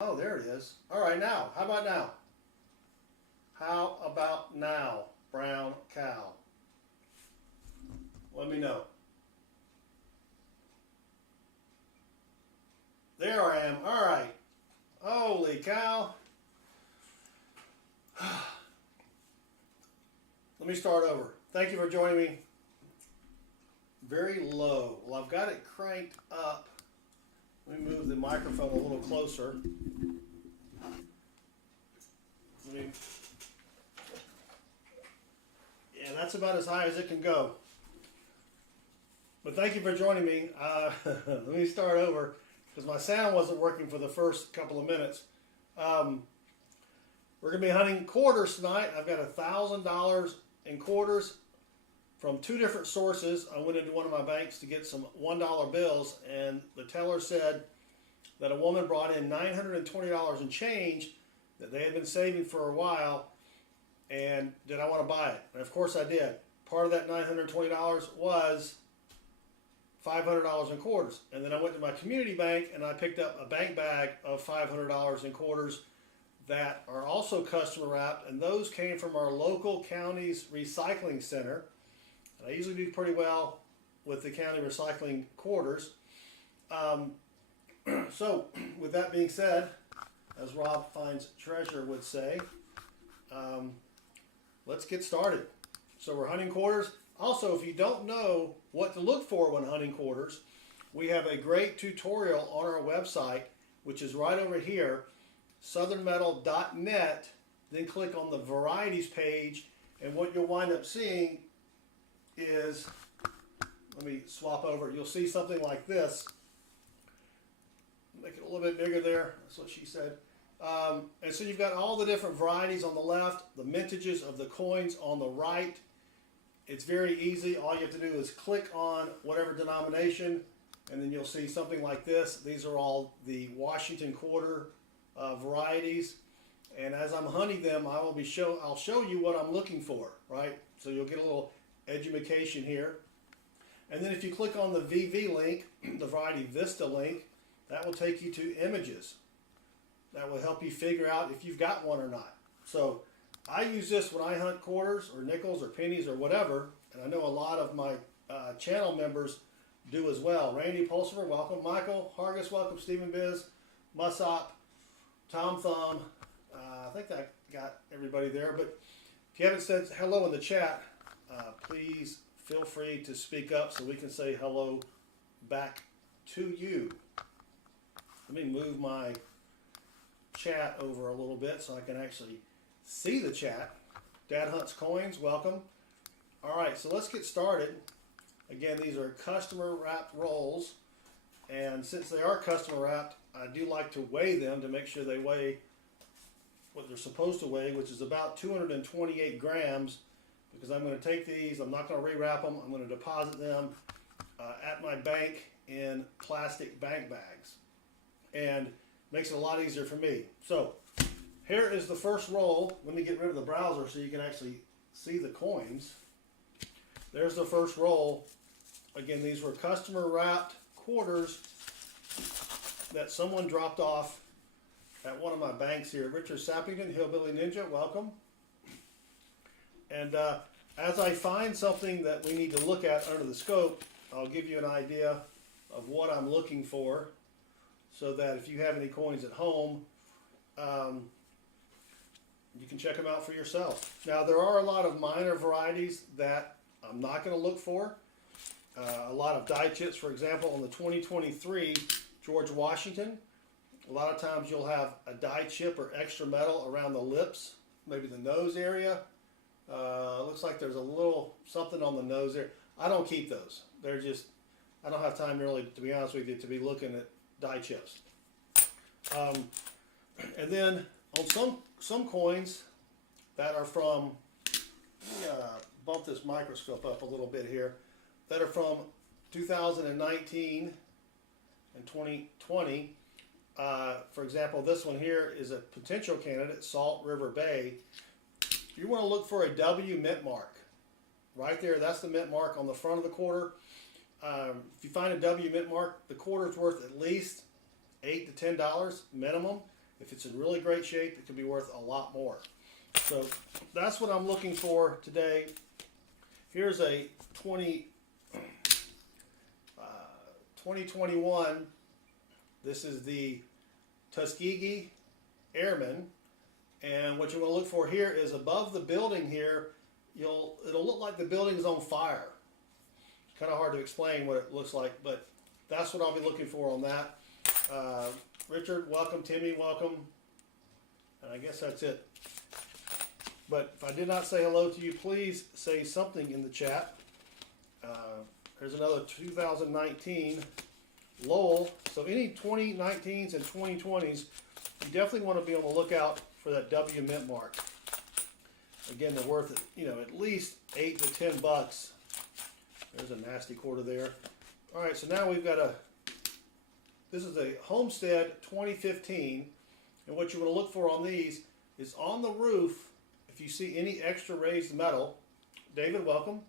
Oh, there it is. All right, now, how about now? How about now, brown cow? Let me know. There I am. All right. Holy cow. Let me start over. Thank you for joining me. Very low. Well, I've got it cranked up. Let me move the microphone a little closer. Yeah, that's about as high as it can go. But thank you for joining me. Let me start over because my sound wasn't working for the first couple of minutes. We're going to be hunting quarters tonight. I've got $1,000 in quarters from two different sources. I went into one of my banks to get some $1 bills, and the teller said that a woman brought in $920 in change that they had been saving for a while, and did I want to buy it? And of course I did. Part of that $920 was $500 in quarters. And then I went to my community bank and I picked up a bank bag of $500 in quarters that are also customer wrapped, and those came from our local county's recycling center. And I usually do pretty well with the county recycling quarters. So with that being said, as Rob Finds Treasure would say, let's get started. So we're hunting quarters. Also, if you don't know what to look for when hunting quarters, we have a great tutorial on our website, which is right over here, southernmetal.net. Then click on the varieties page, and what you'll wind up seeing is, let me swap over, you'll see something like this. Make it a little bit bigger there, that's what she said. And so you've got all the different varieties on the left, the mintages of the coins on the right. It's very easy. All you have to do is click on whatever denomination, and then you'll see something like this. These are all the Washington quarter varieties. And as I'm hunting them, I'll show you what I'm looking for, right? So you'll get a little edumacation here. And then if you click on the VV link, the Variety Vista link, that will take you to images. That will help you figure out if you've got one or not. So I use this when I hunt quarters or nickels or pennies or whatever, and I know a lot of my channel members do as well. Randy Pulsifer, welcome. Michael Hargis, welcome. Stephen Biz, Musop, Tom Thumb. I think I got everybody there, but if you haven't said hello in the chat, please feel free to speak up so we can say hello back to you. Let me move my chat over a little bit so I can actually see the chat. Dad Hunts Coins, welcome. All right, so let's get started. Again, these are customer wrapped rolls, and since they are customer wrapped, I do like to weigh them to make sure they weigh what they're supposed to weigh, which is about 228 grams, because I'm going to take these, I'm not going to rewrap them, I'm going to deposit them at my bank in plastic bank bags, and makes it a lot easier for me. So here is the first roll. Let me get rid of the browser so you can actually see the coins. There's the first roll. Again, these were customer wrapped quarters that someone dropped off at one of my banks here. Richard Sappington, Hillbilly Ninja, welcome. And as I find something that we need to look at under the scope, I'll give you an idea of what I'm looking for, so that if you have any coins at home, you can check them out for yourself. Now, there are a lot of minor varieties that I'm not going to look for. A lot of die chips, for example, on the 2023 George Washington, a lot of times you'll have a die chip or extra metal around the lips, maybe the nose area. Looks like there's a little something on the nose there. I don't keep those. They're just, I don't have time really, to be honest with you, to be looking at die chips. And then on some coins that are from, let me bump this microscope up a little bit here, that are from 2019 and 2020. For example, this one here is a potential candidate, Salt River Bay. You want to look for a W mint mark. Right there, that's the mint mark on the front of the quarter. If you find a W mint mark, the quarter's worth at least $8 to $10 minimum. If it's in really great shape, it could be worth a lot more. So that's what I'm looking for today. Here's a 2021. This is the Tuskegee Airman. And what you want to look for here is above the building here, it'll look like the building's on fire. It's kind of hard to explain what it looks like, but that's what I'll be looking for on that. Richard, welcome. Timmy, welcome. And I guess that's it. But if I did not say hello to you, please say something in the chat. There's another 2019 Lowell. So any 2019s and 2020s, you definitely want to be on the lookout for that W mint mark. Again, they're worth, at least $8 to $10. There's a nasty quarter there. All right, so now we've got this is a Homestead 2015, and what you want to look for on these is on the roof, if you see any extra raised metal. David, welcome.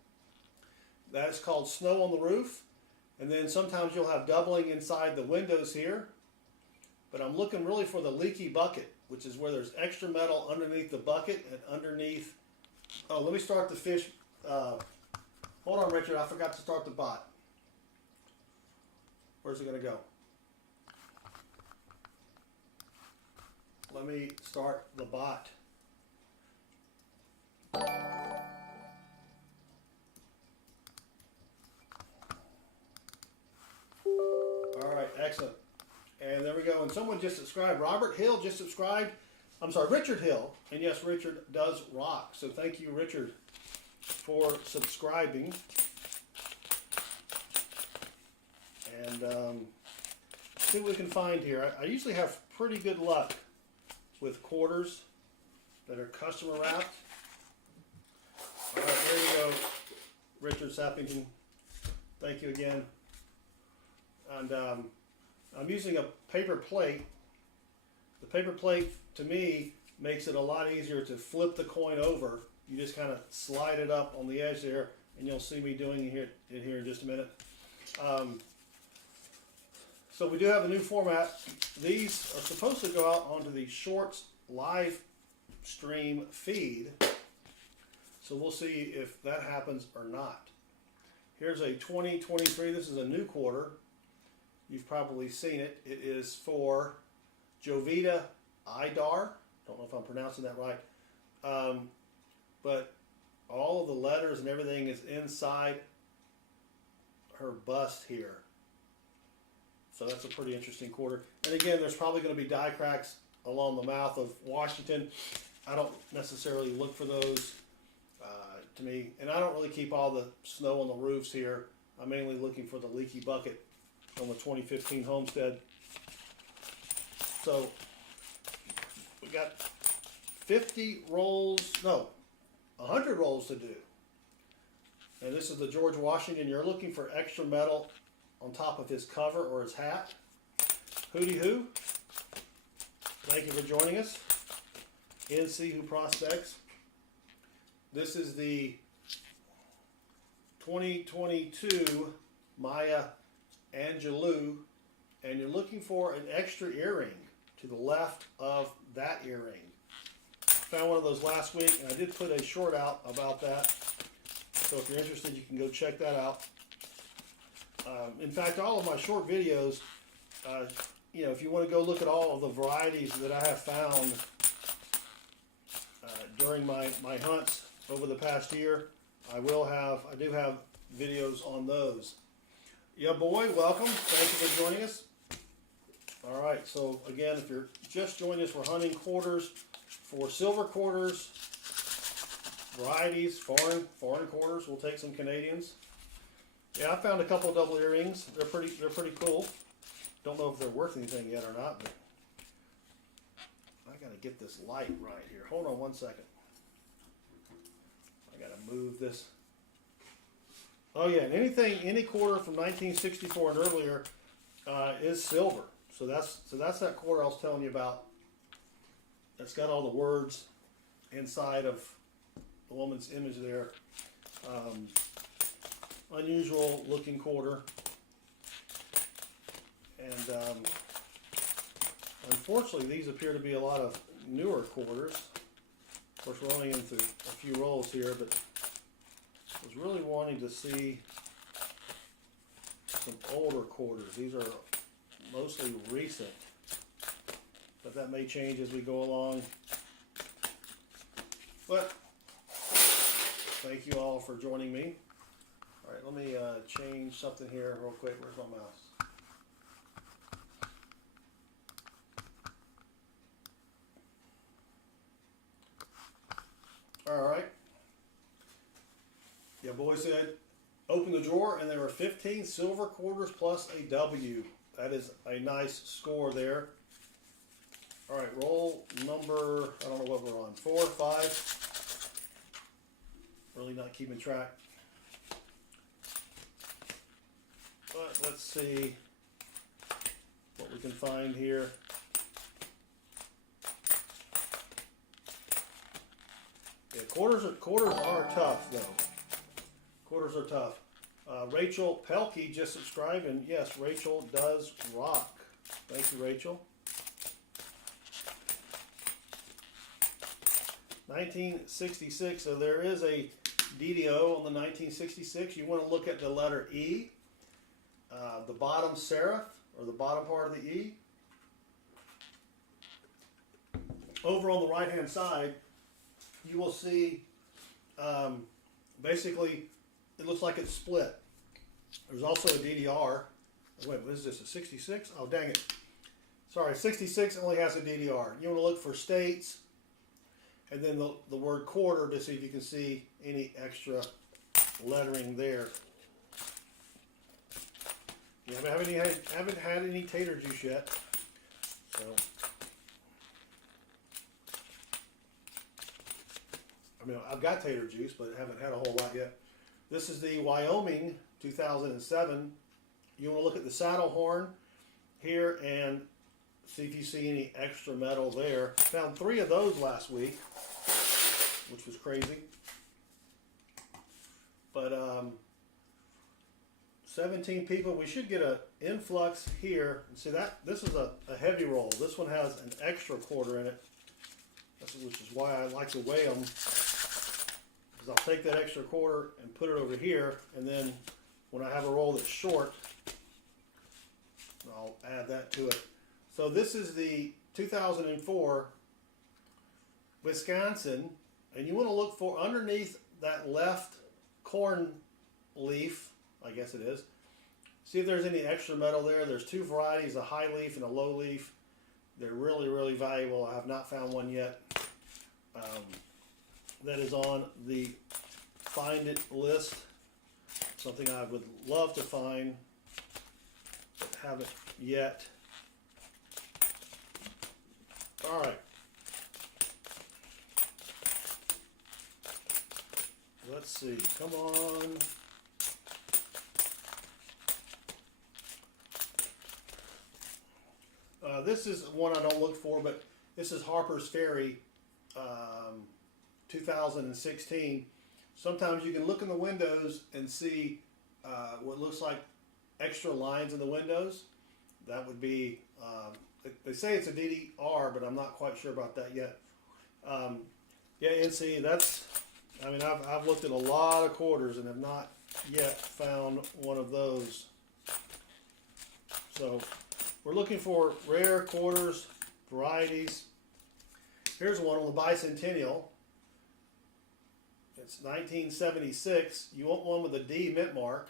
That is called snow on the roof. And then sometimes you'll have doubling inside the windows here. But I'm looking really for the leaky bucket, which is where there's extra metal underneath the bucket and underneath. Oh, let me start the fish. Hold on, Richard. I forgot to start the bot. Where's it going to go? Let me start the bot. All right, excellent. And there we go. And someone just subscribed. Robert Hill just subscribed. I'm sorry, Richard Hill. And yes, Richard does rock. So thank you, Richard, for subscribing. And see what we can find here. I usually have pretty good luck with quarters that are customer wrapped. All right, there you go, Richard Sappington. Thank you again. And I'm using a paper plate. The paper plate, to me, makes it a lot easier to flip the coin over. You just kind of slide it up on the edge there, and you'll see me doing it here in just a minute. So we do have a new format. These are supposed to go out onto the Shorts live stream feed. So we'll see if that happens or not. Here's a 2023. This is a new quarter. You've probably seen it. It is for Jovita Idar. Don't know if I'm pronouncing that right. But all of the letters and everything is inside her bust here. So that's a pretty interesting quarter. And again, there's probably going to be die cracks along the mouth of Washington. I don't necessarily look for those to me. And I don't really keep all the snow on the roofs here. I'm mainly looking for the leaky bucket on the 2015 Homestead. So we got 50 rolls, no, 100 rolls to do. And this is the George Washington. You're looking for extra metal on top of his cover or his hat. Hooty hoo. Thank you for joining us. NC Who Prospects. This is the 2022 Maya Angelou, and you're looking for an extra earring to the left of that earring. Found one of those last week, and I did put a short out about that. So if you're interested, you can go check that out. In fact, all of my short videos, you know, if you want to go look at all of the varieties that I have found during my hunts over the past year, I do have videos on those. Yeah, boy, welcome. Thank you for joining us. All right, so again, if you're just joining us, we're hunting quarters for silver quarters, varieties, foreign quarters. We'll take some Canadians. Yeah, I found a couple of double earrings. They're pretty cool. Don't know if they're worth anything yet or not, but I gotta get this light right here. Hold on one second. I gotta move this. Oh yeah, and any quarter from 1964 and earlier is silver. So that's that quarter I was telling you about. It's got all the words inside of the woman's image there. Unusual looking quarter. And unfortunately, these appear to be a lot of newer quarters. Of course, we're only into a few rolls here, but I was really wanting to see some older quarters. These are mostly recent, but that may change as we go along. But thank you all for joining me. All right, let me change something here real quick. Where's my mouse? All right. Yeah, boy said, open the drawer, and there were 15 silver quarters plus a W. That is a nice score there. All right, roll number, I don't know what we're on, 4, 5. Really not keeping track. But let's see what we can find here. Yeah, quarters are tough, though. Quarters are tough. Rachel Pelkey just subscribed, and yes, Rachel does rock. Thank you, Rachel. 1966, so there is a DDO on the 1966. You want to look at the letter E, the bottom serif, or the bottom part of the E. Over on the right-hand side, you will see, basically, it looks like it's split. There's also a DDR. Wait, what is this, a 66? Oh, dang it. Sorry, 66 only has a DDR. You want to look for states, and then the word quarter to see if you can see any extra lettering there. Yeah, I haven't had any tater juice yet. So, I mean, I've got tater juice, but haven't had a whole lot yet. This is the Wyoming 2007. You want to look at the saddle horn here and see if you see any extra metal there. Found 3 of those last week, which was crazy. But 17 people. We should get an influx here. And see that this is a heavy roll. This one has an extra quarter in it. which is why I like to weigh them. Because I'll take that extra quarter and put it over here, and then when I have a roll that's short, I'll add that to it. So this is the 2004 Wisconsin, and you want to look for underneath that left corn leaf, I guess it is. See if there's any extra metal there. There's two varieties, a high leaf and a low leaf. They're really, really valuable. I have not found one yet. That is on the find it list. Something I would love to find, but haven't yet. All right. Let's see. Come on. This is one I don't look for, but this is Harper's Ferry 2016. Sometimes you can look in the windows and see what looks like extra lines in the windows. That would be, they say it's a DDR, but I'm not quite sure about that yet. Yeah, NC, that's, I mean, I've looked at a lot of quarters and have not yet found one of those. So we're looking for rare quarters, varieties. Here's one on the bicentennial. It's 1976. You want one with a D mint mark.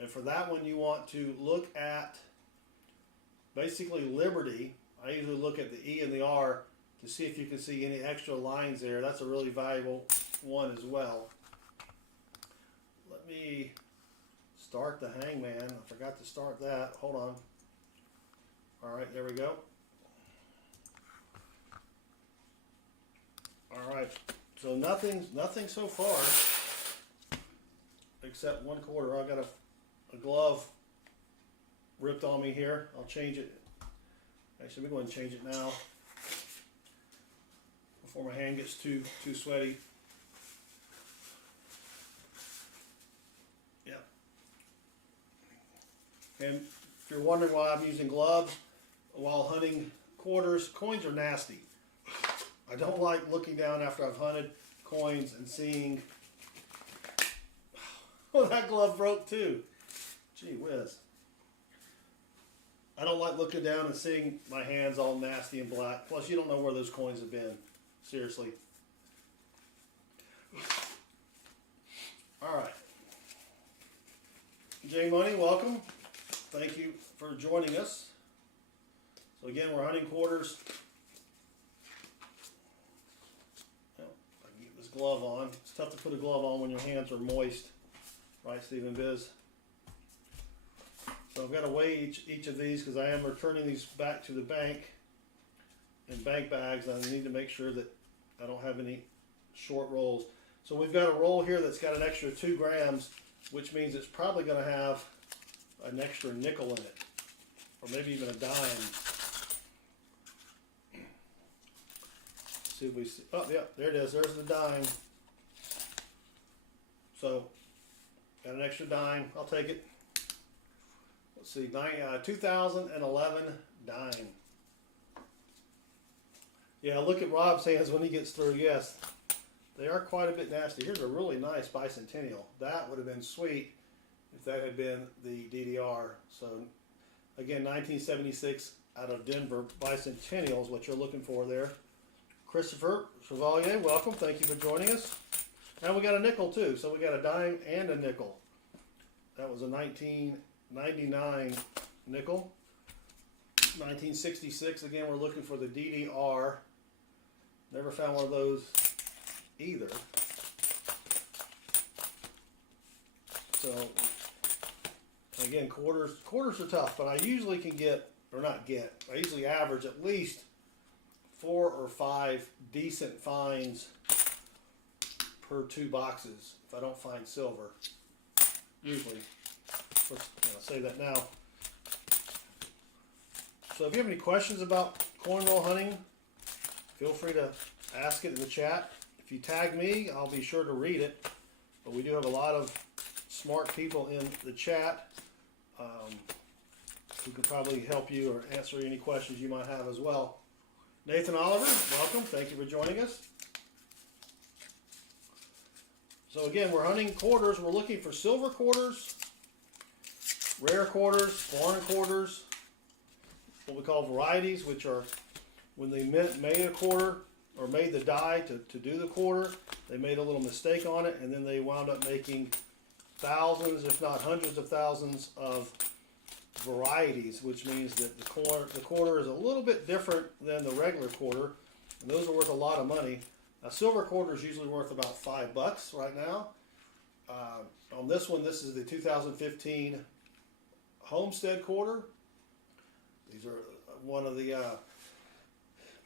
And for that one, you want to look at basically Liberty. I usually look at the E and the R to see if you can see any extra lines there. That's a really valuable one as well. Let me start the hangman. I forgot to start that. Hold on. All right, there we go. All right, so nothing so far except one quarter. I got a glove ripped on me here. I'll change it. Actually, let me go ahead and change it now before my hand gets too sweaty. Yeah. And if you're wondering why I'm using gloves while hunting quarters, coins are nasty. I don't like looking down after I've hunted coins and seeing, oh, that glove broke too. Gee whiz. I don't like looking down and seeing my hands all nasty and black. Plus, you don't know where those coins have been. Seriously. All right. J Money, welcome. Thank you for joining us. So again, we're hunting quarters. Well, I can get this glove on. It's tough to put a glove on when your hands are moist. Right, Stephen Biz? So I've got to weigh each of these because I am returning these back to the bank in bank bags. I need to make sure that I don't have any short rolls. So we've got a roll here that's got an extra 2 grams, which means it's probably going to have an extra nickel in it, or maybe even a dime. See if we see. Oh, yeah, there it is. There's the dime. So, got an extra dime. I'll take it. Let's see, 2011 dime. Yeah, look at Rob's hands when he gets through. Yes, they are quite a bit nasty. Here's a really nice bicentennial. That would have been sweet if that had been the DDR. So, again, 1976 out of Denver. Bicentennial is what you're looking for there. Christopher Chevalier, welcome. Thank you for joining us. And we got a nickel too. So we got a dime and a nickel. That was a 1999 nickel. 1966, again, we're looking for the DDR. Never found one of those either. So, again, quarters are tough, but I usually can get, or not get, I usually average at least 4 or 5 decent finds per 2 boxes if I don't find silver. Usually. I'll say that now. So if you have any questions about coin roll hunting, feel free to ask it in the chat. If you tag me, I'll be sure to read it. But we do have a lot of smart people in the chat who can probably help you or answer any questions you might have as well. Nathan Oliver, welcome. Thank you for joining us. So again, we're hunting quarters. We're looking for silver quarters, rare quarters, foreign quarters, what we call varieties, which are when they made a quarter or made the die to do the quarter, they made a little mistake on it, and then they wound up making thousands, if not hundreds of thousands of varieties, which means that the quarter is a little bit different than the regular quarter, and those are worth a lot of money. A silver quarter is usually worth about $5 right now. On this one, this is the 2015 Homestead quarter. These are one of the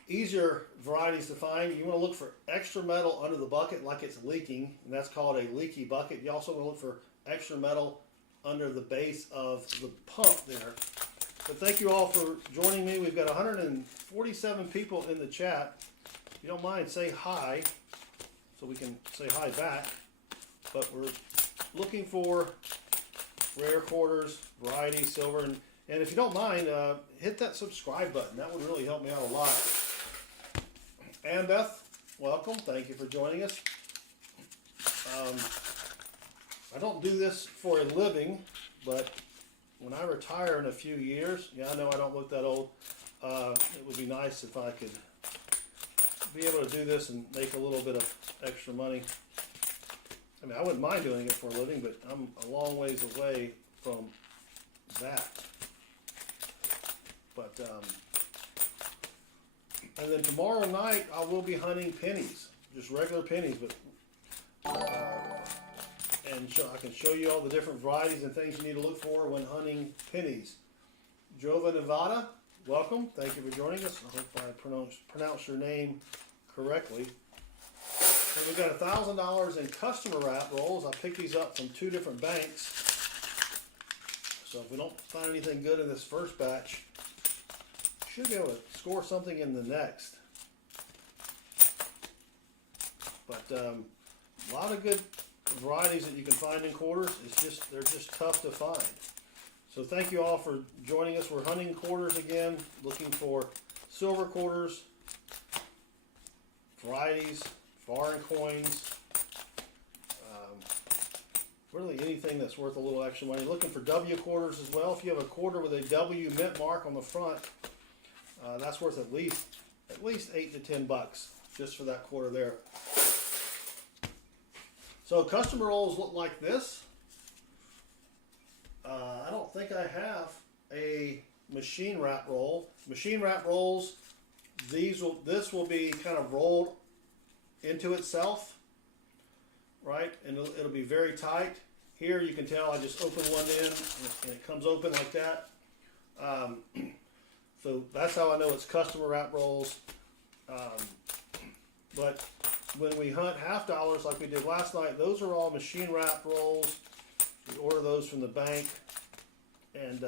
easier varieties to find. You want to look for extra metal under the bucket like it's leaking, and that's called a leaky bucket. You also want to look for extra metal under the base of the pump there. But thank you all for joining me. We've got 147 people in the chat. If you don't mind, say hi so we can say hi back. But we're looking for rare quarters, variety, silver, and if you don't mind, hit that subscribe button. That would really help me out a lot. Annbeth, welcome. Thank you for joining us. I don't do this for a living, but when I retire in a few years, yeah, I know I don't look that old, it would be nice if I could be able to do this and make a little bit of extra money. I mean, I wouldn't mind doing it for a living, but I'm a long ways away from that. But, and then tomorrow night I will be hunting pennies, just regular pennies, but I can show you all the different varieties and things you need to look for when hunting pennies. Jova Nevada, welcome. Thank you for joining us. I hope I pronounced your name correctly. So we've got $1,000 in customer wrap rolls. I picked these up from 2 different banks. So if we don't find anything good in this first batch, should be able to score something in the next. But a lot of good varieties that you can find in quarters. They're just tough to find. So thank you all for joining us. We're hunting quarters again, looking for silver quarters, varieties, foreign coins, really anything that's worth a little extra money. Looking for W quarters as well. If you have a quarter with a W mint mark on the front, that's worth at least $8 to $10 just for that quarter there. So customer rolls look like this. I don't think I have a machine wrap roll. Machine wrap rolls, this will be kind of rolled into itself, right? And it'll be very tight. Here you can tell I just open one end and it comes open like that. So that's how I know it's customer wrap rolls. But when we hunt $half like we did last night, those are all machine wrap rolls. We order those from the bank, and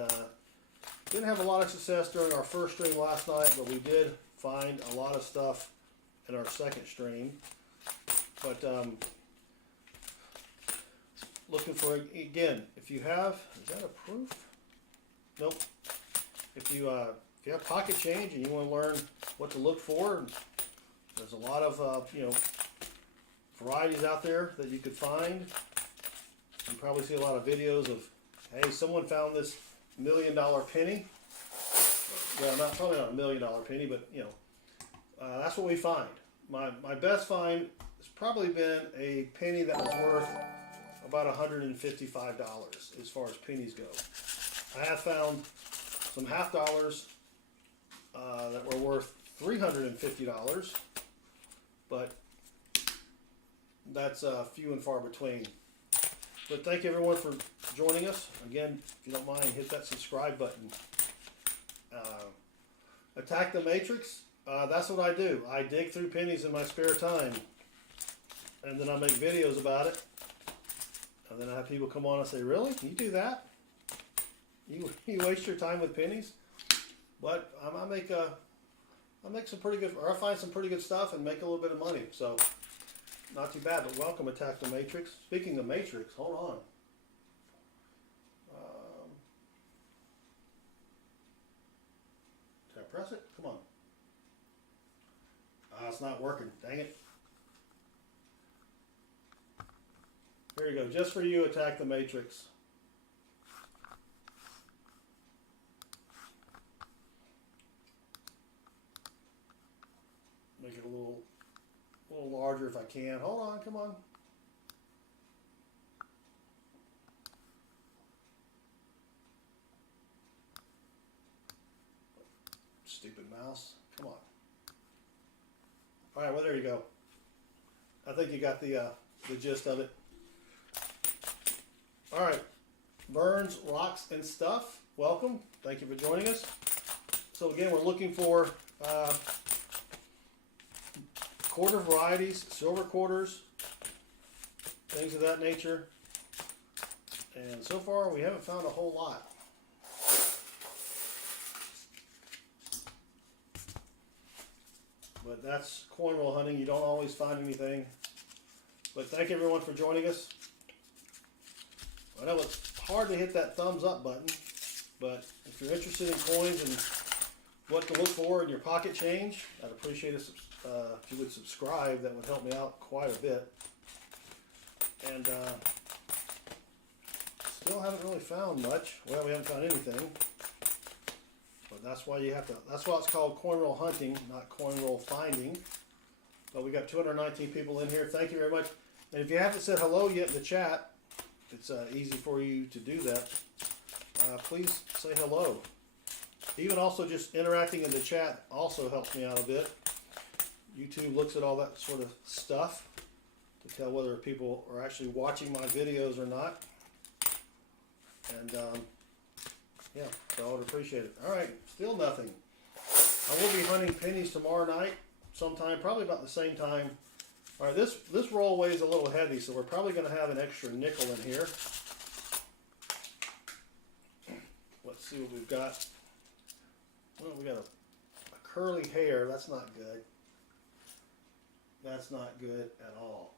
didn't have a lot of success during our first stream last night, but we did find a lot of stuff in our second stream. But looking for, again, if you have, is that a proof? Nope. If you have pocket change and you want to learn what to look for, there's a lot of varieties out there that you could find. You probably see a lot of videos of, hey, someone found this $1 million penny. Well, probably not $1 million penny, but that's what we find. My best find has probably been a penny that was worth about $155 as far as pennies go. I have found some $half that were worth $350, but that's few and far between. But thank you everyone for joining us. Again, if you don't mind, hit that subscribe button. Attack the Matrix. That's what I do. I dig through pennies in my spare time, and then I make videos about it. And then I have people come on and say, "Really? You do that? You waste your time with pennies?" But I make some pretty good, or I find some pretty good stuff and make a little bit of money. So not too bad. But welcome, Attack the Matrix. Speaking of Matrix, hold on. Did I press it? Come on. it's not working. Dang it. There you go. Just for you, Attack the Matrix. Make it a little larger if I can. Hold on, come on. Stupid mouse. Come on. All right, well, there you go. I think you got the gist of it. All right, Burns, Rocks, and Stuff. Welcome. Thank you for joining us. So again, we're looking for quarter varieties, silver quarters, things of that nature. And so far, we haven't found a whole lot. But that's coin roll hunting. You don't always find anything. But thank everyone for joining us. I know it's hard to hit that thumbs up button, but if you're interested in coins and what to look for in your pocket change, I'd appreciate it if you would subscribe. That would help me out quite a bit. And still haven't really found much. Well, we haven't found anything. But that's why you have to. That's why it's called coin roll hunting, not coin roll finding. But we got 219 people in here. Thank you very much. And if you haven't said hello yet in the chat, it's easy for you to do that. Please say hello. Even also just interacting in the chat also helps me out a bit. YouTube looks at all that sort of stuff to tell whether people are actually watching my videos or not. And yeah, so I would appreciate it. All right, still nothing. I will be hunting pennies tomorrow night, sometime, probably about the same time. All right, this roll weighs a little heavy, so we're probably going to have an extra nickel in here. Let's see what we've got. Well, we got a curly hair. That's not good. That's not good at all.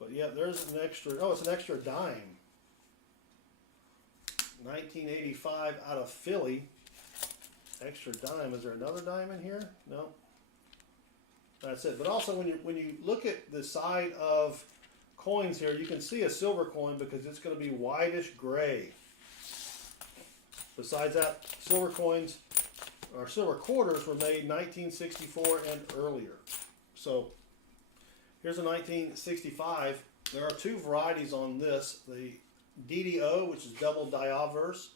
But yeah, there's an extra. Oh, it's an extra dime. 1985 out of Philly. Extra dime. Is there another dime in here? No. That's it. But also when you look at the side of coins here, you can see a silver coin because it's going to be whitish gray. Besides that, silver coins or silver quarters were made 1964 and earlier. So here's a 1965. There are two varieties on this. The DDO, which is double diobverse.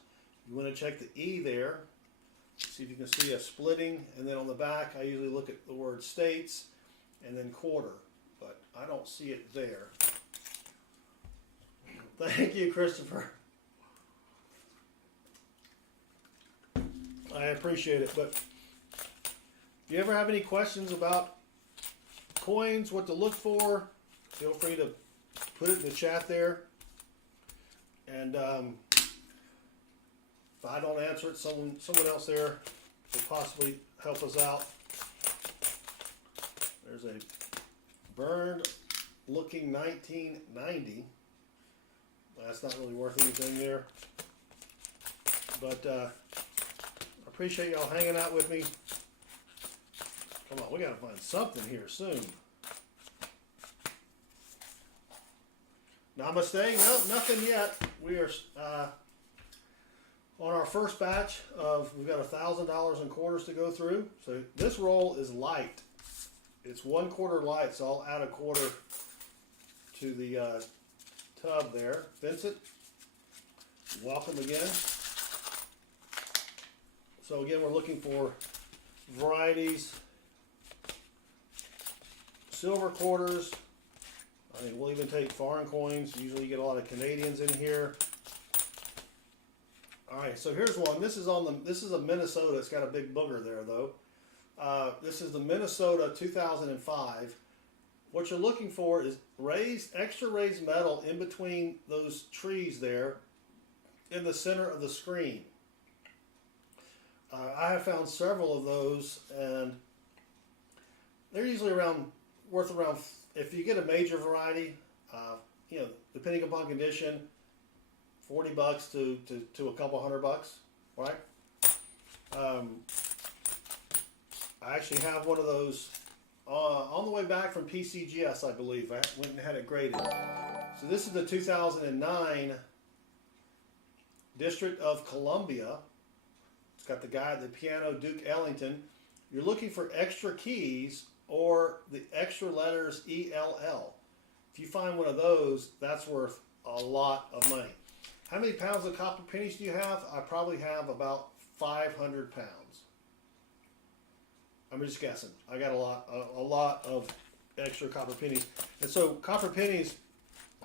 You want to check the E there. See if you can see a splitting, and then on the back I usually look at the word states and then quarter, but I don't see it there. Thank you, Christopher. I appreciate it. But if you ever have any questions about coins, what to look for, feel free to put it in the chat there. And if I don't answer it, someone else there will possibly help us out. There's a burned looking 1990. That's not really worth anything there. But I appreciate y'all hanging out with me. Come on, we gotta find something here soon. Namaste. No, nothing yet. We are on our first batch of, we've got $1,000 in quarters to go through. So this roll is light. It's 1/4 light, so I'll add a quarter to the tub there. Vincent, welcome again. So again, we're looking for varieties, silver quarters. I mean, we'll even take foreign coins. Usually you get a lot of Canadians in here. All right, so here's one. This is a Minnesota. It's got a big booger there though. This is the Minnesota 2005. What you're looking for is extra raised metal in between those trees there in the center of the screen. I have found several of those, and they're usually worth around, if you get a major variety, you know, depending upon condition, $40 to a couple $100, right? I I actually have one of those on the way back from PCGS, I believe. I went and had it graded. So this is the 2009 District of Columbia. It's got the guy at the piano, Duke Ellington. You're looking for extra keys or the extra letters ELL. If you find one of those, that's worth a lot of money. How many pounds of copper pennies do you have? I probably have about 500 pounds. I'm just guessing. I got a lot of extra copper pennies. And so copper pennies,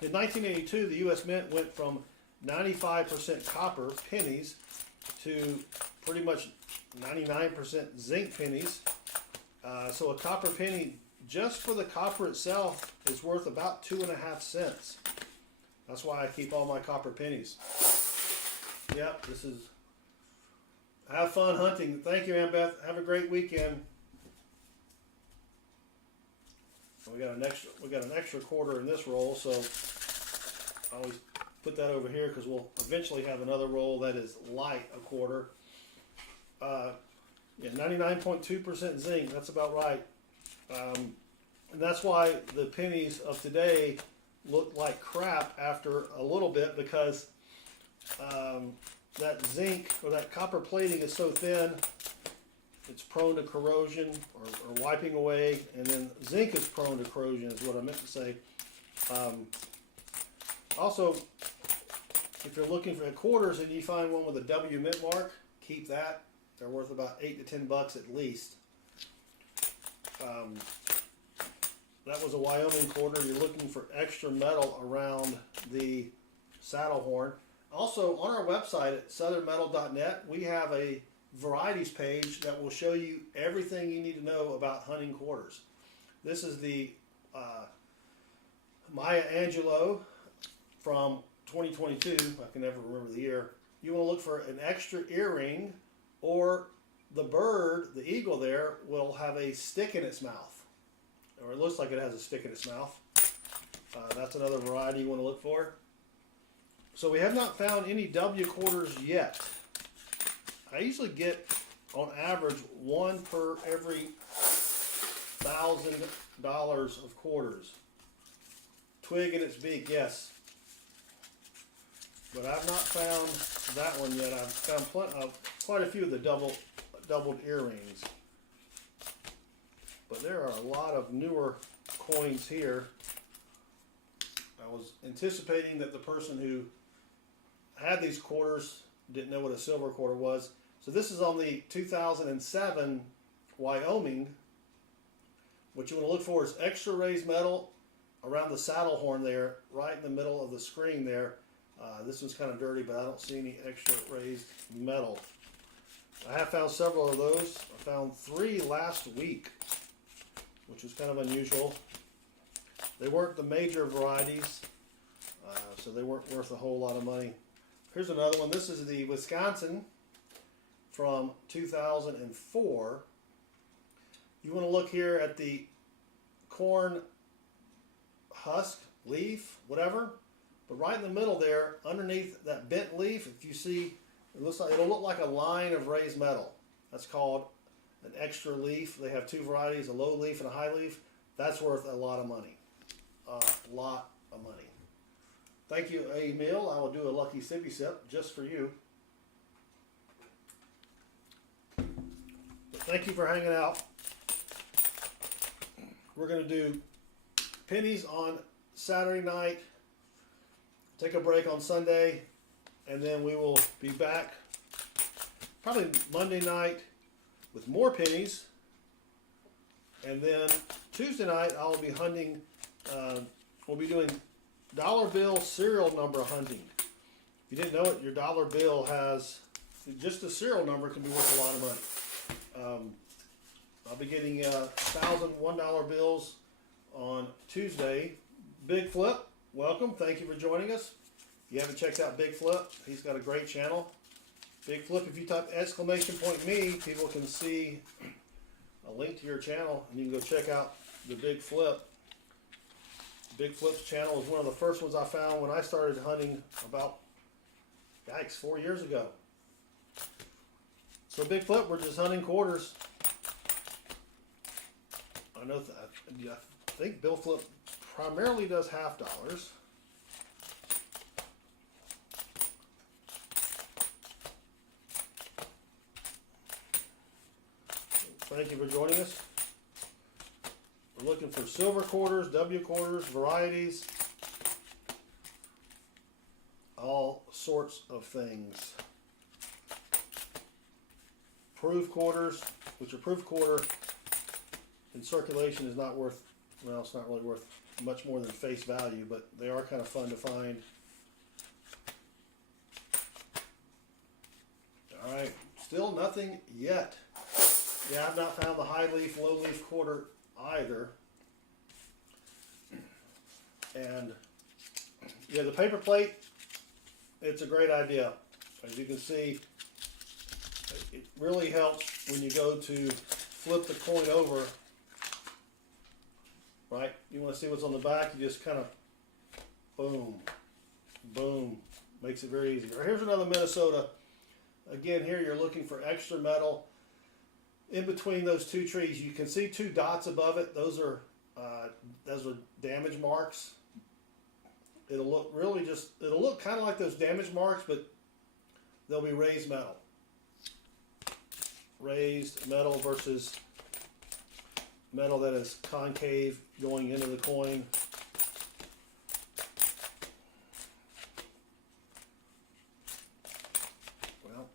in 1982, the U.S. Mint went from 95% copper pennies to pretty much 99% zinc pennies. So a copper penny, just for the copper itself, is worth about 2.5 cents. That's why I keep all my copper pennies. Yep, this is... Have fun hunting. Thank you, Aunt Beth. Have a great weekend. We got an extra quarter in this roll, so I always put that over here because we'll eventually have another roll that is light a quarter. Yeah, 99.2% zinc. That's about right. And that's why the pennies of today look like crap after a little bit, because that zinc or that copper plating is so thin, it's prone to corrosion or wiping away, and then zinc is prone to corrosion is what I meant to say. Also, if you're looking for quarters and you find one with a W mint mark, keep that. They're worth about $8 to $10 at least. That was a Wyoming quarter. You're looking for extra metal around the saddle horn. Also, on our website at southernmetal.net, we have a varieties page that will show you everything you need to know about hunting quarters. This is the Maya Angelou from 2022. I can never remember the year. You want to look for an extra earring, or the bird, the eagle there, will have a stick in its mouth, or it looks like it has a stick in its mouth. That's another variety you want to look for. So we have not found any W quarters yet. I usually get, on average, one per every $1,000 of quarters. Twig in its beak, yes. But I've not found that one yet. I've found quite a few of the doubled earrings. But there are a lot of newer coins here. I was anticipating that the person who had these quarters didn't know what a silver quarter was. So this is on the 2007 Wyoming. What you want to look for is extra raised metal around the saddle horn there, right in the middle of the screen there. This one's kind of dirty, but I don't see any extra raised metal. I have found several of those. I found 3 last week, which was kind of unusual. They weren't the major varieties, so they weren't worth a whole lot of money. Here's another one. This is the Wisconsin from 2004. You want to look here at the corn husk, leaf, whatever. But right in the middle there, underneath that bent leaf, if you see, it'll look like a line of raised metal. That's called an extra leaf. They have 2 varieties, a low leaf and a high leaf. That's worth a lot of money. A lot of money. Thank you, Emil. I will do a lucky sippy sip just for you. But thank you for hanging out. We're going to do pennies on Saturday night. Take a break on Sunday, and then we will be back probably Monday night with more pennies. And then Tuesday night I'll be hunting. We'll be doing dollar bill serial number hunting. If you didn't know it, your dollar bill has just a serial number can be worth a lot of money. I'll be getting 1,000 $1 bills on Tuesday. Big Flip, welcome. Thank you for joining us. If you haven't checked out Big Flip, he's got a great channel. Big Flip, if you type !me, people can see a link to your channel, and you can go check out the Big Flip. Big Flip's channel is one of the first ones I found when I started hunting about, yikes, 4 years ago. So Big Flip, we're just hunting quarters. know I think Bill Flip primarily does half dollars. Thank you for joining us. We're looking for silver quarters, W quarters, varieties, all sorts of things. Proof quarters, which a proof quarter in circulation is not worth, well, it's not really worth much more than face value, but they are kind of fun to find. All right, still nothing yet. Yeah, I've not found the high leaf, low leaf quarter either. And yeah, the paper plate, it's a great idea. As you can see, it really helps when you go to flip the coin over, right? You want to see what's on the back, you just kind of boom, boom, makes it very easy. Here's another Minnesota. Again, here you're looking for extra metal. In between those two trees, you can see two dots above it. Those are damage marks. It'll look really it'll look kind of like those damage marks, but they'll be raised metal. Raised metal versus metal that is concave going into the coin. Well,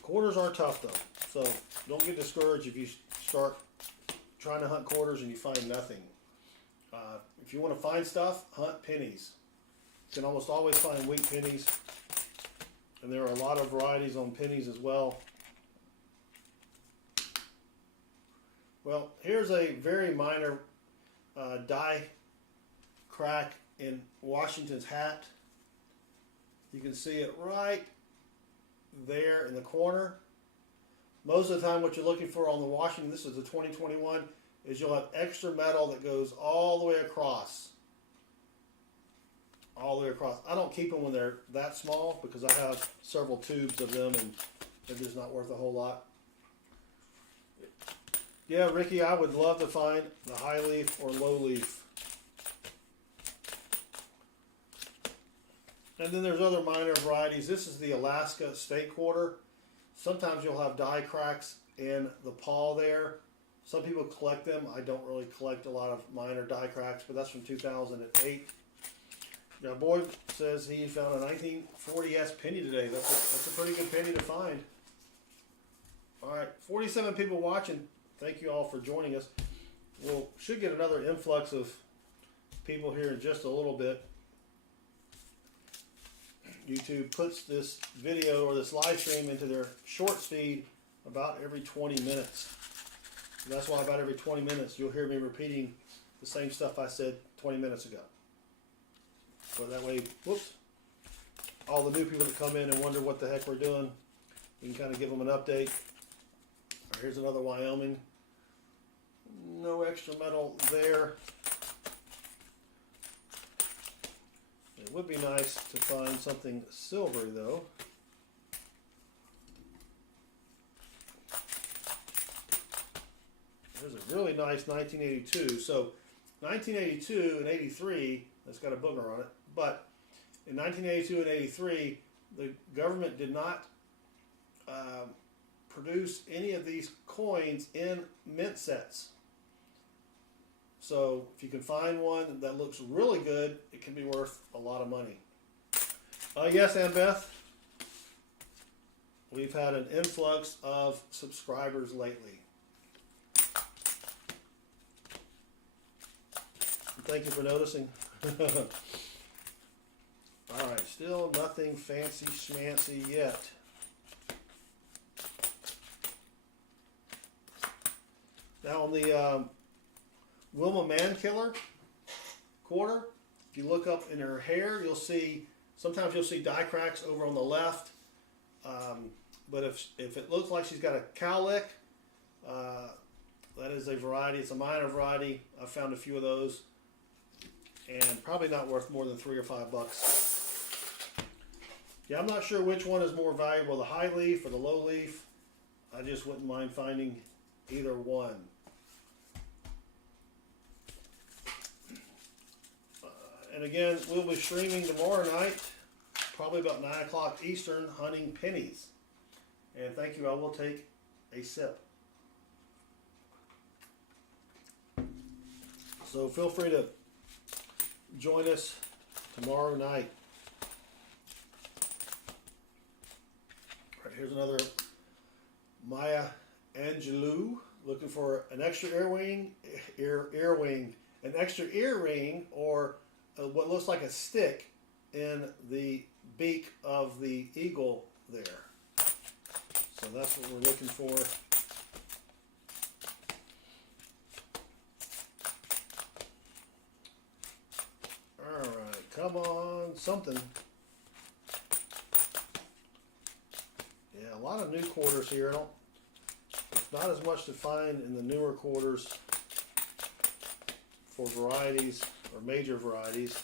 quarters are tough though, so don't get discouraged if you start trying to hunt quarters and you find nothing. If you want to find stuff, hunt pennies. You can almost always find wheat pennies, and there are a lot of varieties on pennies as well. Well, here's a very minor die crack in Washington's hat. You can see it right there in the corner. Most of the time what you're looking for on the Washington, this is the 2021, is you'll have extra metal that goes all the way across. All the way across. I don't keep them when they're that small because I have several tubes of them and they're just not worth a whole lot. Yeah, Ricky, I would love to find the high leaf or low leaf. And then there's other minor varieties. This is the Alaska State Quarter. Sometimes you'll have die cracks in the paw there. Some people collect them. I don't really collect a lot of minor die cracks, but that's from 2008. Now, Boyd says he found a 1940s penny today. That's a pretty good penny to find. All right, 47 people watching. Thank you all for joining us. We'll should get another influx of people here in just a little bit. YouTube puts this video or this live stream into their short feed about every 20 minutes. And that's why about every 20 minutes you'll hear me repeating the same stuff I said 20 minutes ago. So that way, whoops, all the new people that come in and wonder what the heck we're doing, we can kind of give them an update. Here's another Wyoming. No extra metal there. It would be nice to find something silvery though. There's a really nice 1982. So 1982 and 83, that's got a booger on it. But in 1982 and 83, the government did not produce any of these coins in mint sets. So if you can find one that looks really good, it can be worth a lot of money. Yes, Annbeth, we've had an influx of subscribers lately. Thank you for noticing. All right, still nothing fancy schmancy yet. Now on the Wilma Mankiller quarter, if you look up in her hair, you'll see, sometimes you'll see die cracks over on the left. But if it looks like she's got a cowlick, that is a variety, it's a minor variety. I've found a few of those. And probably not worth more than $3 or $5. Yeah, I'm not sure which one is more valuable, the high leaf or the low leaf. I just wouldn't mind finding either one. And again, we'll be streaming tomorrow night, probably about 9 o'clock Eastern, hunting pennies. And thank you. I will take a sip. So feel free to join us tomorrow night. All right, here's another Maya Angelou, looking for an extra earring, an extra earring, or what looks like a stick in the beak of the eagle there. So that's what we're looking for. All right, come on, something. Yeah, a lot of new quarters here. Not as much to find in the newer quarters for varieties or major varieties.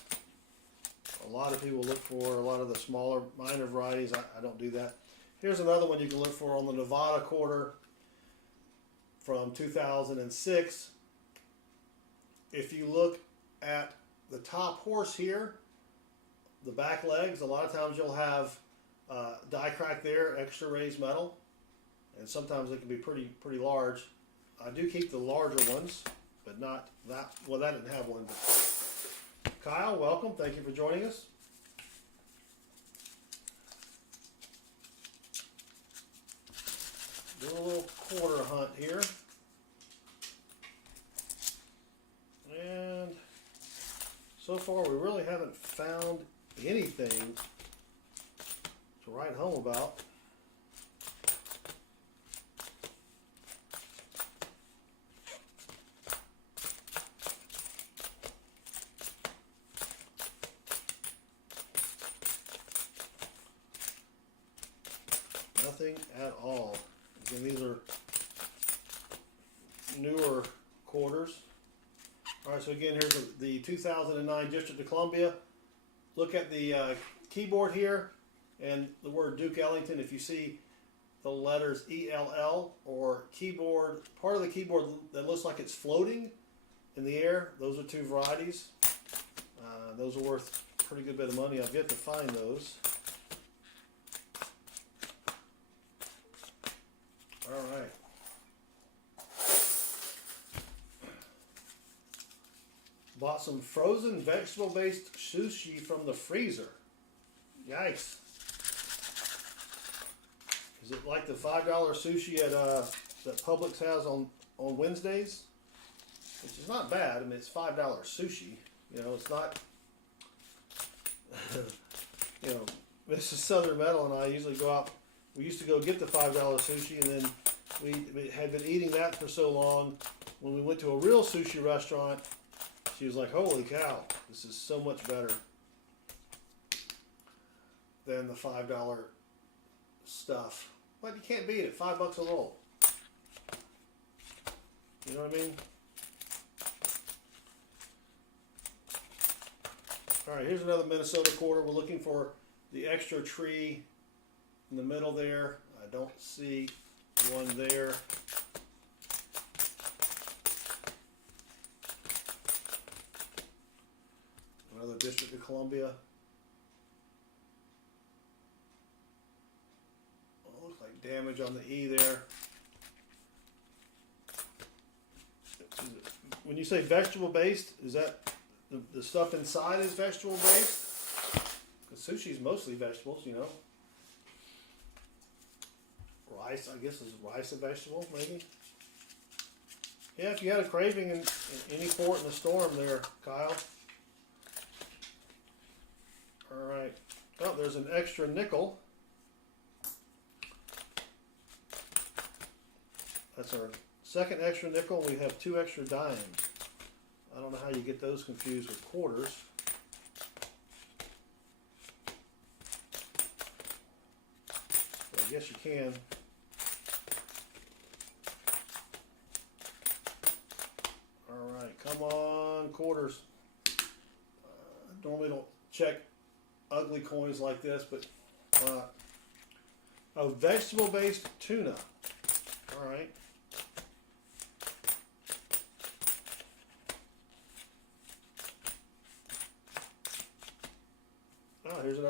A lot of people look for a lot of the smaller, minor varieties. I don't do that. Here's another one you can look for on the Nevada quarter from 2006. If you look at the top horse here, the back legs, a lot of times you'll have die crack there, extra raised metal, and sometimes it can be pretty large. I do keep the larger ones, but not that. Well, that didn't have one. But Kyle, welcome. Thank you for joining us. Doing a little quarter hunt here. And so far we really haven't found anything to write home about. Nothing at all. Again, these are newer quarters. All right, so again, here's the 2009 District of Columbia. Look at the keyboard here and the word Duke Ellington. If you see the letters ELL or keyboard, part of the keyboard that looks like it's floating in the air, those are two varieties. Those are worth a pretty good bit of money. I've yet to find those. All right. Bought some frozen vegetable-based sushi from the freezer. Yikes. Is it like the $5 sushi at that Publix has on Wednesdays? Which is not bad. I mean, it's $5 sushi. You know, it's not, you know, Mrs. Southern Metal and I usually go out. We used to go get the $5 sushi, and then we had been eating that for so long. When we went to a real sushi restaurant, she was like, holy cow, this is so much better than the $5 stuff. But you can't beat it, $5 a roll. You know what I mean? All right, here's another Minnesota quarter. We're looking for the extra tree in the middle there. I don't see one there. Another District of Columbia. Oh, looks like damage on the E there. When you say vegetable based, is that the stuff inside is vegetable based? Because sushi is mostly vegetables, you know. Rice, I guess, is rice a vegetable, maybe? Yeah, if you had a craving in any port in the storm there, Kyle. All right. Oh, there's an extra nickel. That's our second extra nickel. We have 2 extra dimes. I don't know how you get those confused with quarters. But I guess you can. All right, come on, quarters. Normally don't check ugly coins like this, but a vegetable-based tuna. All right.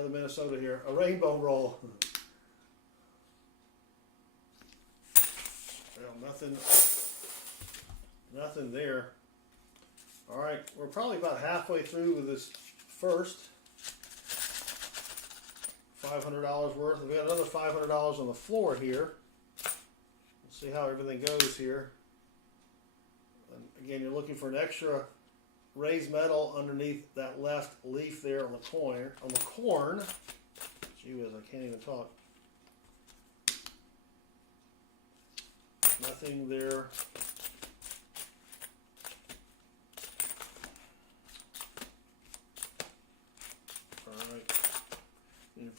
another Minnesota here. A rainbow roll. Well, nothing there. All right, we're probably about halfway through with this first $500 worth. We got another $500 on the floor here. We'll see how everything goes here. And again, you're looking for an extra raised metal underneath that left leaf there on the corn. Gee whiz, I can't even talk. Nothing there. All right. And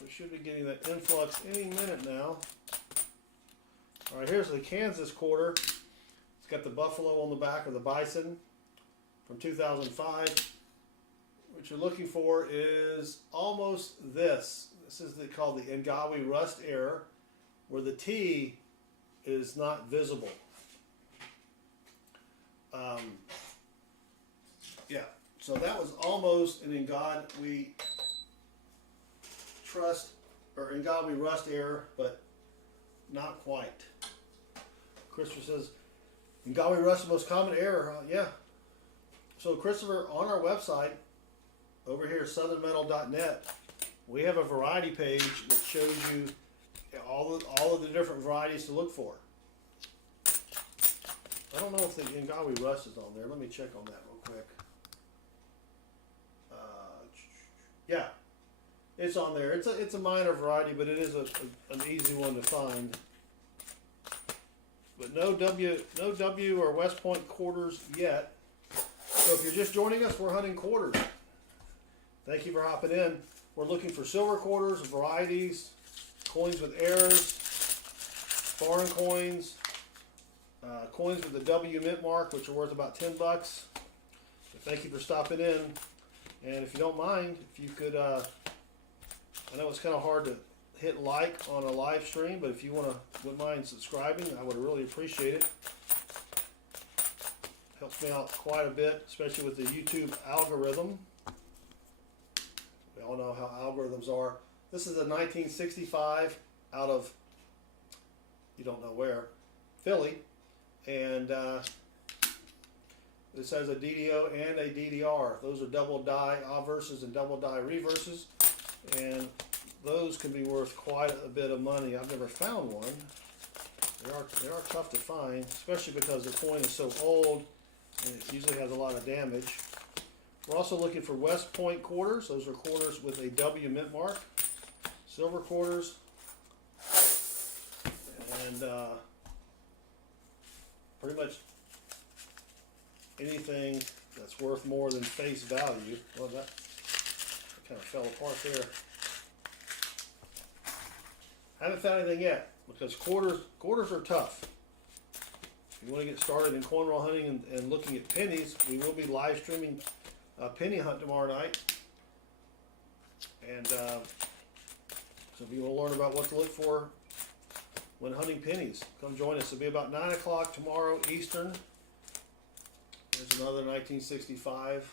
we should be getting that influx any minute now. All right, here's the Kansas quarter. It's got the buffalo on the back, or the bison, from 2005. What you're looking for is almost this. This is called the Ngawi rust error, where the T is not visible. Yeah, so that was almost an Ngawi trust, or Ngawi rust error, but not quite. Christopher says, Ngawi rust is the most common error. Yeah. So Christopher, on our website, over here, southernmetal.net, we have a variety page that shows you all of the different varieties to look for. I don't know if the Ngawi rust is on there. Let me check on that real quick. Yeah, it's on there. It's a minor variety, but it is an easy one to find. But no W or West Point quarters yet. So if you're just joining us, we're hunting quarters. Thank you for hopping in. We're looking for silver quarters, varieties, coins with errors, foreign coins, coins with the W mint mark, which are worth about $10. So thank you for stopping in. And if you don't mind, if you could, I know it's kind of hard to hit like on a live stream, but if you wouldn't mind subscribing, I would really appreciate it. Helps me out quite a bit, especially with the YouTube algorithm. We all know how algorithms are. This is a 1965 out of, you don't know where, Philly. And this has a DDO and a DDR. Those are double die obverses and double die reverses. And those can be worth quite a bit of money. I've never found one. They are tough to find, especially because the coin is so old and it usually has a lot of damage. We're also looking for West Point quarters. Those are quarters with a W mint mark. Silver quarters. And pretty much anything that's worth more than face value. Well, that kind of fell apart there. Haven't found anything yet, because quarters are tough. If you want to get started in coin roll hunting and looking at pennies, we will be live streaming a penny hunt tomorrow night. And so if you want to learn about what to look for when hunting pennies, come join us. It'll be about 9 o'clock tomorrow Eastern. There's another 1965.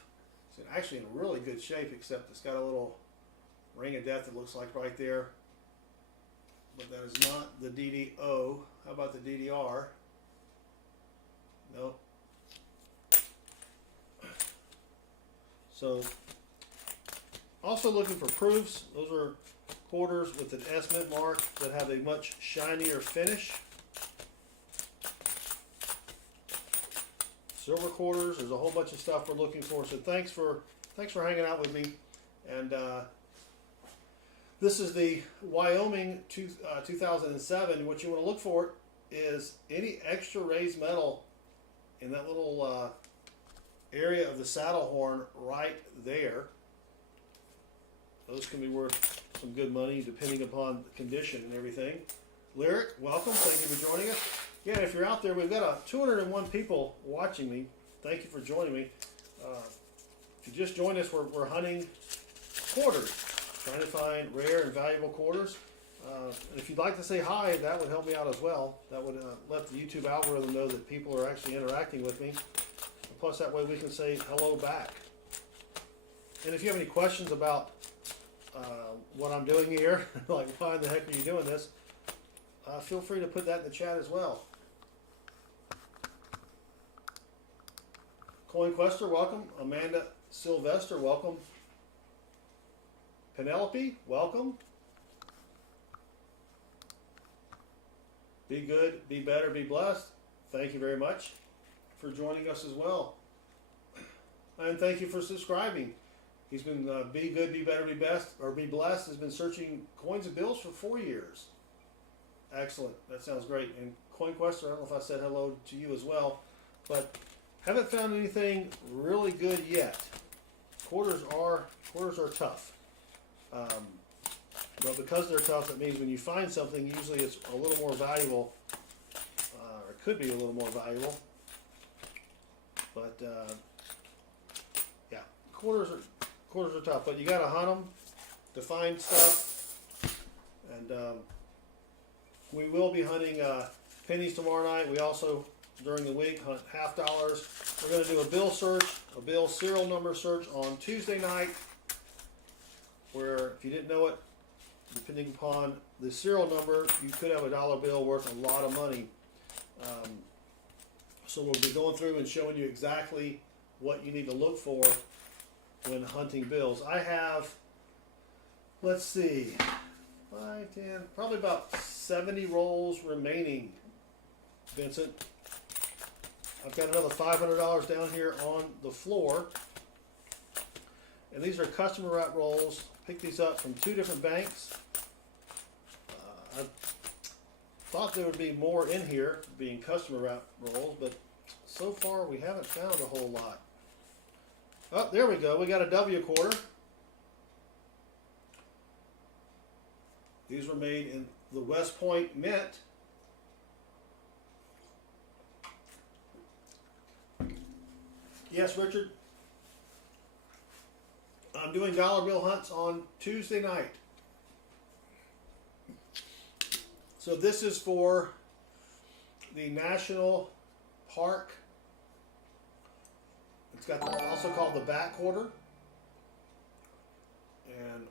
It's actually in really good shape, except it's got a little ring of death, it looks like, right there. But that is not the DDO. How about the DDR? Nope. So, also looking for proofs. Those are quarters with an S mint mark that have a much shinier finish. Silver quarters. There's a whole bunch of stuff we're looking for. So thanks for hanging out with me. And this is the Wyoming 2007. What you want to look for is any extra raised metal in that little area of the saddle horn right there. Those can be worth some good money depending upon the condition and everything. Lyric, welcome. Thank you for joining us. Yeah, if you're out there, we've got 201 people watching me. Thank you for joining me. If you just joined us, we're hunting quarters, trying to find rare and valuable quarters. And if you'd like to say hi, that would help me out as well. That would let the YouTube algorithm know that people are actually interacting with me. And plus, that way we can say hello back. And if you have any questions about what I'm doing here, like why the heck are you doing this, feel free to put that in the chat as well. CoinQuester, welcome. Amanda Sylvester, welcome. Penelope, welcome. Be good, be better, be blessed. Thank you very much for joining us as well. And thank you for subscribing. He's been Be Good, Be Better, Be Best, or Be Blessed, has been searching coins and bills for 4 years. Excellent. That sounds great. And CoinQuester, I don't know if I said hello to you as well, but haven't found anything really good yet. Quarters are tough. But because they're tough, that means when you find something, usually it's a little more valuable, or it could be a little more valuable. But yeah, quarters are tough. But you got to hunt them to find stuff. And we will be hunting pennies tomorrow night. We also, during the week, hunt half dollars. We're going to do a bill search, a bill serial number search on Tuesday night, where if you didn't know it, depending upon the serial number, you could have a dollar bill worth a lot of money. So we'll be going through and showing you exactly what you need to look for when hunting bills. I have, let's see, 5, 10, probably about 70 rolls remaining, Vincent. I've got another $500 down here on the floor. And these are customer wrap rolls. Picked these up from 2 different banks. I thought there would be more in here being customer wrap rolls, but so far we haven't found a whole lot. Oh, there we go. We got a W quarter. These were made in the West Point Mint. Yes, Richard. I'm doing dollar bill hunts on Tuesday night. So this is for the National Park. It's got also called the bat quarter. And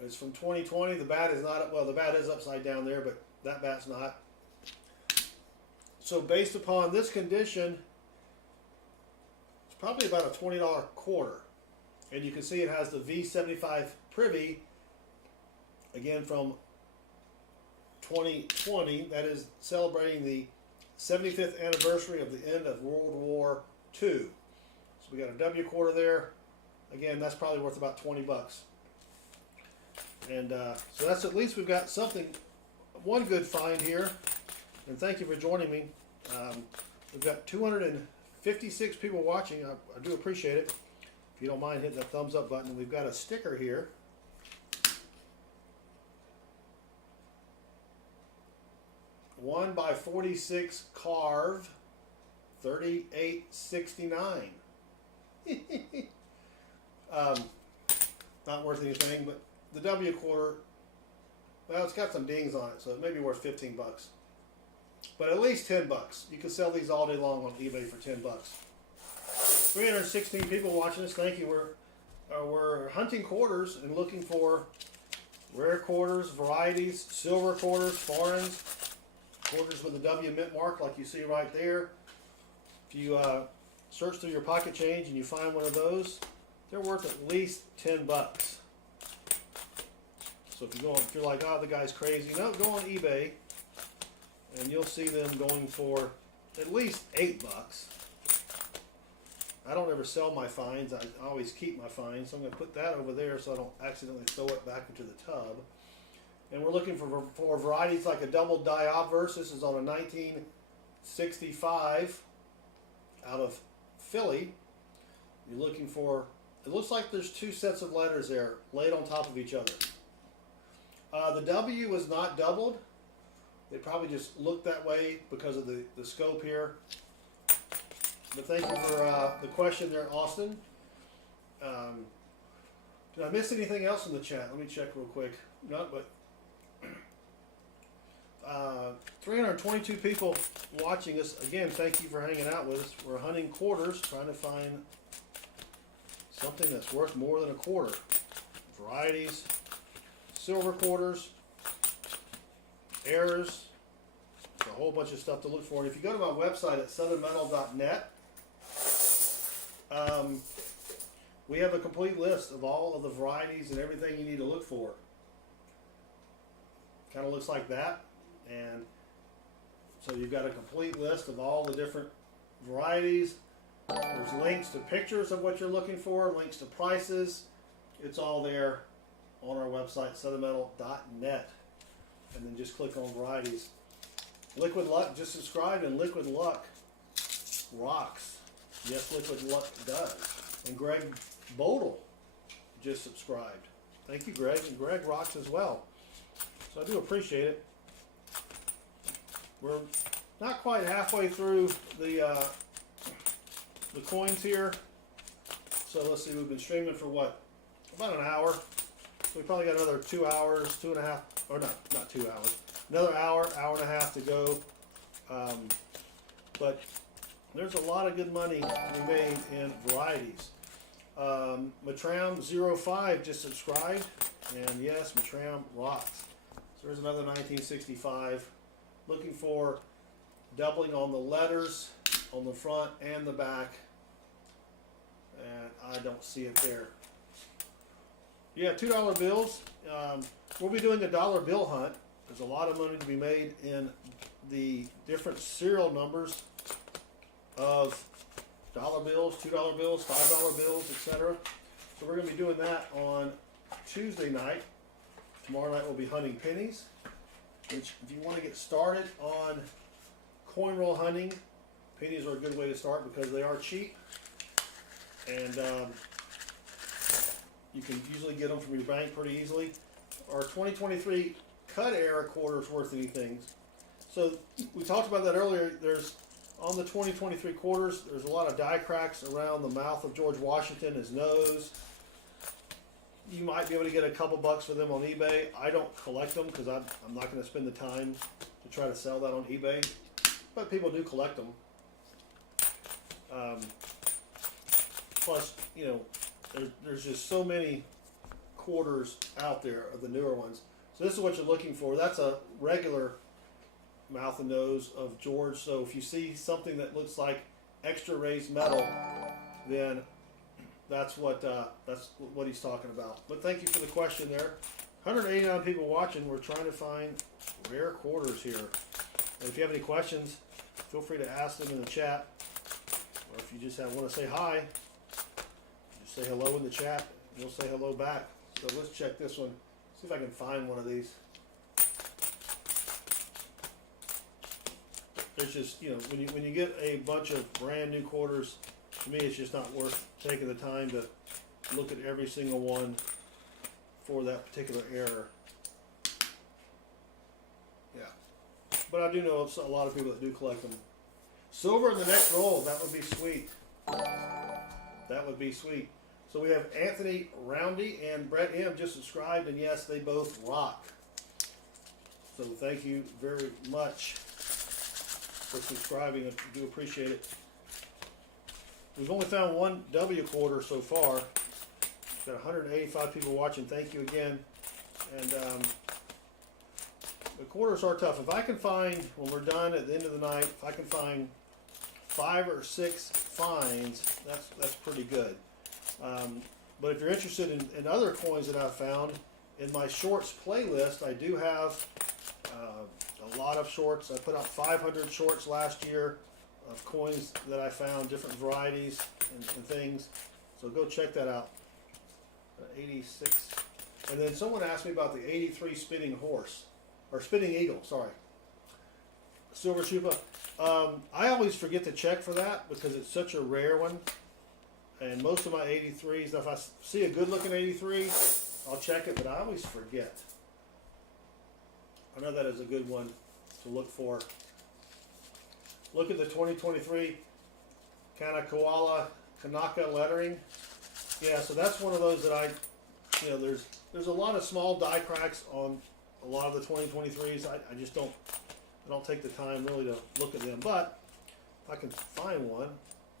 it's from 2020. The bat is not, well, the bat is upside down there, but that bat's not. So based upon this condition, it's probably about a $20 quarter. And you can see it has the V75 privy, again from 2020. That is celebrating the 75th anniversary of the end of World War II. So we got a W quarter there. Again, that's probably worth about 20 bucks. And so that's, at least we've got something, one good find here. And thank you for joining me. We've got 256 people watching. I do appreciate it. If you don't mind hitting that thumbs up button. We've got a sticker here. One by 46 carve, 38.69. Not worth anything, but the W quarter, well, it's got some dings on it, so it may be worth 15 bucks. But at least 10 bucks. You can sell these all day long on eBay for 10 bucks. 316 people watching us. Thank you. We're hunting quarters and looking for rare quarters, varieties, silver quarters, foreigns, quarters with a W mint mark like you see right there. If you search through your pocket change and you find one of those, they're worth at least 10 bucks. So if you're like, oh, the guy's crazy, no, go on eBay and you'll see them going for at least 8 bucks. I don't ever sell my finds. I always keep my finds. So I'm going to put that over there so I don't accidentally throw it back into the tub. And we're looking for varieties like a double die obverse. This is on a 1965 out of Philly. You're looking for, it looks like there's 2 sets of letters there laid on top of each other. The W was not doubled. They probably just looked that way because of the scope here. But thank you for the question there, Austin. Did I miss anything else in the chat? Let me check real quick. No, but 322 people watching us. Again, thank you for hanging out with us. We're hunting quarters, trying to find something that's worth more than a quarter. Varieties, silver quarters, adheres, a whole bunch of stuff to look for. And if you go to my website at southernmetal.net, we have a complete list of all of the varieties and everything you need to look for. Kind of looks like that, and so you've got a complete list of all the different varieties. There's links to pictures of what you're looking for, links to prices. It's all there on our website, southernmetal.net, and then just click on varieties. Liquid Luck just subscribed, and Liquid Luck rocks. Yes, Liquid Luck does. And Greg Bodel just subscribed. Thank you, Greg. And Greg rocks as well. So I do appreciate it. We're not quite halfway through the coins here. So let's see, we've been streaming for what? About an hour. We probably got another 2 hours, 2.5, or not 2 hours. Another hour, hour and a half to go. But there's a lot of good money to be made in varieties. Matram05 just subscribed, and yes, Matram rocks. So there's another 1965. Looking for doubling on the letters on the front and the back, and I don't see it there. Yeah, $2 bills. We'll be doing a dollar bill hunt. There's a lot of money to be made in the different serial numbers of dollar bills, $2 bills, $5 bills, etc. So we're going to be doing that on Tuesday night. Tomorrow night we'll be hunting pennies, which if you want to get started on coin roll hunting, pennies are a good way to start because they are cheap, and you can usually get them from your bank pretty easily. Our 2023 cut error quarters worth anything. So we talked about that earlier. There's on the 2023 quarters, there's a lot of die cracks around the mouth of George Washington, his nose. You might be able to get a couple bucks for them on eBay. I don't collect them because I'm not going to spend the time to try to sell that on eBay, but people do collect them. Plus, you know, there's just so many quarters out there of the newer ones. So this is what you're looking for. That's a regular mouth and nose of George. So if you see something that looks like extra raised metal, then that's what he's talking about. But thank you for the question there. 189 people watching. We're trying to find rare quarters here. And if you have any questions, feel free to ask them in the chat. Or if you just want to say hi, just say hello in the chat. And we'll say hello back. So let's check this one. See if I can find one of these. There's just, you know, when you get a bunch of brand new quarters, to me it's just not worth taking the time to look at every single one for that particular error. Yeah. But I do know of a lot of people that do collect them. Silver in the next roll, that would be sweet. That would be sweet. So we have Anthony Roundy and Brett M just subscribed, and yes, they both rock. So thank you very much for subscribing. I do appreciate it. We've only found one W quarter so far. We've got 185 people watching. Thank you again. And the quarters are tough. If I can find, when we're done at the end of the night, if I can find 5 or 6 finds, that's pretty good. But if you're interested in other coins that I've found, in my shorts playlist, I do have a lot of shorts. I put out 500 shorts last year of coins that I found, different varieties and things. So go check that out. 86. And then someone asked me about the 83 spinning horse, or spinning eagle, sorry. Silver chupa. I always forget to check for that because it's such a rare one. And most of my 83s, now if I see a good looking 83, I'll check it, but I always forget. I know that is a good one to look for. Look at the 2023 kind of koala Kanaka lettering. Yeah, so that's one of those that there's a lot of small die cracks on a lot of the 2023s. I just don't take the time really to look at them. But if I can find one,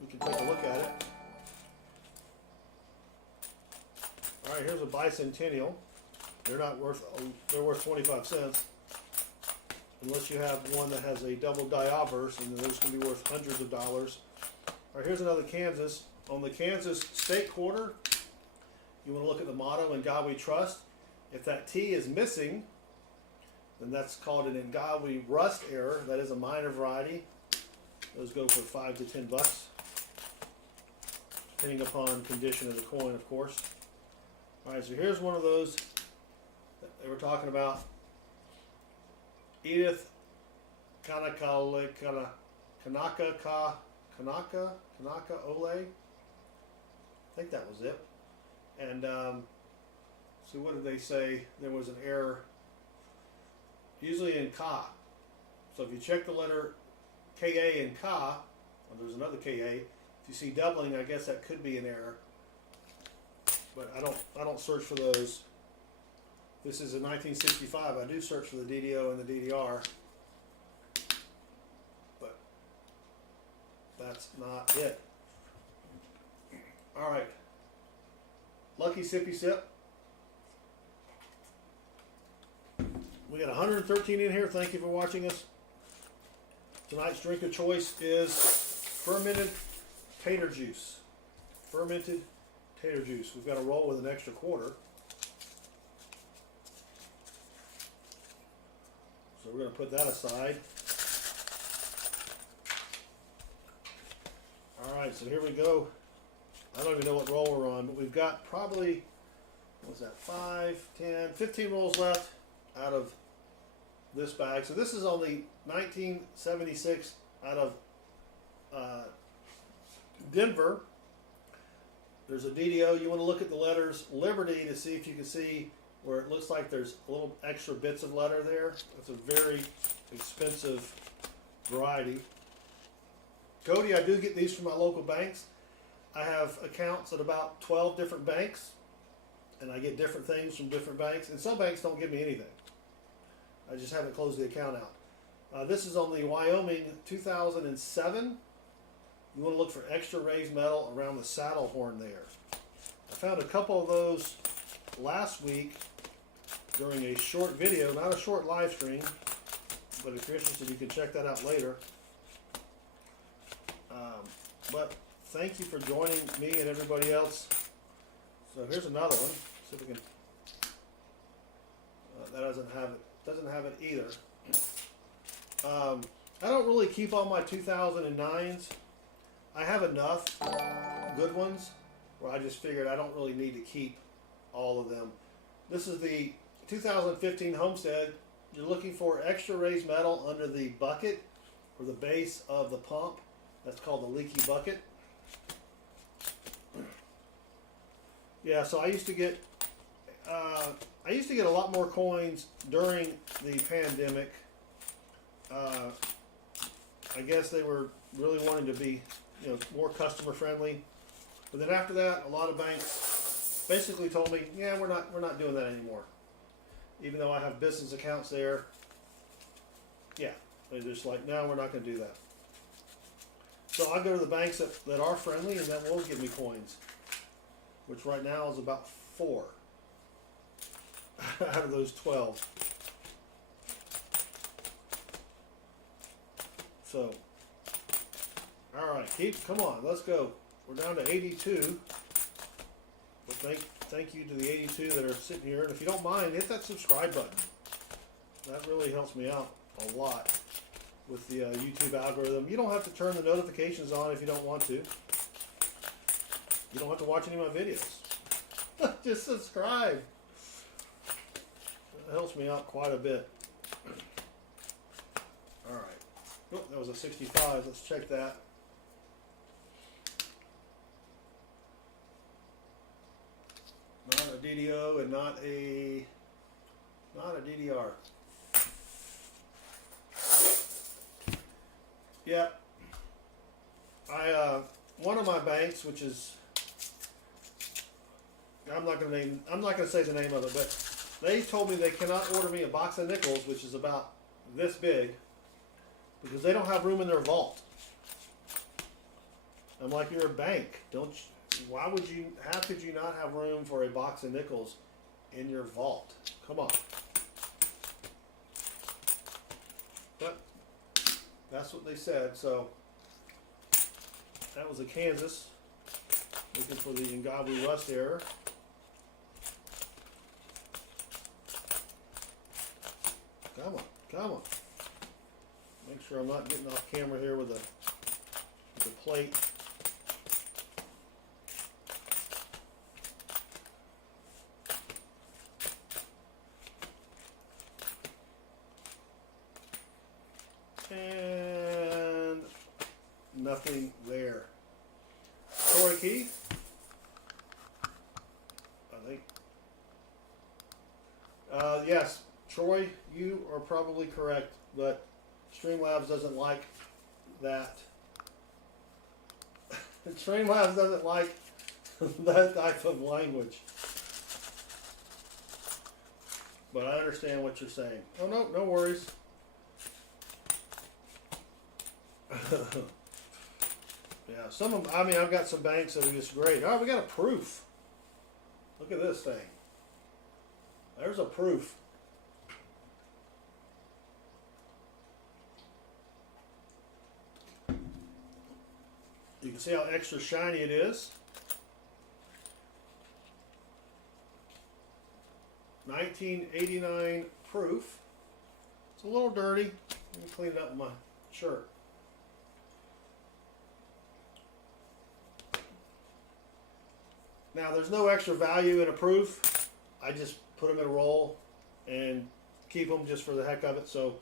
we can take a look at it. All right, here's a bicentennial. They're not worth, they're worth 25 cents. Unless you have one that has a double die obverse, and those can be worth hundreds of dollars. All right, here's another Kansas. On the Kansas state quarter, you want to look at the motto, "In God We Trust." If that T is missing, then that's called an "In God We Rust" error. That is a minor variety. Those go for $5 to $10, depending upon condition of the coin, of course. All right, so here's one of those that they were talking about. Edith Kanaka Ole. I think that was it. And so what did they say? There was an error, usually in Ka. So if you check the letter Ka in Ka, or there's another Ka. If you see doubling, I guess that could be an error. But I don't search for those. This is a 1965. I do search for the DDO and the DDR, but that's not it. All right. Lucky Sippy Sip. We got 113 in here. Thank you for watching us. Tonight's drink of choice is fermented tater juice. Fermented tater juice. We've got a roll with an extra quarter. So we're going to put that aside. All right, so here we go. I don't even know what roll we're on, but we've got probably, what was that, 5, 10, 15 rolls left out of this bag. So this is on the 1976 out of Denver. There's a DDO. You want to look at the letters Liberty to see if you can see where it looks like there's a little extra bits of letter there. It's a very expensive variety. Cody, I do get these from my local banks. I have accounts at about 12 different banks, and I get different things from different banks, and some banks don't give me anything. I just haven't closed the account out. This is on the Wyoming 2007. You want to look for extra raised metal around the saddle horn there. I found a couple of those last week during a short video, not a short live stream, but if you're interested, you can check that out later. But thank you for joining me and everybody else. So here's another one. See if we can. That doesn't have it. Doesn't have it either. I don't really keep all my 2009s. I have enough good ones where I just figured I don't really need to keep all of them. This is the 2015 Homestead. You're looking for extra raised metal under the bucket or the base of the pump. That's called the leaky bucket. Yeah, so I used to get a lot more coins during the pandemic. I guess they were really wanting to be, more customer friendly. But then after that, a lot of banks basically told me, yeah, we're not doing that anymore. Even though I have business accounts there, yeah, they're just like, no, we're not going to do that. So I go to the banks that are friendly and that will give me coins, which right now is about 4 out of those 12. So, all right, come on, let's go. We're down to 82. Well, thank you to the 82 that are sitting here. And if you don't mind, hit that subscribe button. That really helps me out a lot with the YouTube algorithm. You don't have to turn the notifications on if you don't want to. You don't have to watch any of my videos. Just subscribe. That helps me out quite a bit. All right. Oh, that was a 65. Let's check that. Not a DDO and not a DDR. Yep. One of my banks, which is, I'm not gonna say the name of it, but they told me they cannot order me a box of nickels, which is about this big, because they don't have room in their vault. I'm like, you're a bank, don't you? Why would you? How could you not have room for a box of nickels in your vault? Come on. But that's what they said. So that was a Kansas. Looking for the Ngaboo rust error. Come on, come on. Make sure I'm not getting off camera here with a plate. And nothing there. Troy Keith, I think. Yes, Troy, you are probably correct, but Streamlabs doesn't like that. Streamlabs doesn't like that type of language. But I understand what you're saying. Oh, no, no worries. Yeah, some of them, I mean, I've got some banks that are just great. Oh, we got a proof. Look at this thing. There's a proof. You can see how extra shiny it is. 1989 proof. It's a little dirty. Let me clean it up with my shirt. Now, there's no extra value in a proof. I just put them in a roll and keep them just for the heck of it. So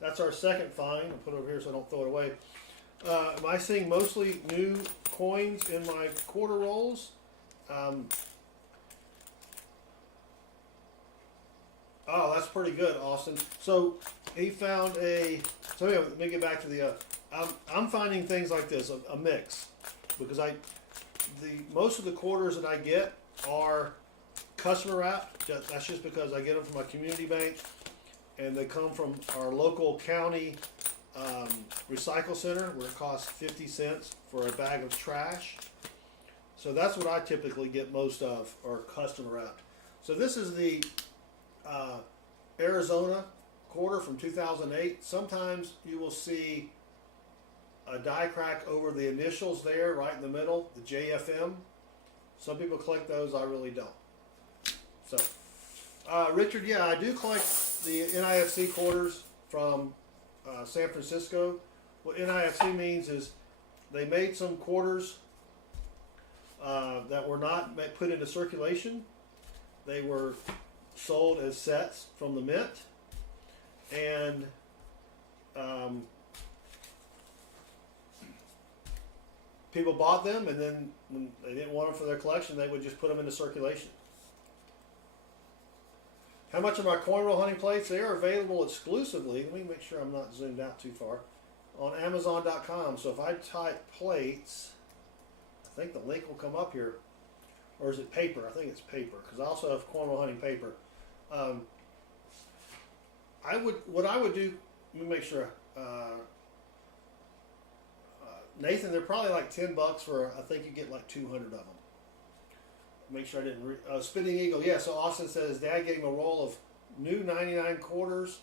that's our second find. I'll put it over here so I don't throw it away. Am I seeing mostly new coins in my quarter rolls? Oh, that's pretty good, Austin. So he found a. So anyway, let me get back to the. I'm finding things like this, a mix, because most of the quarters that I get are customer wrapped. That's just because I get them from my community bank, and they come from our local county recycle center, where it costs 50 cents for a bag of trash. So that's what I typically get most of, or customer wrapped. So this is the Arizona quarter from 2008. Sometimes you will see a die crack over the initials there, right in the middle, the JFM. Some people collect those, I really don't. So, Richard, yeah, I do collect the NIFC quarters from San Francisco. What NIFC means is they made some quarters that were not put into circulation. They were sold as sets from the mint, and people bought them, and then when they didn't want them for their collection, they would just put them into circulation. How much of my coin roll hunting plates? They are available exclusively. Let me make sure I'm not zoomed out too far. On Amazon.com. So if I type plates, I think the link will come up here. Or is it paper? I think it's paper, because I also have coin roll hunting paper. What I would do. Let me make sure. Nathan, they're probably like $10 for. I think you get like 200 of them. Make sure I didn't. Spinning Eagle. Yeah. So Austin says Dad gave him a roll of new 99 quarters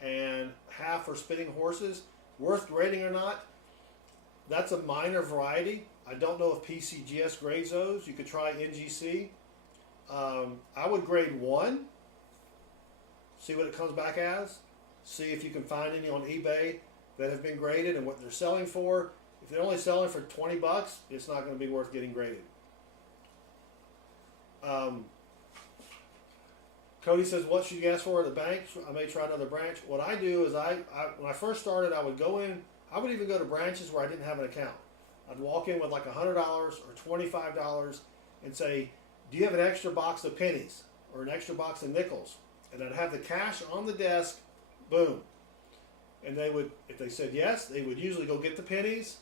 and half for spinning horses. Worth grading or not? That's a minor variety. I don't know if PCGS grades those. You could try NGC. I would grade 1. See what it comes back as. See if you can find any on eBay that have been graded and what they're selling for. If they're only selling for $20, it's not going to be worth getting graded. Cody says, what should you ask for at the bank? I may try another branch. What I do is when I first started, I would go in. I would even go to branches where I didn't have an account. I'd walk in with like $100 or $25 and say, do you have an extra box of pennies or an extra box of nickels? And I'd have the cash on the desk, boom. And they would, if they said yes, they would usually go get the pennies,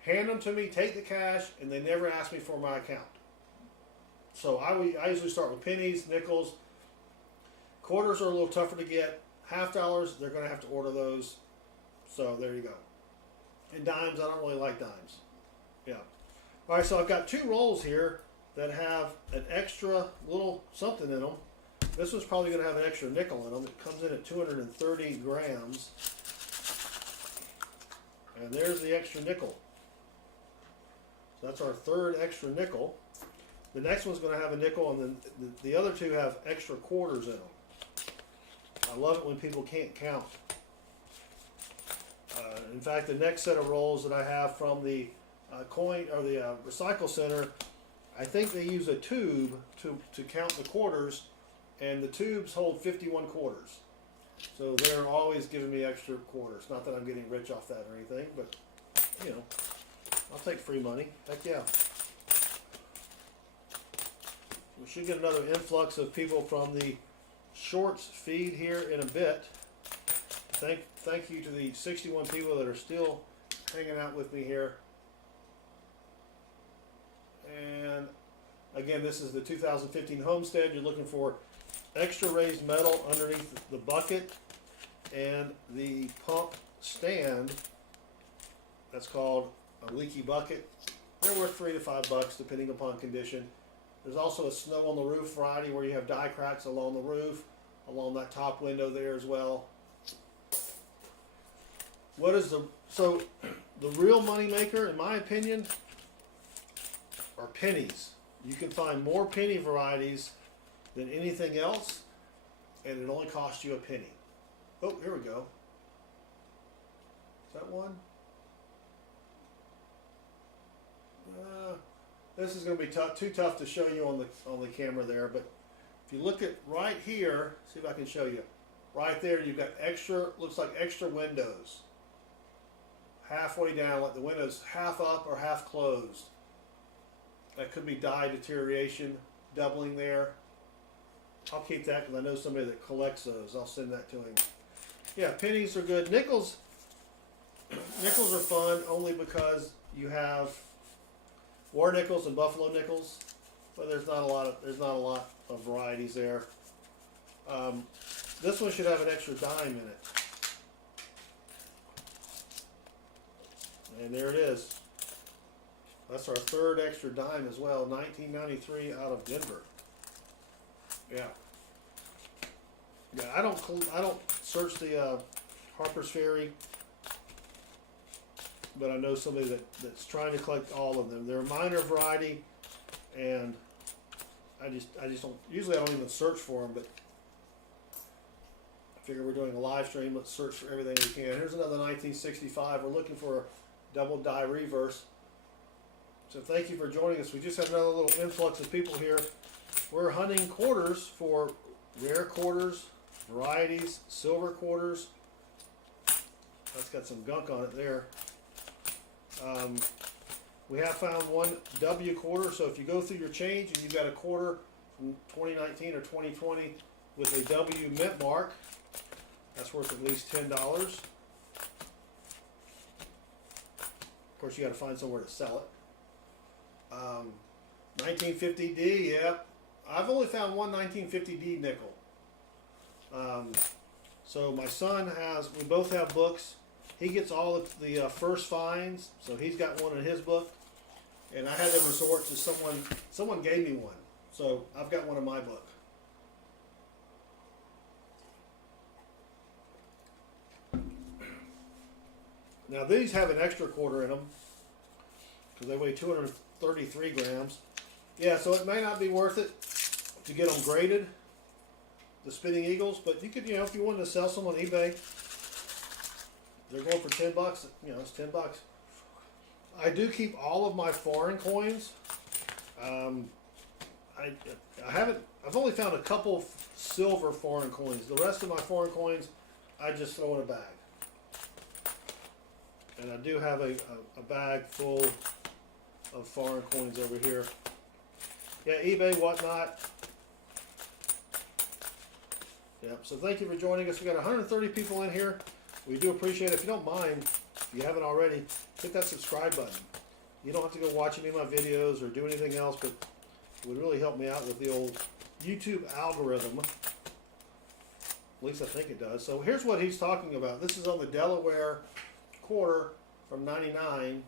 hand them to me, take the cash, and they never asked me for my account. So I usually start with pennies, nickels. Quarters are a little tougher to get. $half, they're going to have to order those. So there you go. And dimes, I don't really like dimes. Yeah. All right, so I've got 2 rolls here that have an extra little something in them. This one's probably going to have an extra nickel in them. It comes in at 230 grams. And there's the extra nickel. So that's our 3rd extra nickel. The next one's going to have a nickel, and then the other 2 have extra quarters in them. I love it when people can't count. In fact, the next set of rolls that I have from the recycle center, I think they use a tube to count the quarters, and the tubes hold 51 quarters. So they're always giving me extra quarters. Not that I'm getting rich off that or anything, but you know, I'll take free money. Heck yeah. We should get another influx of people from the shorts feed here in a bit. Thank you to the 61 people that are still hanging out with me here. And again, this is the 2015 Homestead. You're looking for extra raised metal underneath the bucket and the pump stand. That's called a leaky bucket. They're worth $3 to $5 depending upon condition. There's also a snow on the roof variety where you have die cracks along the roof, along that top window there as well. So the real money maker, in my opinion, are pennies. You can find more penny varieties than anything else, and it only costs you a penny. Oh, here we go. Is that one? This is going to be too tough to show you on the camera there, but if you look at right here, see if I can show you. Right there, you've got extra, looks like extra windows. Halfway down, like the window's half up or half closed. That could be dye deterioration, doubling there. I'll keep that because I know somebody that collects those. I'll send that to him. Yeah, pennies are good. Nickels are fun only because you have war nickels and buffalo nickels, but there's not a lot of varieties there. This one should have an extra dime in it. And there it is. That's our 3rd extra dime as well, 1993 out of Denver. Yeah. Yeah, I don't search the Harper's Ferry, but I know somebody that's trying to collect all of them. They're a minor variety, and I just don't. Usually, I don't even search for them, but I figure we're doing a live stream. Let's search for everything we can. Here's another 1965. We're looking for a double die reverse. So thank you for joining us. We just have another little influx of people here. We're hunting quarters for rare quarters, varieties, silver quarters. That's got some gunk on it there. We have found one W quarter, so if you go through your change and you've got a quarter from 2019 or 2020 with a W mint mark, that's worth at least $10. Of course, you got to find somewhere to sell it. 1950D, yeah. I've only found one 1950D nickel. So my son we both have books. He gets all of the first finds, so he's got one in his book. And I had to resort to someone gave me one. So I've got one in my book. Now these have an extra quarter in them because they weigh 233 grams. Yeah, so it may not be worth it to get them graded, the spinning eagles, but you could, if you wanted to sell some on eBay, they're going for $10. It's $10. I do keep all of my foreign coins. I've only found a couple silver foreign coins. The rest of my foreign coins, I just throw in a bag. And I do have a bag full of foreign coins over here. Yeah, eBay, whatnot. Yep, so thank you for joining us. We got 130 people in here. We do appreciate it. If you don't mind, if you haven't already, hit that subscribe button. You don't have to go watch any of my videos or do anything else, but it would really help me out with the old YouTube algorithm. At least I think it does. So here's what he's talking about. This is on the Delaware quarter from '99.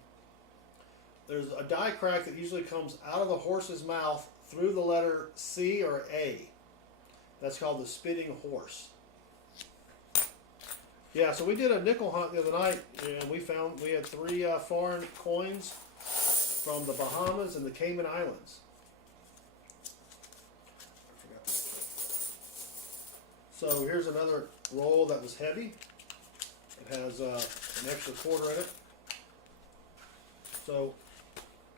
there's a die crack that usually comes out of the horse's mouth through the letter C or A. That's called the spitting horse. Yeah, so we did a nickel hunt the other night, and we had 3 foreign coins from the Bahamas and the Cayman Islands. So here's another roll that was heavy. It has an extra quarter in it. So,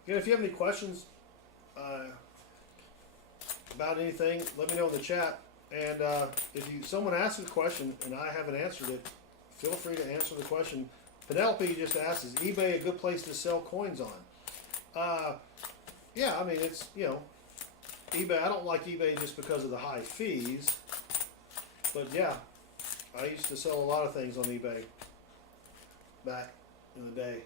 again, if you have any questions about anything, let me know in the chat. And if someone asks a question and I haven't answered it, feel free to answer the question. Penelope just asked, is eBay a good place to sell coins on? Yeah, I mean, it's, eBay. I don't like eBay just because of the high fees. But yeah, I used to sell a lot of things on eBay back in the day.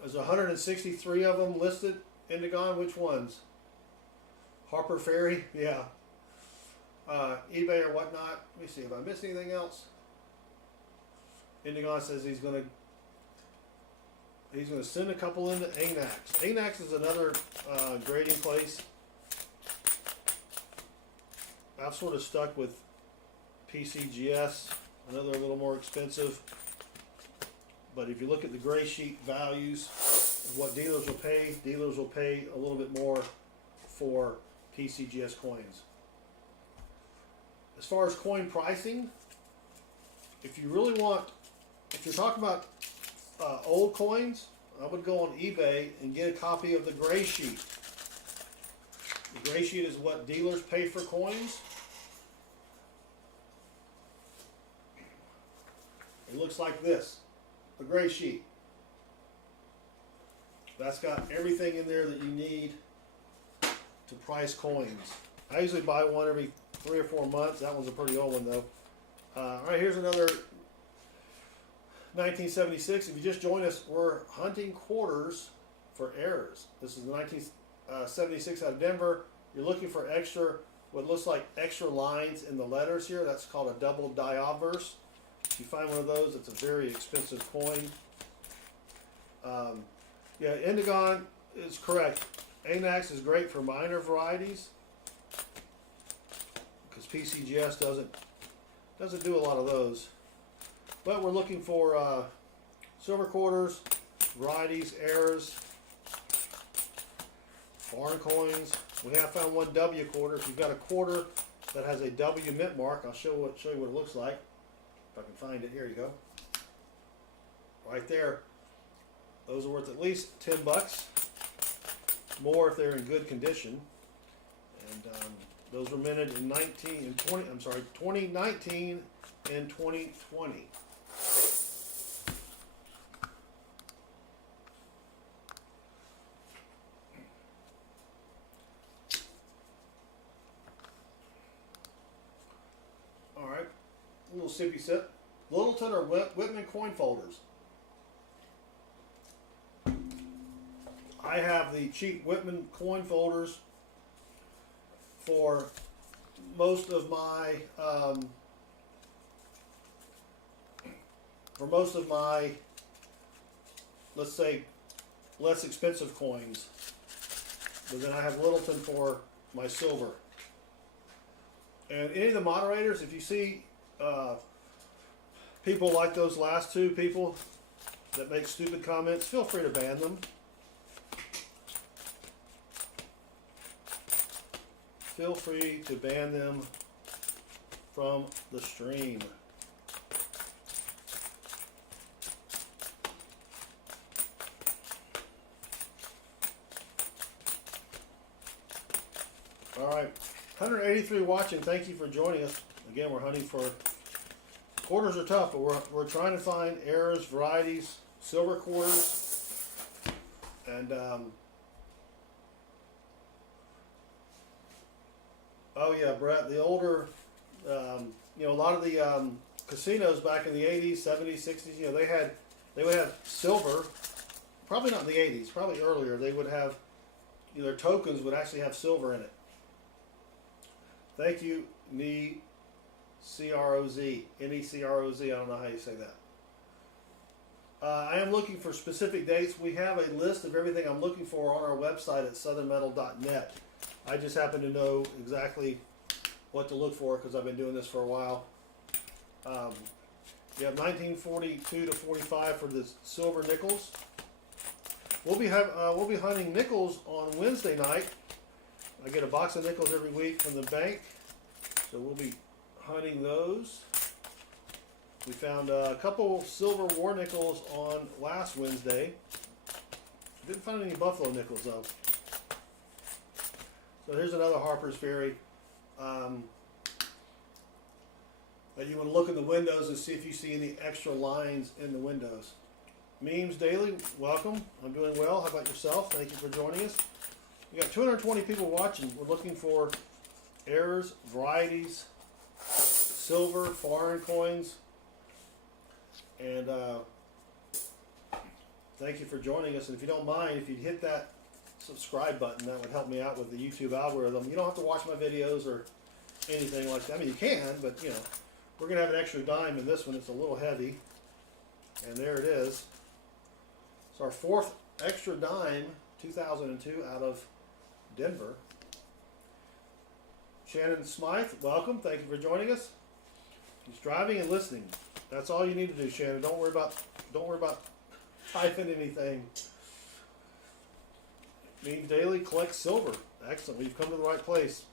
There's 163 of them listed. Indigon, which ones? Harper Ferry, yeah. eBay or whatnot. Let me see if I missed anything else. Indigon says he's gonna send a couple into ANAX. ANAX is another grading place. I've sort of stuck with PCGS, another a little more expensive. But if you look at the gray sheet values of what dealers will pay a little bit more for PCGS coins. As far as coin pricing, if you're talking about old coins, I would go on eBay and get a copy of the gray sheet. The gray sheet is what dealers pay for coins. It looks like this, the gray sheet. That's got everything in there that you need to price coins. I usually buy one every 3 or 4 months. That one's a pretty old one though. All right, here's another 1976. If you just joined us, we're hunting quarters for errors. This is 1976 out of Denver. You're looking for what looks like extra lines in the letters here. That's called a double die obverse. If you find one of those, it's a very expensive coin. Yeah, Indigon is correct. ANAX is great for minor varieties because PCGS doesn't do a lot of those. But we're looking for silver quarters, varieties, errors, foreign coins. We have found one W quarter. If you've got a quarter that has a W mint mark, I'll show you what it looks like. If I can find it, here you go. Right there. Those are worth at least $10. More if they're in good condition. And those were minted in 2019 and 2020. All right, a little sippy sip. Littleton or Whitman coin folders. I have the cheap Whitman coin folders for most of my let's say less expensive coins, but then I have Littleton for my silver. And any of the moderators, if you see people like those last 2 people that make stupid comments, feel free to ban them. Feel free to ban them from the stream. All right, 183 watching. Thank you for joining us. Again, we're hunting for quarters are tough, but we're trying to find errors, varieties, silver quarters, and oh yeah, Brett, the older, a lot of the casinos back in the 80s, 70s, 60s, they would have silver, probably not in the 80s, probably earlier, they would have, their tokens would actually have silver in it. Thank you, NECROZ, NECROZ, I don't know how you say that. I am looking for specific dates. We have a list of everything I'm looking for on our website at southernmetal.net. I just happen to know exactly what to look for because I've been doing this for a while. You have 1942 to 45 for the silver nickels. We'll be hunting nickels on Wednesday night. I get a box of nickels every week from the bank, so we'll be hunting those. We found a couple silver war nickels on last Wednesday. Didn't find any buffalo nickels though. So here's another Harper's Ferry. That you want to look in the windows and see if you see any extra lines in the windows. Memes Daily, welcome. I'm doing well. How about yourself? Thank you for joining us. We got 220 people watching. We're looking for errors, varieties, silver, foreign coins, and thank you for joining us. And if you don't mind, if you'd hit that subscribe button, that would help me out with the YouTube algorithm. You don't have to watch my videos or anything like that. I mean, you can, but you know, we're going to have an extra dime in this one. It's a little heavy. And there it is. It's our fourth extra dime, 2002, out of Denver. Shannon Smythe, welcome. Thank you for joining us. He's driving and listening. That's all you need to do, Shannon. Don't worry about typing anything. Memes Daily, collect silver. Excellent. We've come to the right place.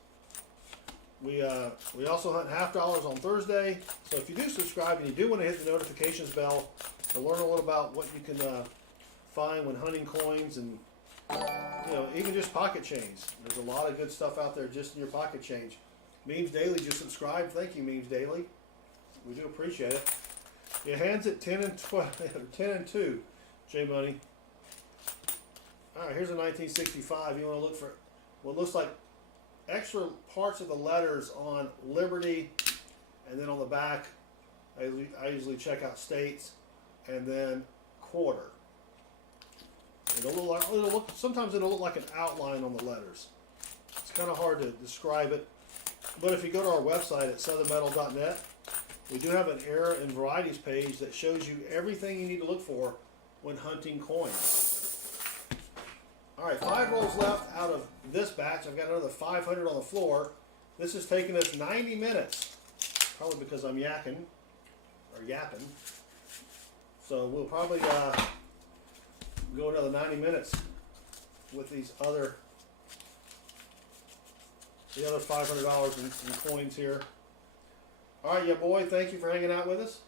We also hunt half dollars on Thursday. So if you do subscribe and you do want to hit the notifications bell to learn a little about what you can find when hunting coins and even just pocket change. There's a lot of good stuff out there just in your pocket change. Memes Daily, just subscribe. Thank you, Memes Daily. We do appreciate it. Your hands at 10 and 12, 10 and 2, J Money. All right, here's a 1965. You want to look for what looks like extra parts of the letters on Liberty, and then on the back, I usually check out states, and then quarter. Sometimes it'll look like an outline on the letters. It's kind of hard to describe it, but if you go to our website at southernmetal.net, we do have an error and varieties page that shows you everything you need to look for when hunting coins. All right, 5 rolls left out of this batch. I've got another 500 on the floor. This has taken us 90 minutes, probably because I'm yapping. So we'll probably go another 90 minutes with the other $500 in coins here. All right, yeah, boy, thank you for hanging out with us.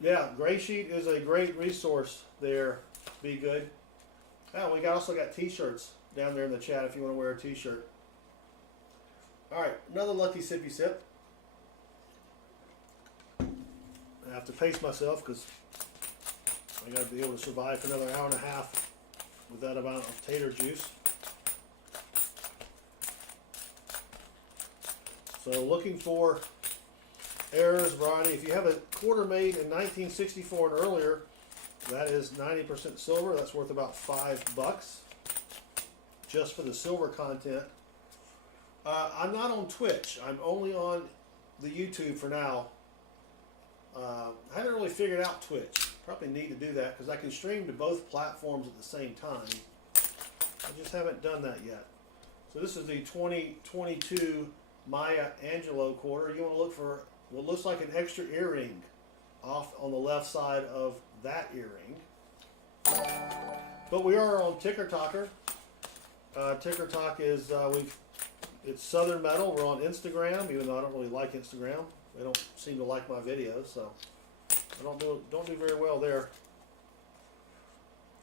Yeah, Gray Sheet is a great resource there. Be good. Oh, we also got t-shirts down there in the chat if you want to wear a t-shirt. All right, another lucky sippy sip. I have to pace myself because I got to be able to survive for another hour and a half with that amount of tater juice. So looking for errors, variety. If you have a quarter made in 1964 and earlier, that is 90% silver. That's worth about $5 just for the silver content. I'm not on Twitch. I'm only on the YouTube for now. I haven't really figured out Twitch. Probably need to do that because I can stream to both platforms at the same time. I just haven't done that yet. So this is the 2022 Maya Angelou quarter. You want to look for what looks like an extra earring off on the left side of that earring. But we are on Ticker Talker. Ticker Talk is it's Southern Metal. We're on Instagram, even though I don't really like Instagram. They don't seem to like my videos, so I don't do very well there.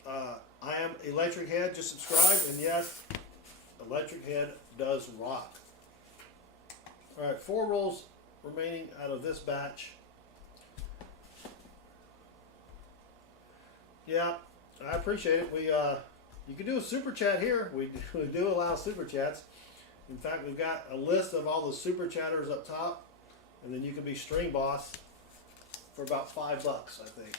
I am Electric Head. Just subscribe, and yes, Electric Head does rock. All right, 4 rolls remaining out of this batch. Yeah, I appreciate it. You can do a super chat here. We do allow super chats. In fact, we've got a list of all the super chatters up top, and then you can be stream boss for about $5, I think.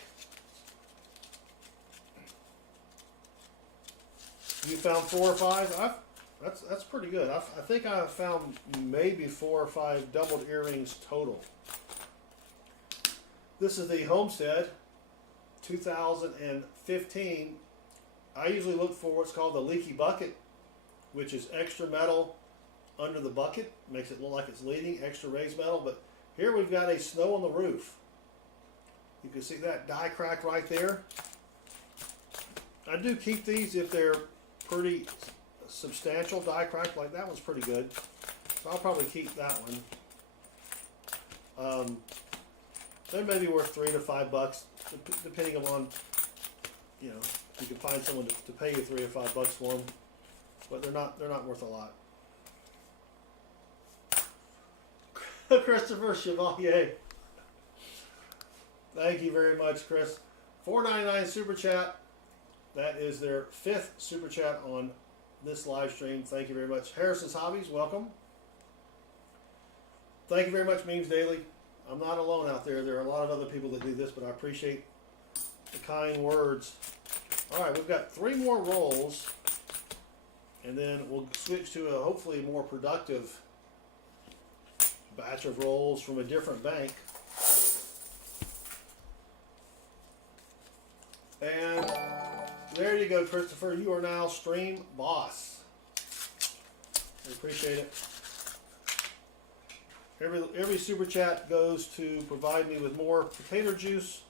You found 4 or 5. That's pretty good. I think I found maybe 4 or 5 doubled earrings total. This is the Homestead 2015. I usually look for what's called the leaky bucket, which is extra metal under the bucket. Makes it look like it's leaking, extra raised metal. But here we've got a snow on the roof. You can see that die crack right there. I do keep these if they're pretty substantial die crack. Like that one's pretty good. So I'll probably keep that one. They may be worth $3 to $5, depending upon, you know, you can find someone to pay you $3 or $5 for them, but they're not worth a lot. Christopher Chevalier, thank you very much, Chris. $4.99 super chat. That is their 5th super chat on this live stream. Thank you very much. Harrison's Hobbies, welcome. Thank you very much, Memes Daily. I'm not alone out there. There are a lot of other people that do this, but I appreciate the kind words. All right, we've got 3 more rolls, and then we'll switch to a hopefully more productive batch of rolls from a different bank. And there you go, Christopher. You are now stream boss. I appreciate it. Every super chat goes to provide me with more potato juice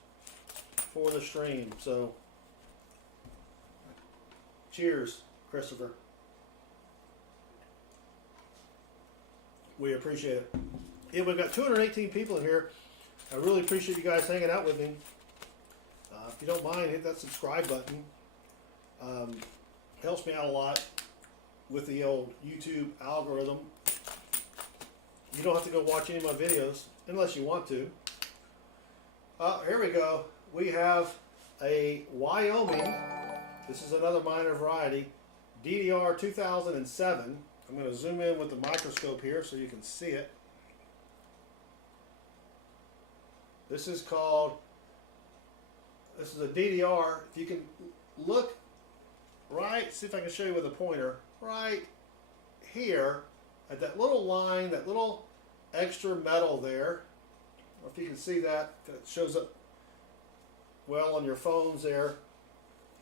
for the stream. So, cheers, Christopher. We appreciate it. Yeah, we've got 218 people in here. I really appreciate you guys hanging out with me. If you don't mind, hit that subscribe button. Helps me out a lot with the old YouTube algorithm. You don't have to go watch any of my videos unless you want to. Here we go. We have a Wyoming. This is another minor variety. DDR 2007. I'm going to zoom in with the microscope here so you can see it. This is a DDR. If you can look right, see if I can show you with a pointer, right here at that little line, that little extra metal there. I don't know if you can see that. It shows up well on your phones there.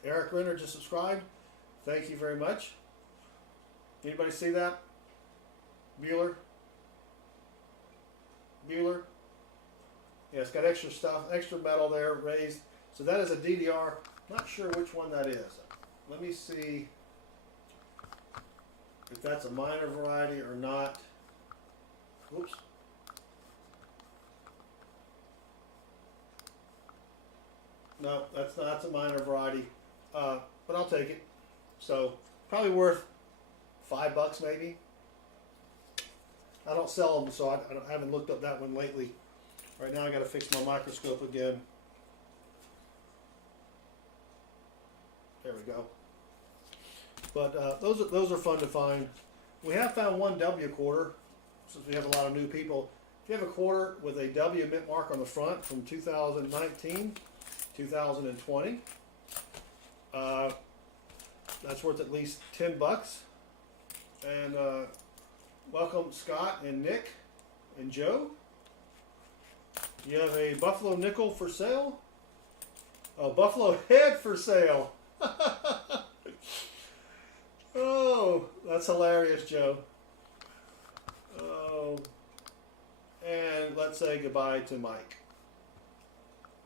Eric Renner just subscribed. Thank you very much. Anybody see that? Bueller? Yeah, it's got extra stuff, extra metal there raised. So that is a DDR. Not sure which one that is. Let me see if that's a minor variety or not. Whoops. No, that's not. That's a minor variety, but I'll take it. So probably worth $5 maybe. I don't sell them, so I haven't looked up that one lately. Right now I got to fix my microscope again. There we go. But those are fun to find. We have found one W quarter, since we have a lot of new people. If you have a quarter with a W mint mark on the front from 2019, 2020, that's worth at least $10. And welcome Scott and Nick and Joe. You have a Buffalo nickel for sale? Oh, Buffalo head for sale. Oh, that's hilarious, Joe. Oh, and let's say goodbye to Mike.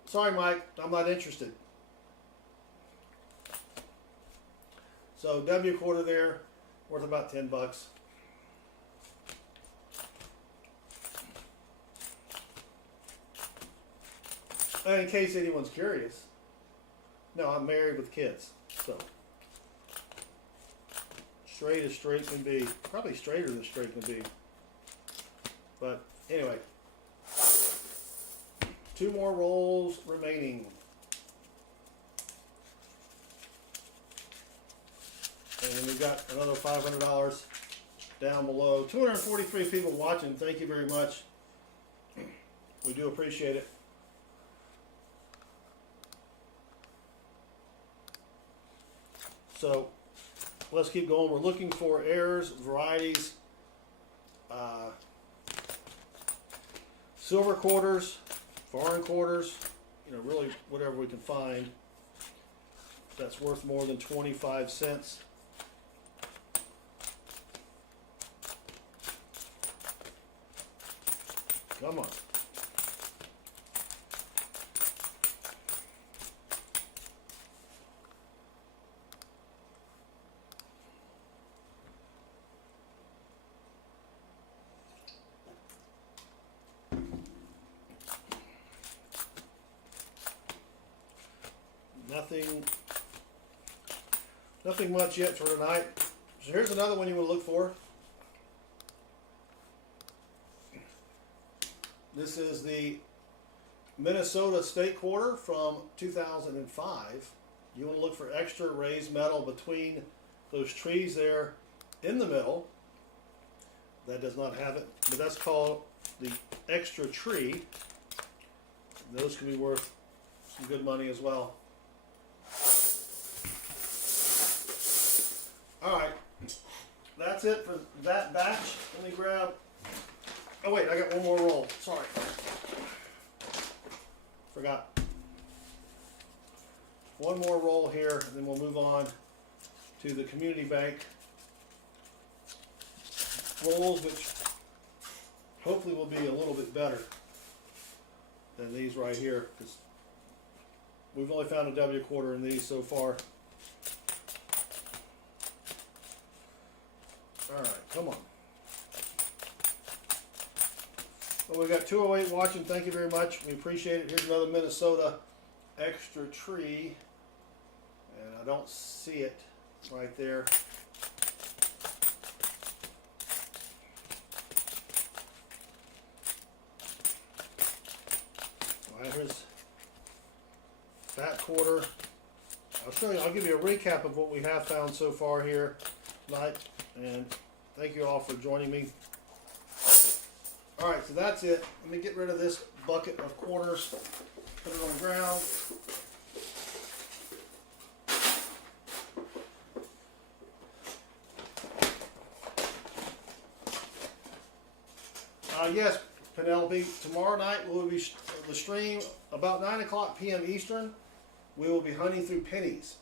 Sorry, Mike, I'm not interested. So W quarter there, worth about $10. And in case anyone's curious, no, I'm married with kids, so straight as straight can be. Probably straighter than straight can be. But anyway, 2 more rolls remaining. And we've got another $500 down below. 243 people watching. Thank you very much. We do appreciate it. So let's keep going. We're looking for errors, varieties, silver quarters, foreign quarters, you know, really whatever we can find that's worth more than 25 cents. Come on. Nothing much yet for tonight. So here's another one you want to look for. This is the Minnesota State Quarter from 2005. You want to look for extra raised metal between those trees there in the middle. That does not have it, but that's called the extra tree. Those can be worth some good money as well. Alright, that's it for that batch. Let me grab, oh wait, I got one more roll, sorry. Forgot. One more roll here, and then we'll move on to the community bank rolls, which hopefully will be a little bit better than these right here, because we've only found a W quarter in these so far. Alright, come on. Well, we've got 208 watching. Thank you very much. We appreciate it. Here's another Minnesota extra tree. And I don't see it right there. Alright, here's that quarter. I'll give you a recap of what we have found so far here tonight. And thank you all for joining me. Alright, so that's it. Let me get rid of this bucket of quarters. Put it on the ground. Yes, Penelope, tomorrow night we'll be the stream about 9 p.m. Eastern. We will be hunting through pennies.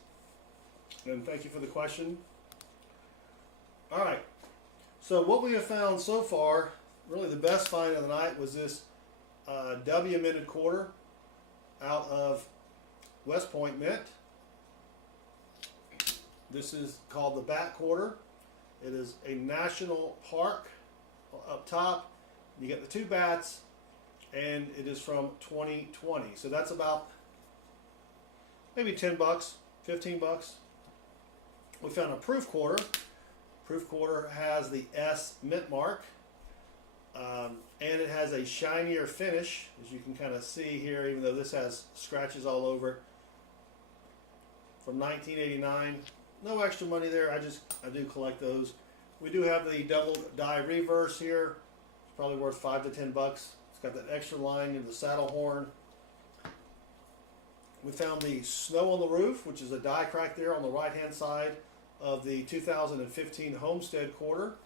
And thank you for the question. Alright, so what we have found so far, really the best find of the night was this W minted quarter out of West Point Mint. This is called the Bat Quarter. It is a national park up top. You get the two bats, and it is from 2020. So that's about maybe 10 bucks, 15 bucks. We found a proof quarter. Proof quarter has the S mint mark, and it has a shinier finish, as you can kind of see here, even though this has scratches all over it. From 1989. No extra money there. I do collect those. We do have the double die reverse here. It's probably worth 5 to 10 bucks. It's got that extra line in the saddle horn. We found the snow on the roof, which is a die crack there on the right hand side of the 2015 Homestead quarter.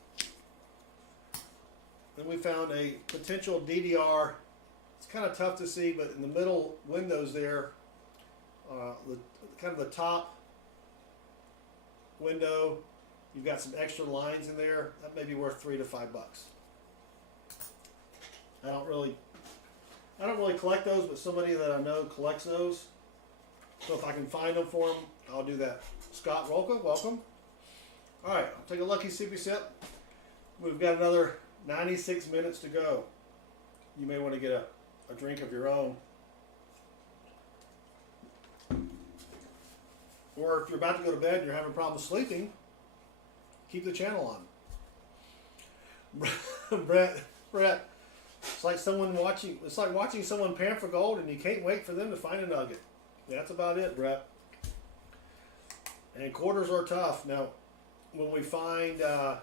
Then we found a potential DDR. It's kind of tough to see, but in the middle windows there, kind of the top window, you've got some extra lines in there. That may be worth 3 to 5 bucks. I don't really collect those, but somebody that I know collects those. So if I can find them for them, I'll do that. Scott Rolka, welcome. All right, I'll take a lucky sippy sip. We've got another 96 minutes to go. You may want to get a drink of your own. Or if you're about to go to bed and you're having problems sleeping, keep the channel on. Brett, it's like watching someone pan for gold and you can't wait for them to find a nugget. That's about it, Brett. And quarters are tough. Now, when we find, when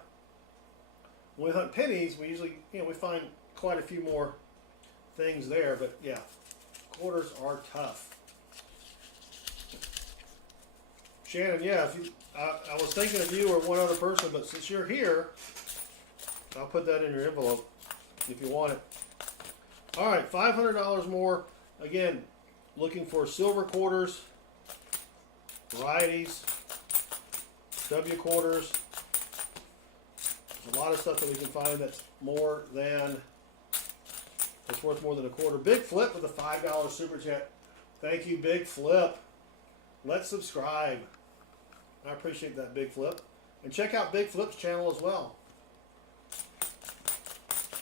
we hunt pennies, we usually, we find quite a few more things there. But yeah, quarters are tough. Shannon, yeah, I was thinking of you or one other person, but since you're here, I'll put that in your envelope if you want it. All right, $500 more. Again, looking for silver quarters, varieties, W quarters. There's a lot of stuff that we can find that's worth more than a quarter. Big Flip with a $5 super chat. Thank you, Big Flip. Let's subscribe. I appreciate that, Big Flip. And check out Big Flip's channel as well.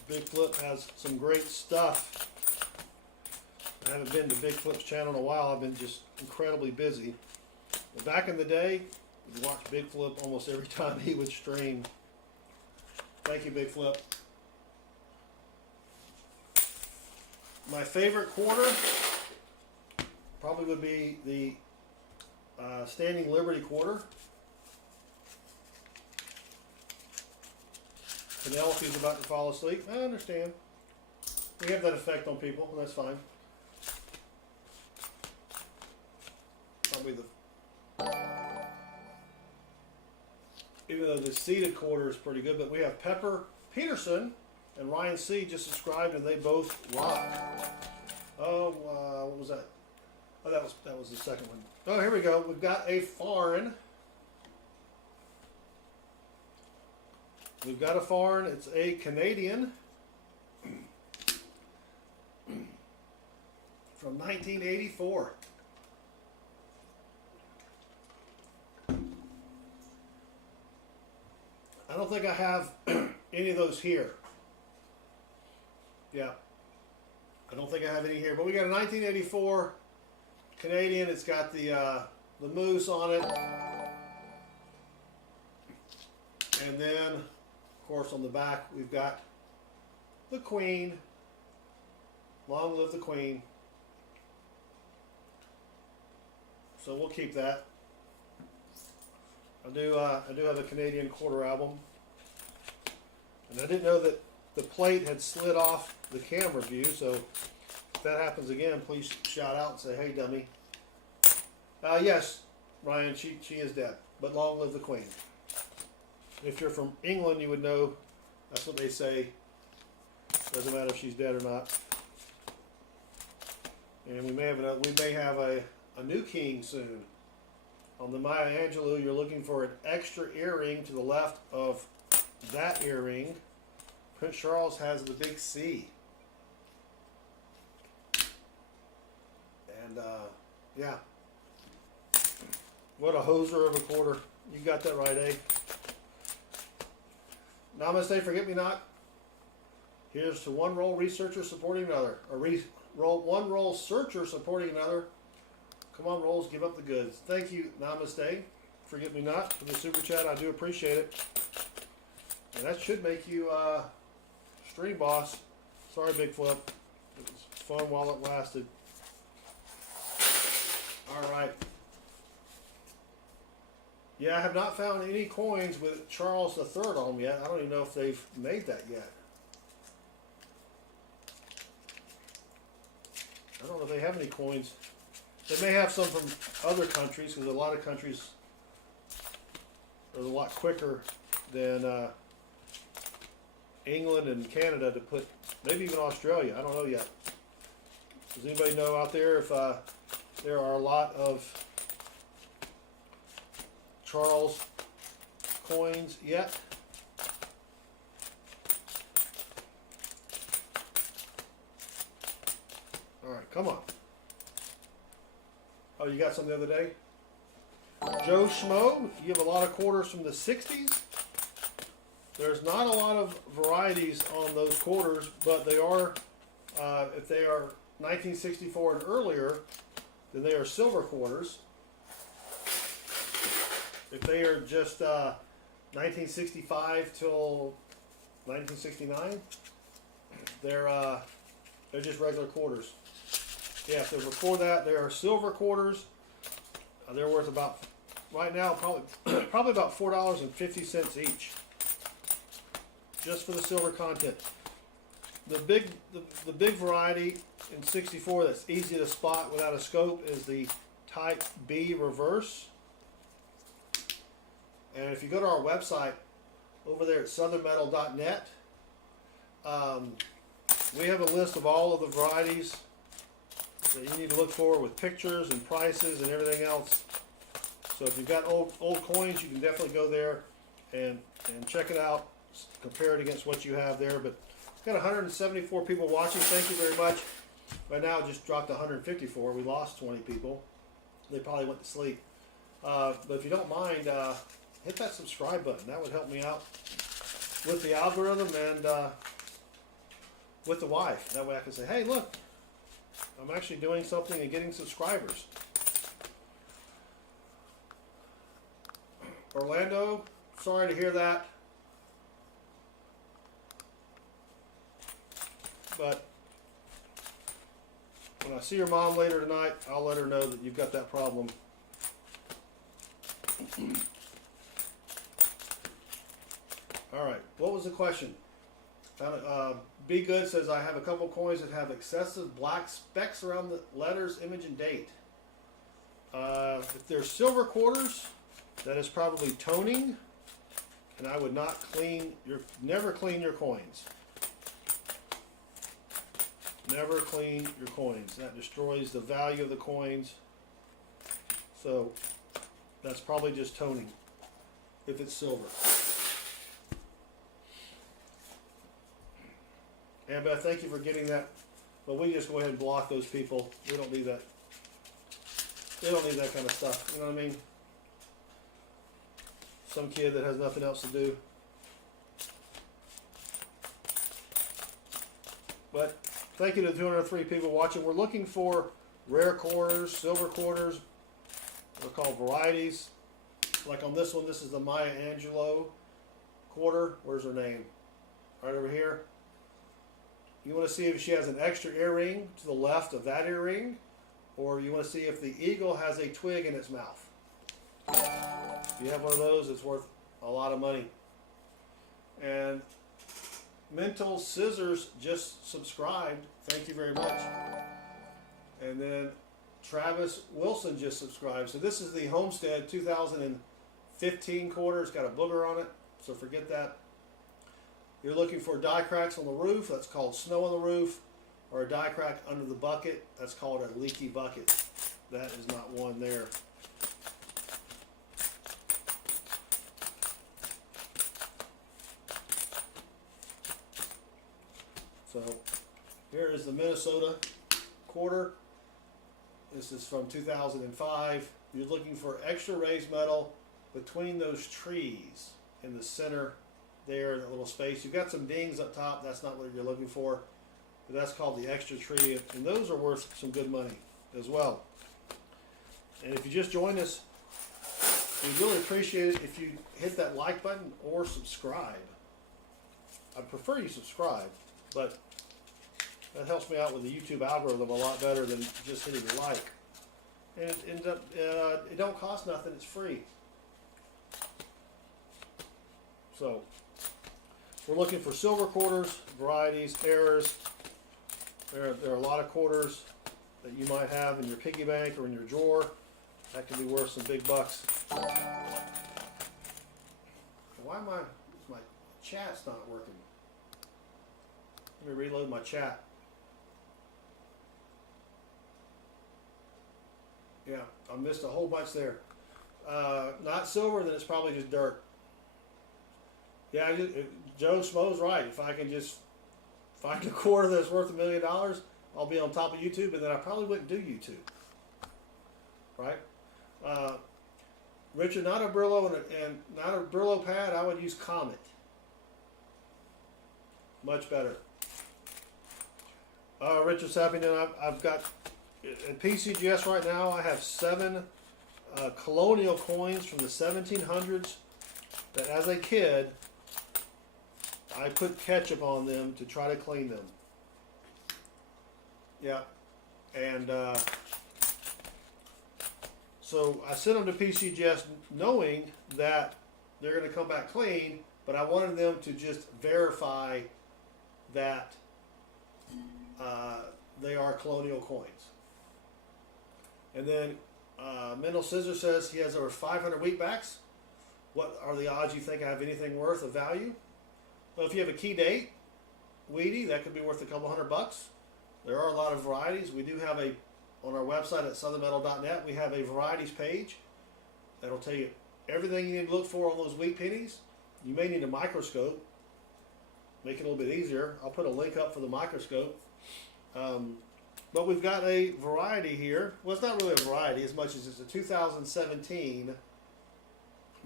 Big Flip has some great stuff. I haven't been to Big Flip's channel in a while. I've been just incredibly busy. But back in the day, we watched Big Flip almost every time he would stream. Thank you, Big Flip. My favorite quarter probably would be the Standing Liberty quarter. Penelope's about to fall asleep. I understand. We have that effect on people, and that's fine. Probably even though the seeded quarter is pretty good, but we have Pepper Peterson and Ryan C just subscribed, and they both rock. Oh, what was that? Oh, that was the second one. Oh, here we go. We've got a foreign. We've got a foreign. It's a Canadian from 1984. I don't think I have any of those here. Yeah. I don't think I have any here. But we got a 1984 Canadian. It's got the moose on it. And then, of course, on the back, we've got the Queen. Long live the Queen. So we'll keep that. I do have a Canadian quarter album. And I didn't know that the plate had slid off the camera view, so if that happens again, please shout out and say, hey, dummy. Yes, Ryan, she is dead, but long live the Queen. If you're from England, you would know that's what they say. Doesn't matter if she's dead or not. And we may have a new king soon. On the Maya Angelou, you're looking for an extra earring to the left of that earring. Prince Charles has the big C. And, yeah. What a hoser of a quarter. You got that right, eh? Namaste, forget-me-not. Here's to one roll researcher supporting another. One roll searcher supporting another. Come on, rolls, give up the goods. Thank you, Namaste. Forget me not for the super chat. I do appreciate it. And that should make you stream boss. Sorry, Big Flip. It was fun while it lasted. All right. Yeah, I have not found any coins with Charles III on them yet. I don't even know if they've made that yet. I don't know if they have any coins. They may have some from other countries, because a lot of countries are a lot quicker than England and Canada to put, maybe even Australia. I don't know yet. Does anybody know out there if there are a lot of Charles coins yet? All right, come on. Oh, you got some the other day? Joe Schmo, you have a lot of quarters from the 60s. There's not a lot of varieties on those quarters, but they are, if they are 1964 and earlier, then they are silver quarters. If they are just 1965 till 1969, they're just regular quarters. Yeah, if they're before that, they are silver quarters. They're worth about, right now, probably about $4.50 each, just for the silver content. The big variety in 64 that's easy to spot without a scope is the Type B reverse. And if you go to our website over there at southernmetal.net, we have a list of all of the varieties that you need to look for with pictures and prices and everything else. So if you've got old coins, you can definitely go there and check it out, compare it against what you have there. But we've got 174 people watching. Thank you very much. Right now it just dropped to 154. We lost 20 people. They probably went to sleep. But if you don't mind, hit that subscribe button. That would help me out with the algorithm and with the wife. That way I can say, hey, look, I'm actually doing something and getting subscribers. Orlando, sorry to hear that. But when I see your mom later tonight, I'll let her know that you've got that problem. All right, what was the question? Be Good says, I have a couple coins that have excessive black specks around the letters, image, and date. If they're silver quarters, that is probably toning, and I would not never clean your coins. Never clean your coins. That destroys the value of the coins. So that's probably just toning if it's silver. Annabeth, thank you for getting that. But we just go ahead and block those people. We don't need that. They don't need that kind of stuff. You know what I mean? Some kid that has nothing else to do. But thank you to 203 people watching. We're looking for rare quarters, silver quarters. They're called varieties. Like on this one, this is the Maya Angelou quarter. Where's her name? Right over here. You want to see if she has an extra earring to the left of that earring, or you want to see if the eagle has a twig in its mouth. If you have one of those, it's worth a lot of money. And Mental Scissors just subscribed. Thank you very much. And then Travis Wilson just subscribed. So this is the Homestead 2015 quarter. It's got a booger on it, so forget that. You're looking for die cracks on the roof. That's called snow on the roof. Or a die crack under the bucket. That's called a leaky bucket. That is not one there. So here is the Minnesota quarter. This is from 2005. You're looking for extra raised metal between those trees in the center there, that little space. You've got some dings up top. That's not what you're looking for. But that's called the extra tree. And those are worth some good money as well. And if you just joined us, we'd really appreciate it if you hit that like button or subscribe. I prefer you subscribe, but that helps me out with the YouTube algorithm a lot better than just hitting like. And it ends up, it don't cost nothing. It's free. So we're looking for silver quarters, varieties, errors. There are a lot of quarters that you might have in your piggy bank or in your drawer. That can be worth some big bucks. Why am my chat's not working? Let me reload my chat. Yeah, I missed a whole bunch there. Not silver, then it's probably just dirt. Yeah, Joe Schmo's right. If I can just find a quarter that's worth $1 million, I'll be on top of YouTube, and then I probably wouldn't do YouTube. Right? Richard, not a Brillo and not a Brillo pad. I would use Comet. Much better. Richard Sappington, I've got at PCGS right now. I have 7 colonial coins from the 1700s that, as a kid, I put ketchup on them to try to clean them. Yeah, and so I sent them to PCGS knowing that they're going to come back clean, but I wanted them to just verify that they are colonial coins. And then Mental Scissor says he has over 500 wheatbacks. What are the odds you think I have anything worth of value? Well, if you have a key date, weedy, that could be worth a couple $100. There are a lot of varieties. We do have on our website at southernmetal.net, we have a varieties page that'll tell you everything you need to look for on those wheat pennies. You may need a microscope, make it a little bit easier. I'll put a link up for the microscope. But we've got a variety here. Well, it's not really a variety as much as it's a 2017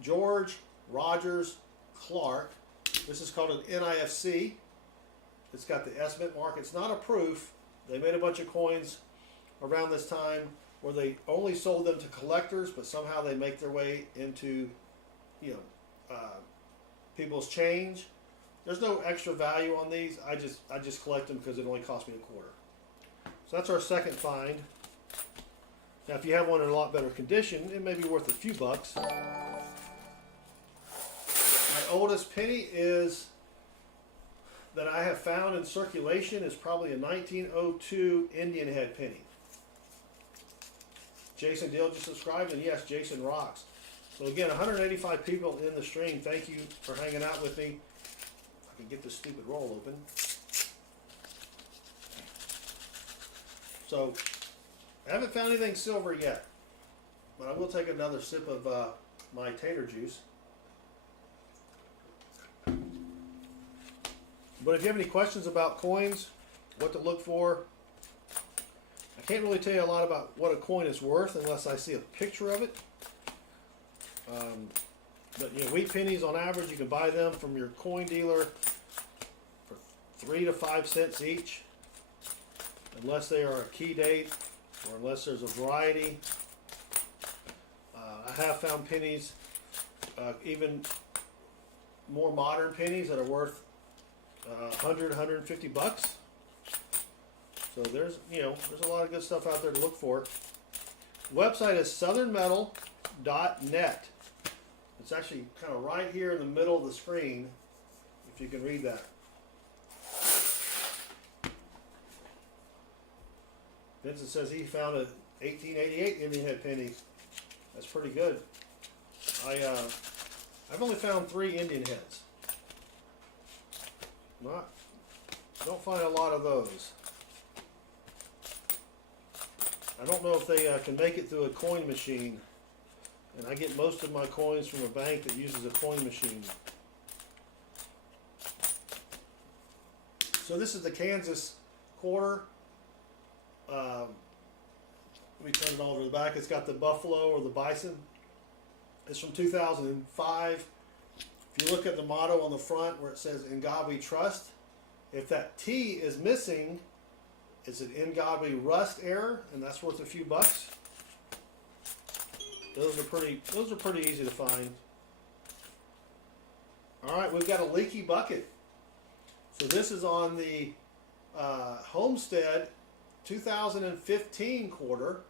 George Rogers Clark. This is called an NIFC. It's got the estimate mark. It's not a proof. They made a bunch of coins around this time where they only sold them to collectors, but somehow they make their way into, people's change. There's no extra value on these. I just collect them because it only cost me $0.25. So that's our second find. Now, if you have one in a lot better condition, it may be worth a few bucks. My oldest penny that I have found in circulation is probably a 1902 Indian head penny. Jason Dill just subscribed, and yes, Jason rocks. So again, 185 people in the stream. Thank you for hanging out with me. If I can get this stupid roll open. So, I haven't found anything silver yet, but I will take another sip of my tater juice. But if you have any questions about coins, what to look for, I can't really tell you a lot about what a coin is worth unless I see a picture of it. But wheat pennies on average, you can buy them from your coin dealer for 3 to 5 cents each, unless they are a key date or unless there's a variety. I have found pennies, even more modern pennies that are worth 100, 150 bucks. So there's a lot of good stuff out there to look for. The website is southernmetal.net. It's actually kind of right here in the middle of the screen, if you can read that. Vincent says he found a 1888 Indian head penny. That's pretty good. I've only found 3 Indian heads. Don't find a lot of those. I don't know if they can make it through a coin machine, and I get most of my coins from a bank that uses a coin machine. So this is the Kansas quarter. Let me turn it all over the back. It's got the buffalo or the bison. It's from 2005. If you look at the motto on the front where it says, "In God We Trust," if that T is missing, it's an "In God We Rust" error, and that's worth a few bucks. Those are pretty easy to find. All right, we've got a leaky bucket. So this is on the Homestead 2015 quarter.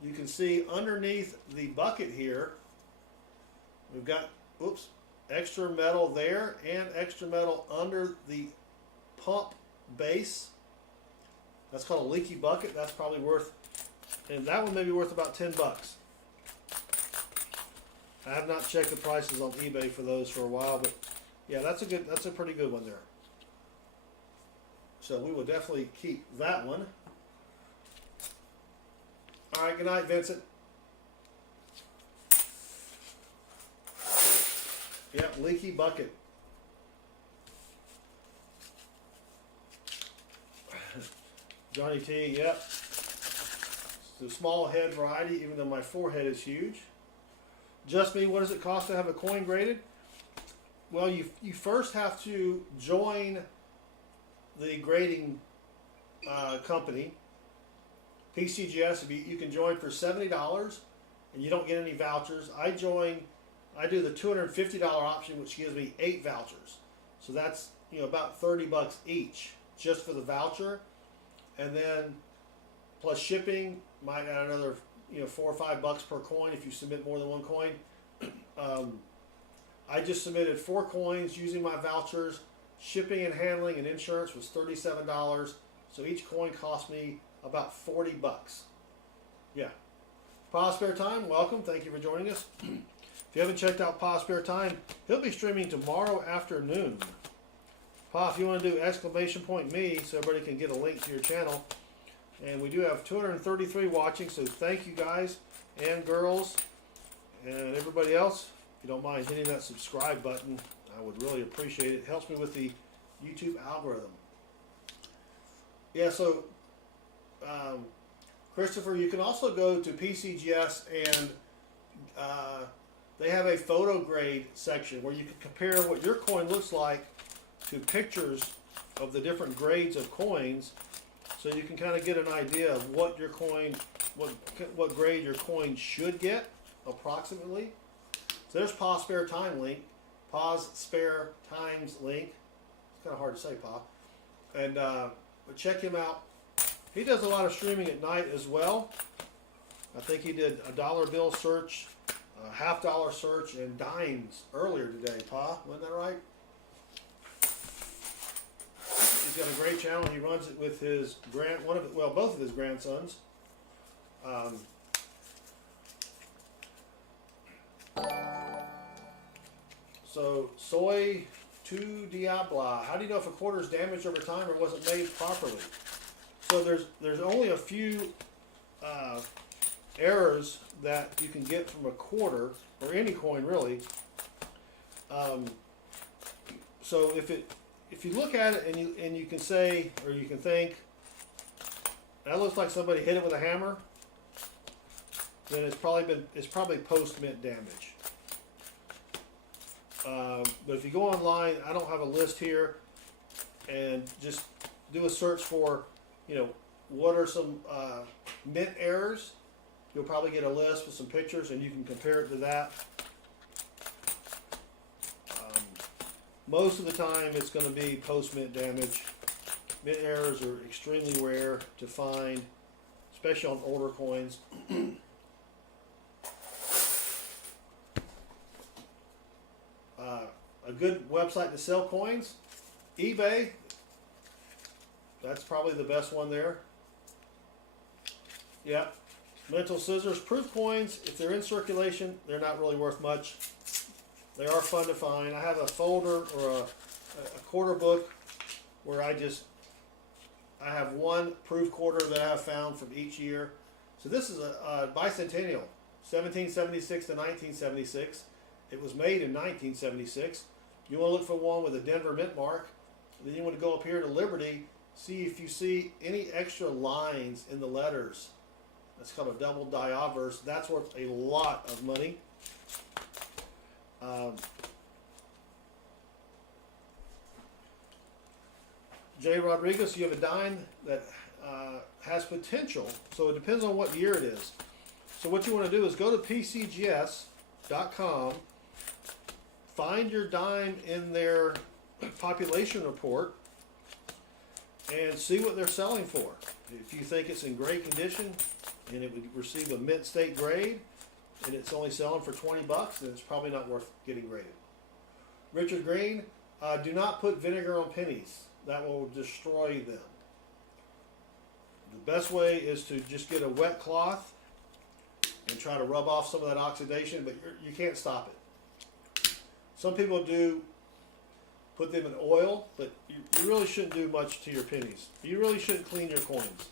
You can see underneath the bucket here, we've got, extra metal there and extra metal under the pump base. That's called a leaky bucket. That's probably worth, and that one may be worth about 10 bucks. I have not checked the prices on eBay for those for a while, but yeah, that's a pretty good one there. So we will definitely keep that one. All right, good night, Vincent. Yep, leaky bucket. Johnny T, yep. It's the small head variety, even though my forehead is huge. Just me, what does it cost to have a coin graded? Well, you first have to join the grading company. PCGS, you can join for $70 and you don't get any vouchers. I do the $250 option, which gives me 8 vouchers. So that's about 30 bucks each just for the voucher. And then plus shipping, might add another 4 or 5 bucks per coin if you submit more than one coin. I just submitted 4 coins using my vouchers. Shipping and handling and insurance was $37. So each coin cost me about 40 bucks. Yeah. Pa Spare Time, welcome. Thank you for joining us. If you haven't checked out Pa Spare Time, he'll be streaming tomorrow afternoon Pa, if you want to do exclamation point me so everybody can get a link to your channel. And we do have 233 watching, so thank you guys and girls and everybody else. If you don't mind hitting that subscribe button, I would really appreciate it. It helps me with the YouTube algorithm. Yeah, so Christopher, you can also go to PCGS and they have a photo grade section where you can compare what your coin looks like to pictures of the different grades of coins, so you can kind of get an idea of what your coin, what grade your coin should get approximately. So there's Pa's spare time link, Pa's spare times link. It's kind of hard to say, Pa. And but check him out. He does a lot of streaming at night as well. I think he did a dollar bill search, a $half search, and dimes earlier today. Pa, wasn't that right? He's got a great channel. He runs it with his both of his grandsons. So soy to diabla. How do you know if a quarter is damaged over time or wasn't made properly? So there's only a few errors that you can get from a quarter or any coin really. So if you look at it and you can say, or you can think, that looks like somebody hit it with a hammer, then it's probably post mint damage. But if you go online, I don't have a list here, and just do a search for, what are some mint errors. You'll probably get a list with some pictures, and you can compare it to that. Most of the time, it's going to be post-mint damage. Mint errors are extremely rare to find, especially on older coins. A good website to sell coins, eBay. That's probably the best one there. Yeah. Mental scissors. Proof coins, if they're in circulation, they're not really worth much. They are fun to find. I have a folder or a quarter book where I have one proof quarter that I have found from each year. So this is a bicentennial, 1776 to 1976. It was made in 1976. You want to look for one with a Denver mint mark. Then you want to go up here to Liberty, see if you see any extra lines in the letters. That's called a double die obverse. That's worth a lot of money. Jay Rodriguez, you have a dime that has potential, so it depends on what year it is. So what you want to do is go to PCGS.com, find your dime in their population report, and see what they're selling for. If you think it's in great condition and it would receive a mint state grade, and it's only selling for 20 bucks, then it's probably not worth getting graded. Richard Green, do not put vinegar on pennies. That will destroy them. The best way is to just get a wet cloth and try to rub off some of that oxidation, but you can't stop it. Some people do put them in oil, but you really shouldn't do much to your pennies. You really shouldn't clean your coins.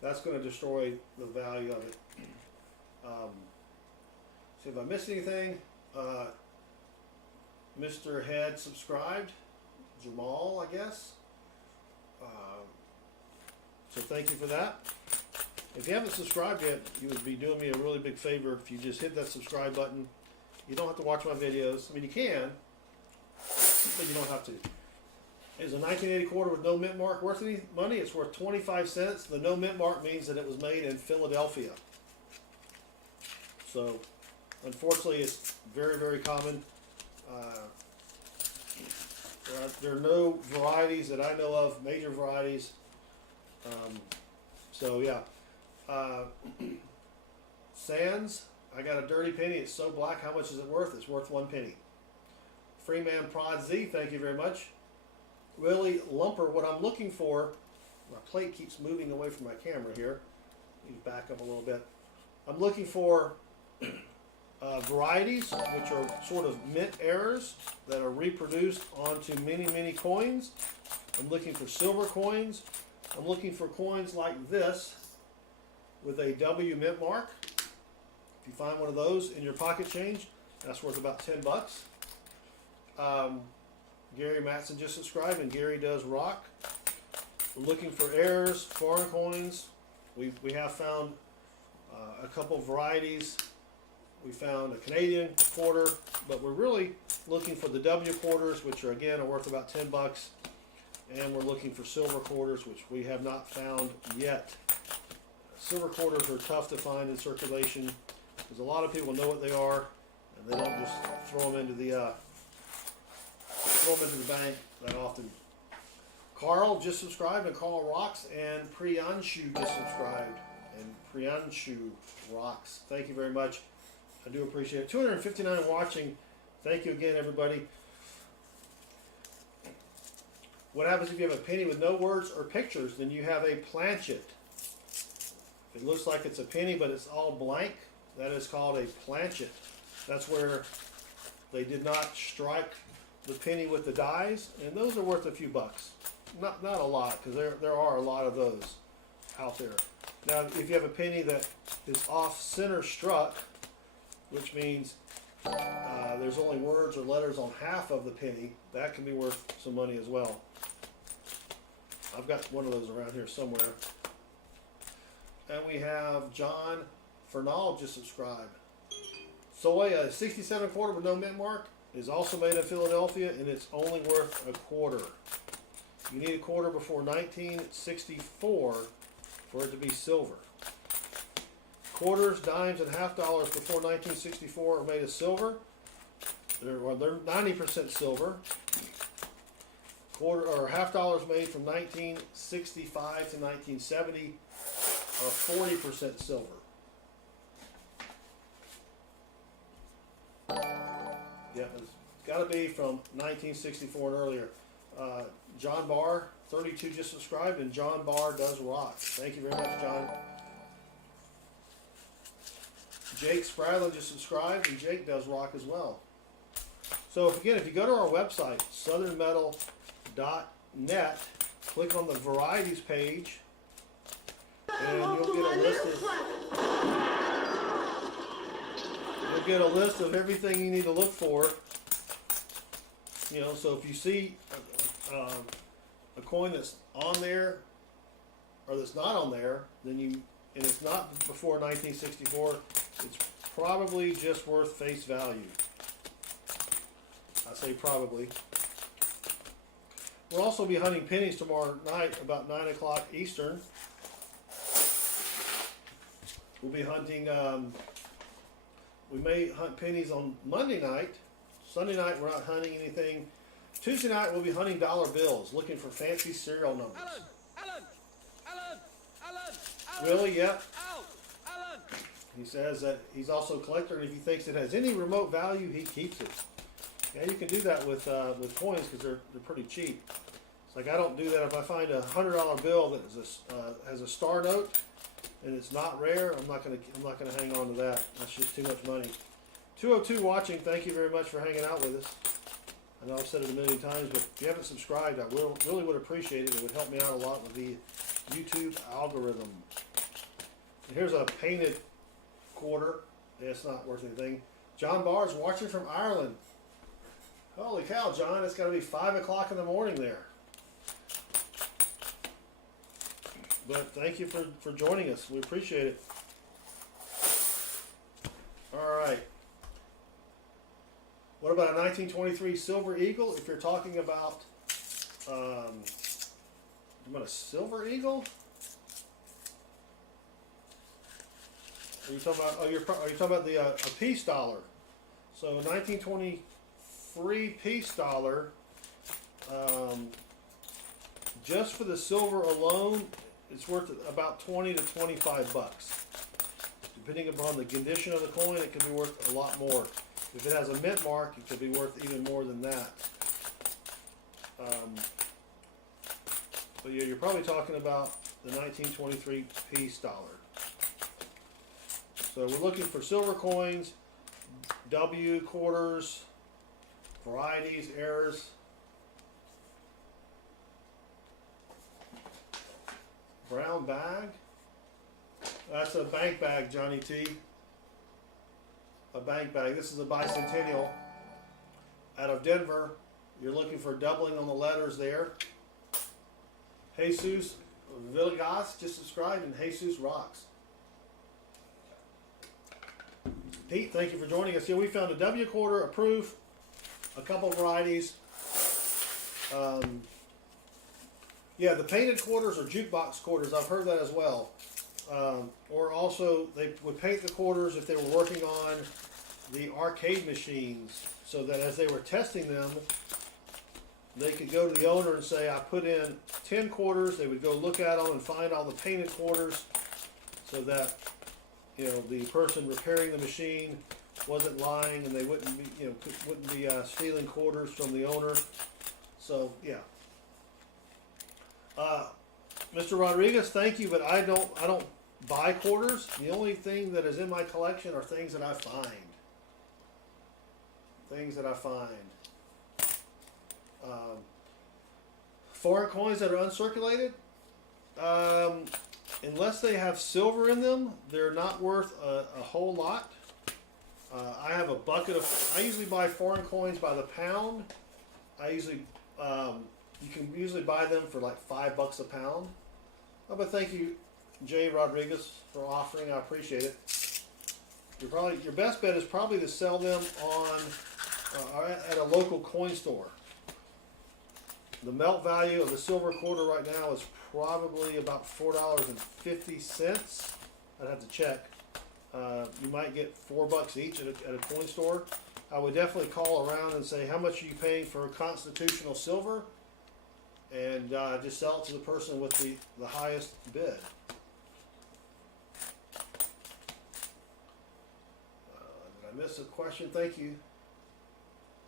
That's going to destroy the value of it. See if I missed anything. Mr. Head subscribed. Jamal, I guess. So thank you for that. If you haven't subscribed yet, you would be doing me a really big favor if you just hit that subscribe button. You don't have to watch my videos. I mean, you can, but you don't have to. Is a 1980 quarter with no mint mark worth any money? It's worth 25 cents. The no mint mark means that it was made in Philadelphia. So, unfortunately, it's very, very common. There are no varieties that I know of, major varieties. So, yeah. Sands, I got a dirty penny. It's so black. How much is it worth? It's worth 1 penny. Freeman Prod Z, thank you very much. Willie Lumper, what I'm looking for, my plate keeps moving away from my camera here. Let me back up a little bit. I'm looking for varieties, which are sort of mint errors that are reproduced onto many coins. I'm looking for silver coins. I'm looking for coins like this with a W mint mark. If you find one of those in your pocket change, that's worth about 10 bucks. Gary Matson just subscribed, and Gary does rock. We're looking for errors, foreign coins. We have found a couple varieties. We found a Canadian quarter, but we're really looking for the W quarters, which are again worth about 10 bucks. And we're looking for silver quarters, which we have not found yet. Silver quarters are tough to find in circulation because a lot of people know what they are, and they don't just throw them into the bank that often. Carl just subscribed, and Carl rocks, and Priyanshu just subscribed, and Priyanshu rocks. Thank you very much. I do appreciate it. 259 watching. Thank you again, everybody. What happens if you have a penny with no words or pictures? Then you have a planchet. If it looks like it's a penny but it's all blank, that is called a planchet. That's where they did not strike the penny with the dies, and those are worth a few bucks. Not a lot, because there are a lot of those out there. Now, if you have a penny that is off center struck, which means there's only words or letters on half of the penny, that can be worth some money as well. I've got one of those around here somewhere. And we have John Fernald just subscribed. Soy, a 67 quarter with no mint mark, is also made in Philadelphia, and it's only worth a quarter. You need a quarter before 1964 for it to be silver. Quarters, dimes, and half dollars before 1964 are made of silver. They're 90% silver. Quarter or half dollars made from 1965 to 1970 are 40% silver. Yeah, it's got to be from 1964 and earlier. John Barr, 32 just subscribed, and John Barr does rock. Thank you very much, John. Jake Spradlin just subscribed, and Jake does rock as well. So if you go to our website, southernmetal.net, click on the varieties page, and you'll get a list of everything you need to look for. You know, so if you see a coin that's on there or that's not on there, and it's not before 1964, it's probably just worth face value. I say probably. We'll also be hunting pennies tomorrow night about 9 o'clock Eastern. We'll be hunting, we may hunt pennies on Monday night. Sunday night we're not hunting anything. Tuesday night we'll be hunting dollar bills, looking for fancy serial numbers. Alan! Willie, yep. Alan! He says that he's also a collector, and if he thinks it has any remote value, he keeps it. Yeah, you can do that with coins because they're pretty cheap. It's like I don't do that if I find a $100 bill that has a star note and it's not rare. I'm not gonna hang on to that. That's just too much money. 202 watching. Thank you very much for hanging out with us. I know I've said it a million times, but if you haven't subscribed, I really would appreciate it. It would help me out a lot with the YouTube algorithm. And here's a painted quarter. Yeah, it's not worth anything. John Barr's watching from Ireland. Holy cow, John, it's got to be 5 o'clock in the morning there. But thank you for joining us. We appreciate it. All right. What about a 1923 Silver Eagle? If you're talking about a Silver Eagle? Are you talking about? Oh, are you talking about the a peace dollar? So 1923 peace dollar. Just for the silver alone, it's worth about 20 to 25 bucks. Depending upon the condition of the coin, it could be worth a lot more. If it has a mint mark, it could be worth even more than that. But yeah, you're probably talking about the 1923 peace dollar. So we're looking for silver coins, W quarters, varieties, errors. Brown bag. That's a bank bag, Johnny T. A bank bag. This is a bicentennial out of Denver. You're looking for doubling on the letters there. Jesus Villegas just subscribed, and Jesus rocks. Pete, thank you for joining us. Yeah, we found a W quarter, a proof, a couple varieties. Yeah, the painted quarters or jukebox quarters, I've heard that as well. Or also, they would paint the quarters if they were working on the arcade machines, so that as they were testing them, they could go to the owner and say, I put in 10 quarters. They would go look at them and find all the painted quarters, so that, you know, the person repairing the machine wasn't lying, and they wouldn't be, you know, wouldn't be stealing quarters from the owner. So yeah. Mr. Rodriguez, thank you, but I don't buy quarters. The only thing that is in my collection are things that I find. Things that I find. Foreign coins that are uncirculated, unless they have silver in them, they're not worth a whole lot. I have a bucket of, I usually buy foreign coins by the pound. I usually, you can usually buy them for like $5 a pound. Oh, but thank you, Jay Rodriguez, for offering. I appreciate it. Your best bet is probably to sell them on at a local coin store. The melt value of the silver quarter right now is probably about $4.50. I'd have to check. You might get $4 each at a coin store. I would definitely call around and say, how much are you paying for constitutional silver? And just sell it to the person with the highest bid. Did I miss a question? Thank you.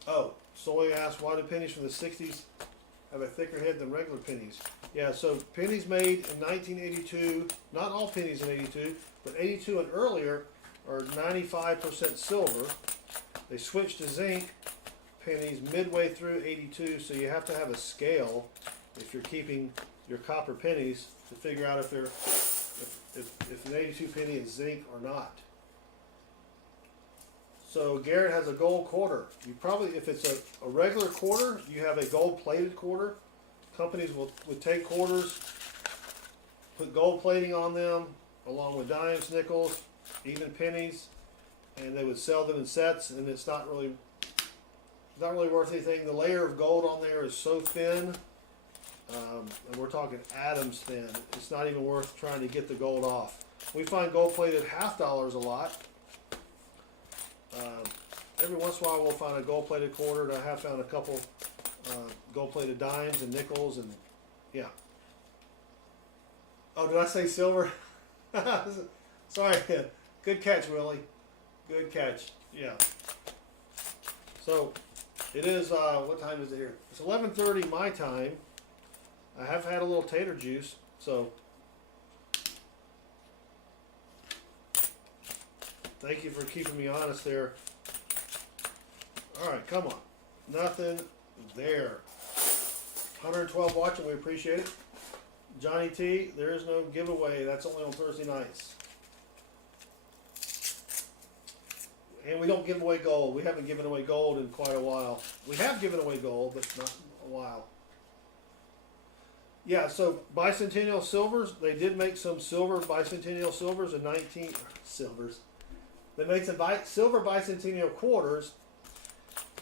Oh, Soy asked, why do pennies from the 60s have a thicker head than regular pennies? Yeah, so pennies made in 1982, not all pennies in 82, but 82 and earlier are 95% silver. They switched to zinc pennies midway through 82, so you have to have a scale if you're keeping your copper pennies to figure out if they're if an 82 penny is zinc or not. So Garrett has a gold quarter. You probably, if it's a regular quarter, you have a gold plated quarter. Companies would take quarters, put gold plating on them, along with dimes, nickels, even pennies, and they would sell them in sets. And it's not really worth anything. The layer of gold on there is so thin, and we're talking atoms thin. It's not even worth trying to get the gold off. We find gold plated $half-dollars a lot. Every once in a while we'll find a gold plated quarter, and I have found a couple gold plated dimes and nickels, and yeah. Oh, did I say silver? Sorry. Good catch, Willie. Good catch. Yeah. So it is, what time is it here? It's 11:30 my time. I have had a little tater juice, so thank you for keeping me honest there. All right, come on. Nothing there. 112 watching, we appreciate it. Johnny T, there is no giveaway. That's only on Thursday nights. And we don't give away gold. We haven't given away gold in quite a while. We have given away gold, but not a while. Yeah, so bicentennial silvers, they did make some silver bicentennial silvers in silvers. They made some silver bicentennial quarters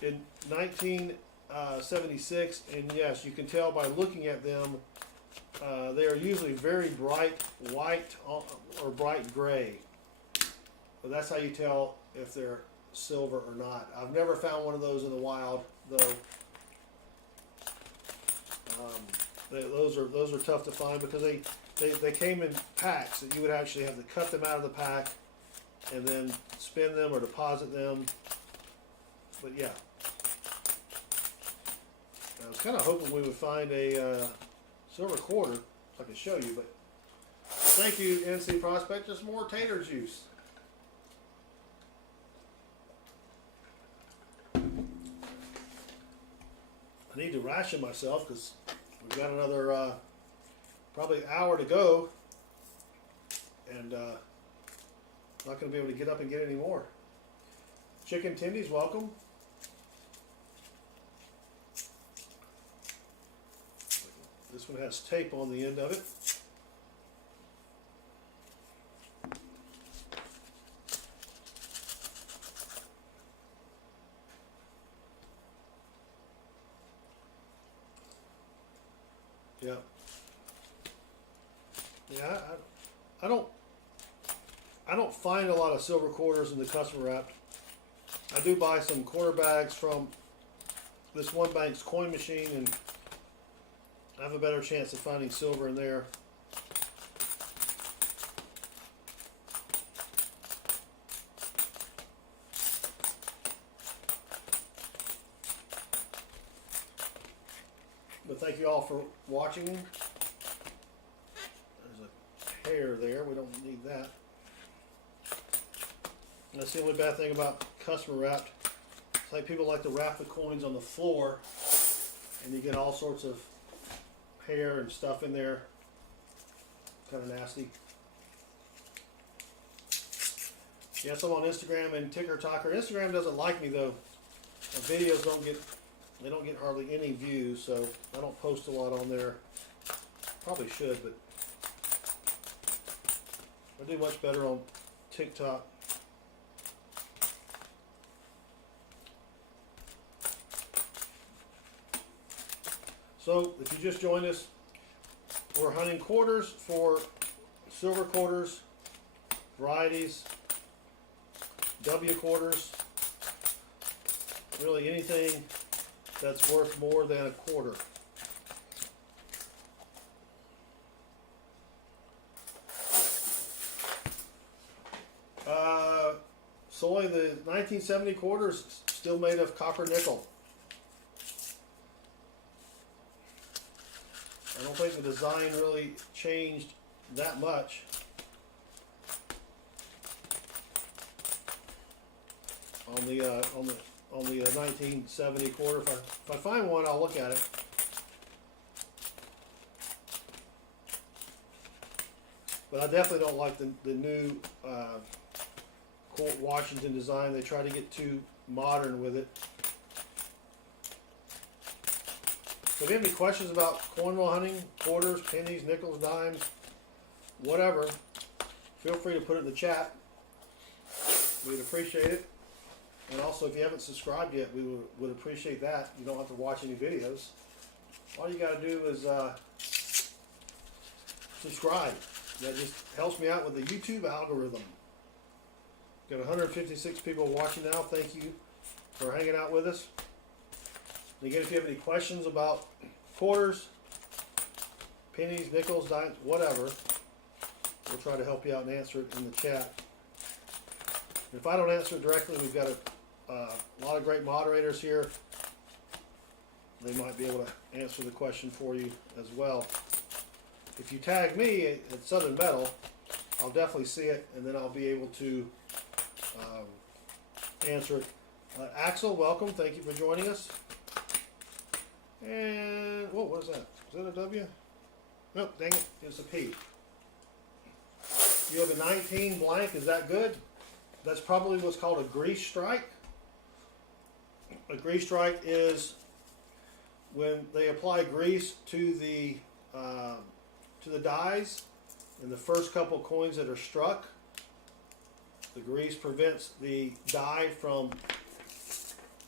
in 1976, and yes, you can tell by looking at them, they are usually very bright white or bright gray. But that's how you tell if they're silver or not. I've never found one of those in the wild, though. Those are tough to find because they came in packs that you would actually have to cut them out of the pack and then spin them or deposit them. But yeah, I was kind of hoping we would find a silver quarter so I could show you. But thank you, NC Prospectus. More tater juice. need to ration myself because we've got another probably hour to go, and not going to be able to get up and get any more. Chicken tendies, welcome. This one has tape on the end of it. Yeah. Yeah, I don't find a lot of silver quarters in the customer wrap. I do buy some quarter bags from this one bank's coin machine, and I have a better chance of finding silver in there. But thank you all for watching. There's a hair there. We don't need that. That's the only bad thing about customer wrapped. It's like people like to wrap the coins on the floor, and you get all sorts of hair and stuff in there. Kind of nasty. Yes, I'm on Instagram and TikTok. Instagram doesn't like me though. My videos don't get hardly any views, so I don't post a lot on there. Probably should, but I do much better on TikTok. So if you just joined us, we're hunting quarters for silver quarters, varieties, W quarters, really anything that's worth more than a quarter. So only the 1970 quarters still made of copper nickel. I don't think the design really changed that much. On the 1970 quarter. If I find one, I'll look at it. But I definitely don't like the new Washington design. They try to get too modern with it. So if you have any questions about coin roll hunting, quarters, pennies, nickels, dimes, whatever, feel free to put it in the chat. We'd appreciate it. And also, if you haven't subscribed yet, we would appreciate that. You don't have to watch any videos. All you got to do is subscribe. That just helps me out with the YouTube algorithm. Got 156 people watching now. Thank you for hanging out with us. And again, if you have any questions about quarters, pennies, nickels, dimes, whatever, we'll try to help you out and answer it in the chat. If I don't answer it directly, we've got a lot of great moderators here. They might be able to answer the question for you as well. If you tag me at Southern Metal, I'll definitely see it, and then I'll be able to answer it. Axel, welcome. Thank you for joining us. And, whoa, what is that? Is that a W? Nope, dang it. It's a P. You have a 19 blank. Is that good? That's probably what's called a grease strike. A grease strike is when they apply grease to the dies in the first couple coins that are struck. The grease prevents the die from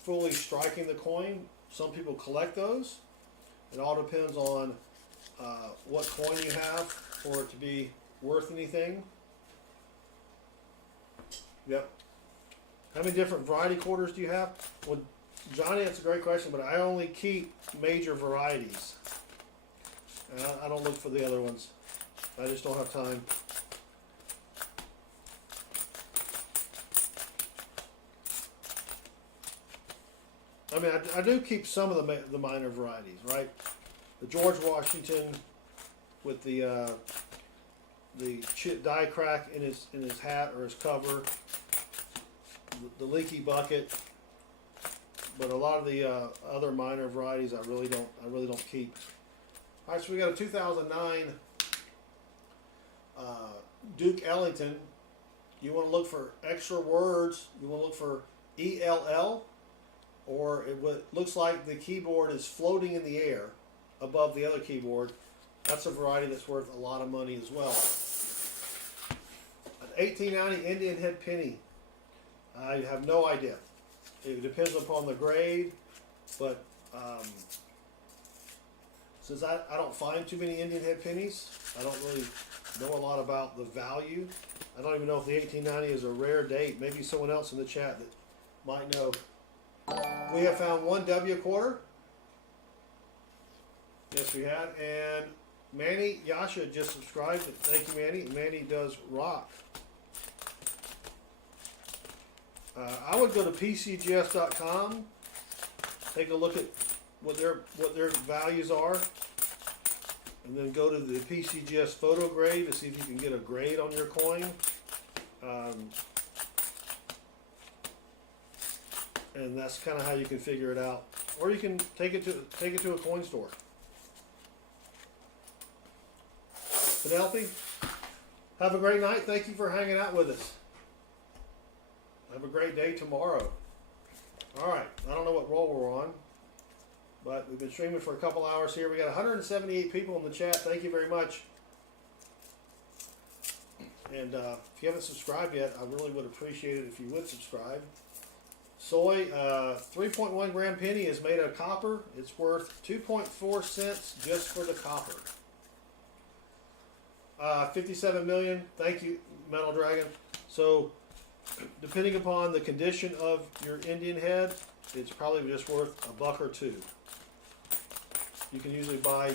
fully striking the coin. Some people collect those. It all depends on what coin you have for it to be worth anything. Yep. How many different variety quarters do you have? Well, Johnny, that's a great question, but I only keep major varieties. I don't look for the other ones. I just don't have time. I mean, I do keep some of the minor varieties, right? The George Washington with the chip die crack in his hat or his cover, the leaky bucket, but a lot of the other minor varieties I really don't keep. All right, so we got a 2009 Duke Ellington. You want to look for extra words. You want to look for ELL, or it looks like the keyboard is floating in the air above the other keyboard. That's a variety that's worth a lot of money as well. An 1890 Indian head penny. I have no idea. It depends upon the grade, but since I don't find too many Indian head pennies, I don't really know a lot about the value. I don't even know if the 1890 is a rare date. Maybe someone else in the chat that might know. We have found one W quarter. Yes, we had. And Manny Yasha just subscribed. Thank you, Manny. Manny does rock. I would go to pcgs.com, take a look at what their values are, and then go to the PCGS photo grade to see if you can get a grade on your coin. And that's kind of how you can figure it out. Or you can take it to a coin store. Penelope, have a great night. Thank you for hanging out with us. Have a great day tomorrow. All right, I don't know what roll we're on, but we've been streaming for a couple hours here. We got 178 people in the chat. Thank you very much. And if you haven't subscribed yet, I really would appreciate it if you would subscribe. Soy, 3.1 gram penny is made of copper. It's worth 2.4 cents just for the copper. 57 million. Thank you, Metal Dragon. So, depending upon the condition of your Indian head, it's probably just worth $1 or $2. You can usually buy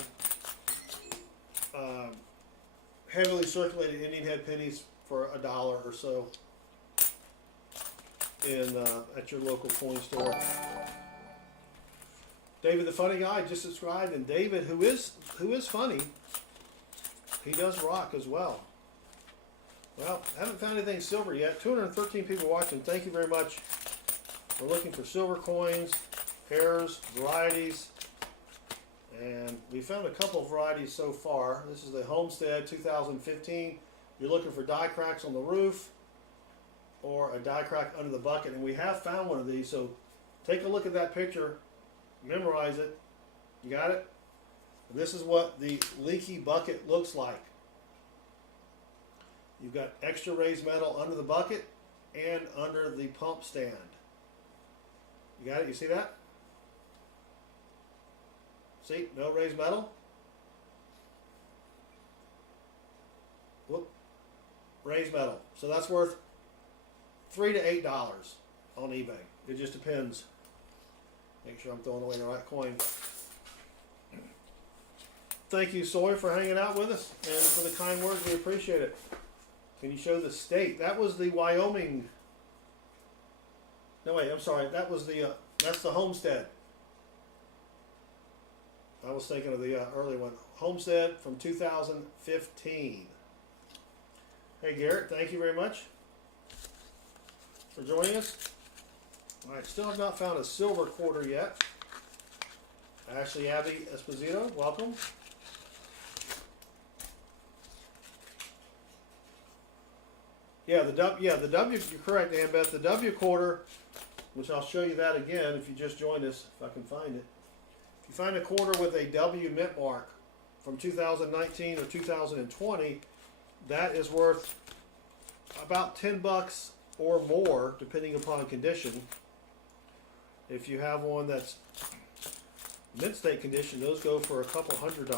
heavily circulated Indian head pennies for $1 or so at your local coin store. David the Funny Guy just subscribed, and David, who is funny, he does rock as well. Well, I haven't found anything silver yet. 213 people watching. Thank you very much. We're looking for silver coins, pairs, varieties, and we found a couple of varieties so far. This is the Homestead 2015. You're looking for die cracks on the roof or a die crack under the bucket, and we have found one of these. So take a look at that picture, memorize it. You got it? This is what the leaky bucket looks like. You've got extra raised metal under the bucket and under the pump stand. You got it? You see that? See? No raised metal. Whoop. Raised metal. So that's worth $3 to $8 on eBay. It just depends. Make sure I'm throwing away the right coin. Thank you, Soy, for hanging out with us and for the kind words. We appreciate it. Can you show the state? That was the Wyoming. No, wait, I'm sorry. That was that's the Homestead. I was thinking of the earlier one. Homestead from 2015. Hey, Garrett, thank you very much for joining us. All right, still have not found a silver quarter yet. Ashley Abby Esposito, welcome. Yeah, the W, you're correct, Annbeth. The W quarter, which I'll show you that again if you just joined us, if I can find it. If you find a quarter with a W mint mark from 2019 or 2020, that is worth about $10 or more, depending upon condition. If you have one that's mint state condition, those go for a couple $100.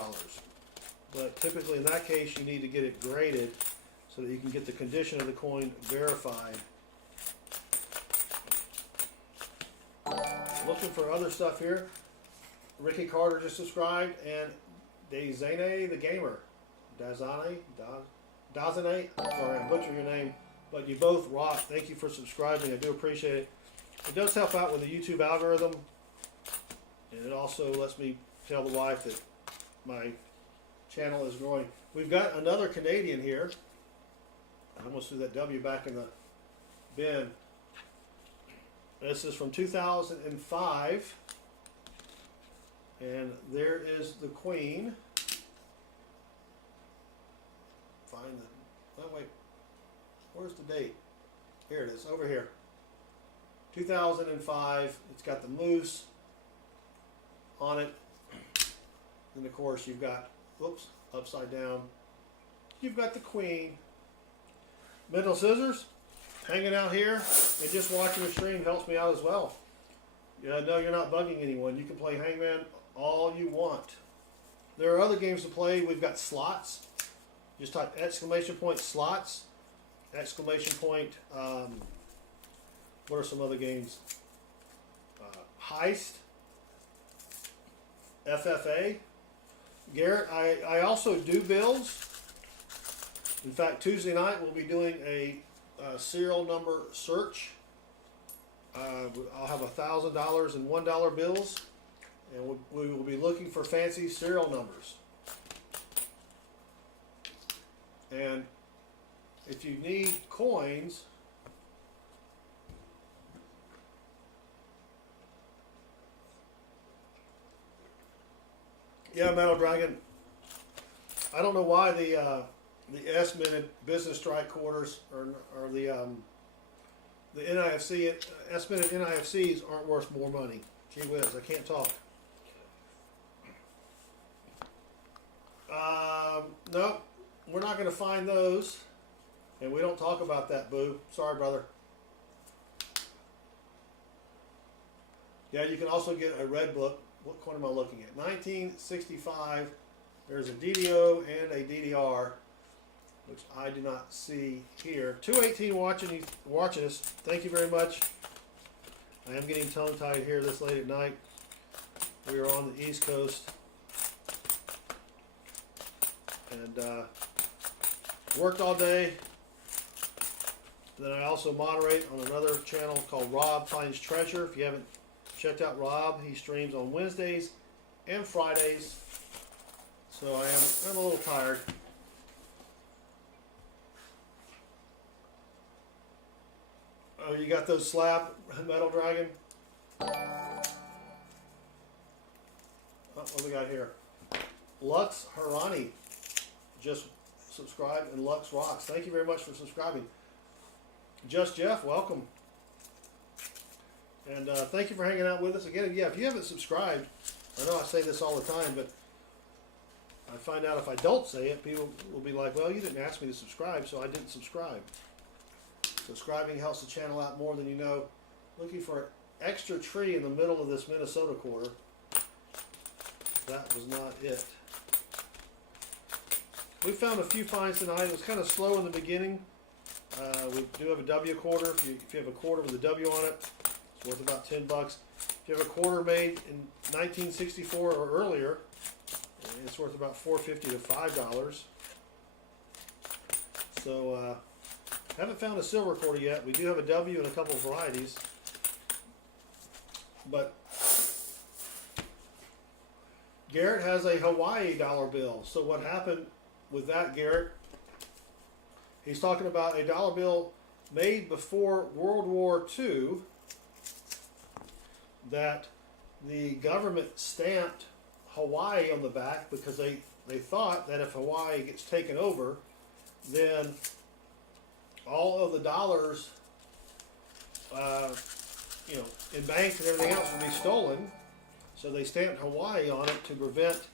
But typically in that case, you need to get it graded so that you can get the condition of the coin verified. Looking for other stuff here. Ricky Carter just subscribed, and Dazane the Gamer. Dazane? Sorry, I butchered your name, but you both rock. Thank you for subscribing. I do appreciate it. It does help out with the YouTube algorithm, and it also lets me tell the wife that my channel is growing. We've got another Canadian here. I almost threw that W back in the bin. This is from 2005. And there is the Queen. Find the, oh wait, where's the date? Here it is, over here. 2005, it's got the moose on it. And of course you've got, whoops, upside down. You've got the Queen. Middle scissors, hanging out here and just watching the stream helps me out as well. Yeah, no, you're not bugging anyone. You can play Hangman all you want. There are other games to play. We've got slots. Just type exclamation point slots, exclamation point, what are some other games? Heist, FFA. Garrett, I also do bills. In fact, Tuesday night we'll be doing a serial number search. I'll have $1,000 in $1 bills, and we will be looking for fancy serial numbers. And if you need coins, yeah, Metal Dragon. I don't know why the S-minute business strike quarters or the NIFC S-minute NIFCs aren't worth more money. Gee whiz, I can't talk. No, we're not going to find those, and we don't talk about that, boo. Sorry, brother. Yeah, you can also get a red book. What coin am I looking at? 1965. There's a DDO and a DDR, which I do not see here. 218 watching us. Thank you very much. I am getting tongue-tied here this late at night. We are on the East Coast. And worked all day. Then I also moderate on another channel called Rob Finds Treasure. If you haven't checked out Rob, he streams on Wednesdays and Fridays. So I'm a little tired. Oh, you got those slab, Metal Dragon? Oh, what do we got here? Lux Harani just subscribed, and Lux Rocks. Thank you very much for subscribing. Just Jeff, welcome. And thank you for hanging out with us. Again, yeah, if you haven't subscribed, I know I say this all the time, but I find out if I don't say it, people will be like, well, you didn't ask me to subscribe, so I didn't subscribe. Subscribing helps the channel out more than you know. Looking for an extra tree in the middle of this Minnesota quarter. That was not it. We found a few finds tonight. It was kind of slow in the beginning. We do have a W quarter. If you have a quarter with a W on it, it's worth about $10. If you have a quarter made in 1964 or earlier, it's worth about $4.50 to $5. So, haven't found a silver quarter yet. We do have a W in a couple of varieties. But Garrett has a Hawaii dollar bill. So what happened with that, Garrett? He's talking about a dollar bill made before World War II that the government stamped Hawaii on the back because they thought that if Hawaii gets taken over, then all of the dollars, in banks and everything else would be stolen. So they stamped Hawaii on it to prevent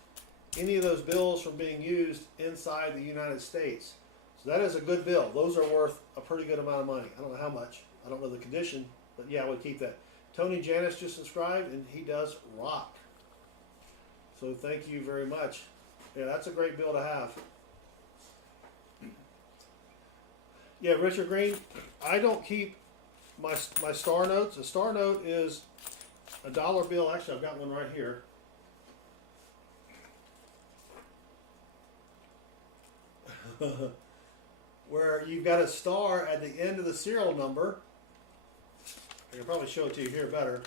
any of those bills from being used inside the United States. So that is a good bill. Those are worth a pretty good amount of money. I don't know how much. I don't know the condition, but yeah, I would keep that. Tony Janis just subscribed, and he does rock. So thank you very much. Yeah, that's a great bill to have. Yeah, Richard Green, I don't keep my star notes. A star note is a dollar bill. Actually, I've got one right here. Where you've got a star at the end of the serial number. I can probably show it to you here better.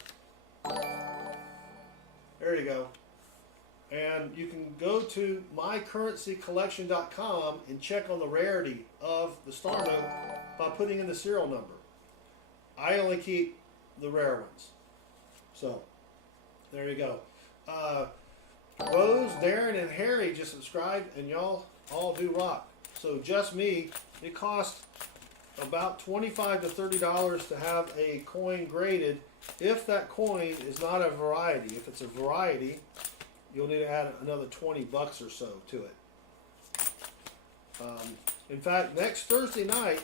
There you go. And you can go to mycurrencycollection.com and check on the rarity of the star note by putting in the serial number. I only keep the rare ones. So there you go. Rose, Darren, and Harry just subscribed, and y'all all do rock. So just me, it costs about $25 to $30 to have a coin graded if that coin is not a variety. If it's a variety, you'll need to add another 20 bucks or so to it. In fact, next Thursday night,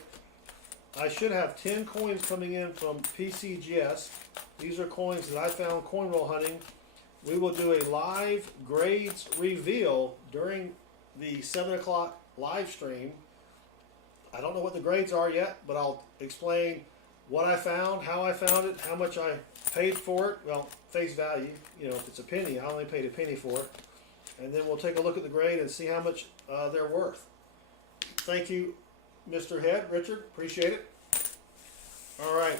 I should have 10 coins coming in from PCGS. These are coins that I found coin roll hunting. We will do a live grades reveal during the 7 o'clock live stream. I don't know what the grades are yet, but I'll explain what I found, how I found it, how much I paid for it. Well, face value, you know, if it's a penny, I only paid a penny for it. And then we'll take a look at the grade and see how much they're worth. Thank you, Mr. Head, Richard, appreciate it. All right.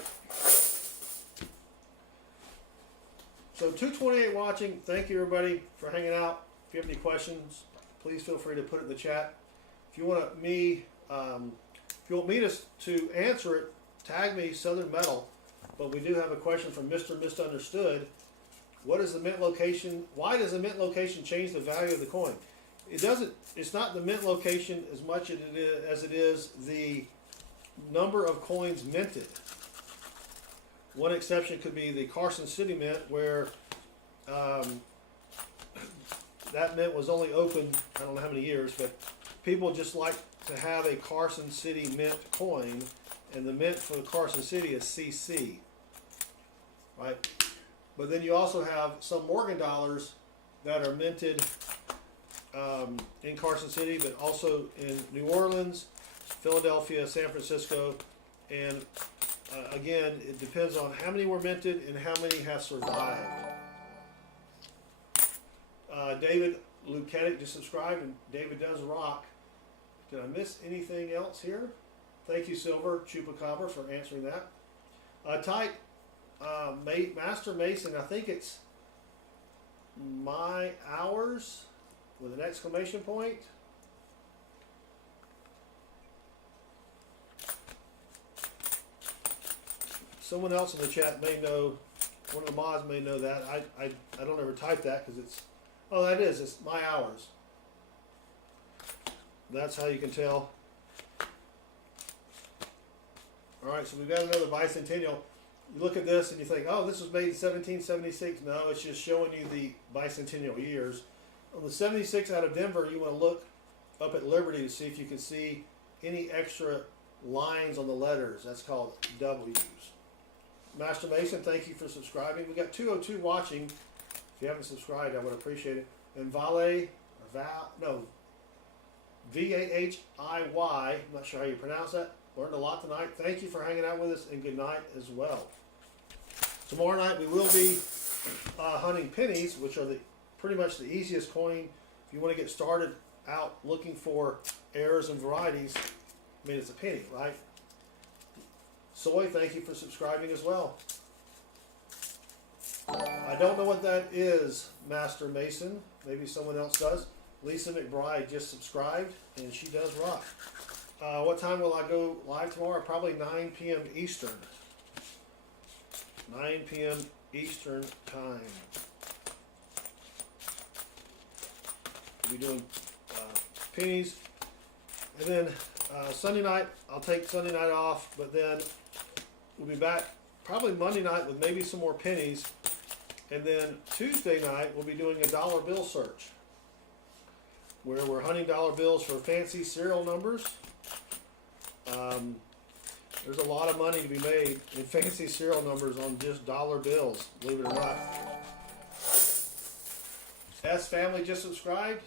So 228 watching, thank you everybody for hanging out. If you have any questions, please feel free to put it in the chat. If you want me to answer it, tag me Southern Metal. But we do have a question from Mr. Misunderstood. What is the mint location? Why does the mint location change the value of the coin? It doesn't. It's not the mint location as much as it is the number of coins minted. One exception could be the Carson City Mint, where that mint was only open, I don't know how many years, but people just like to have a Carson City Mint coin, and the mint for the Carson City is CC, right? But then you also have some Morgan dollars that are minted in Carson City, but also in New Orleans, Philadelphia, San Francisco, and again, it depends on how many were minted and how many have survived. David Luketic just subscribed, and David does rock. Did I miss anything else here? Thank you, Silver Chupacabra, for answering that. Type Master Mason, I think it's my hours with an exclamation point. Someone else in the chat may know, one of the mods may know that. I don't ever type that because it's, oh, that is, it's my hours. That's how you can tell. All right, so we've got another bicentennial. You look at this and you think, oh, this was made in 1776. No, it's just showing you the bicentennial years. On the 76 out of Denver, you want to look up at Liberty to see if you can see any extra lines on the letters. That's called W's. Master Mason, thank you for subscribing. We got 202 watching. If you haven't subscribed, I would appreciate it. And Vahey, V-A-H-I-Y, I'm not sure how you pronounce that. Learned a lot tonight. Thank you for hanging out with us, and good night as well. Tomorrow night we will be hunting pennies, which are pretty much the easiest coin. If you want to get started out looking for errors and varieties, I mean, it's a penny, right? Soy, thank you for subscribing as well. I don't know what that is, Master Mason. Maybe someone else does. Lisa McBride just subscribed, and she does rock. What time will I go live tomorrow? Probably 9 p.m. Eastern. 9 p.m. Eastern time. We'll be doing pennies. And then Sunday night, I'll take Sunday night off, but then we'll be back probably Monday night with maybe some more pennies. And then Tuesday night, we'll be doing a dollar bill search, where we're hunting dollar bills for fancy serial numbers. There's a lot of money to be made in fancy serial numbers on just dollar bills, believe it or not. S Family just subscribed,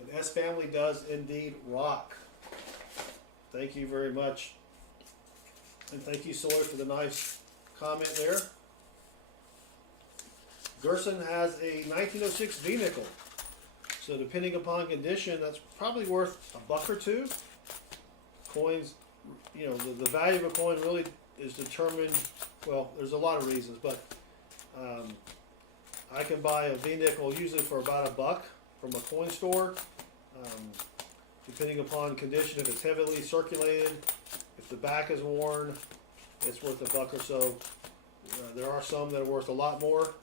and S Family does indeed rock. Thank you very much. And thank you, Soy, for the nice comment there. Gerson has a 1906 V-nickel. So depending upon condition, that's probably worth $1 or $2. Coins, you know, the value of a coin really is determined, well, there's a lot of reasons, but I can buy a V-nickel usually for about $1 from a coin store. Depending upon condition, if it's heavily circulated, if the back is worn, it's worth $1 or so. There are some that are worth a lot more,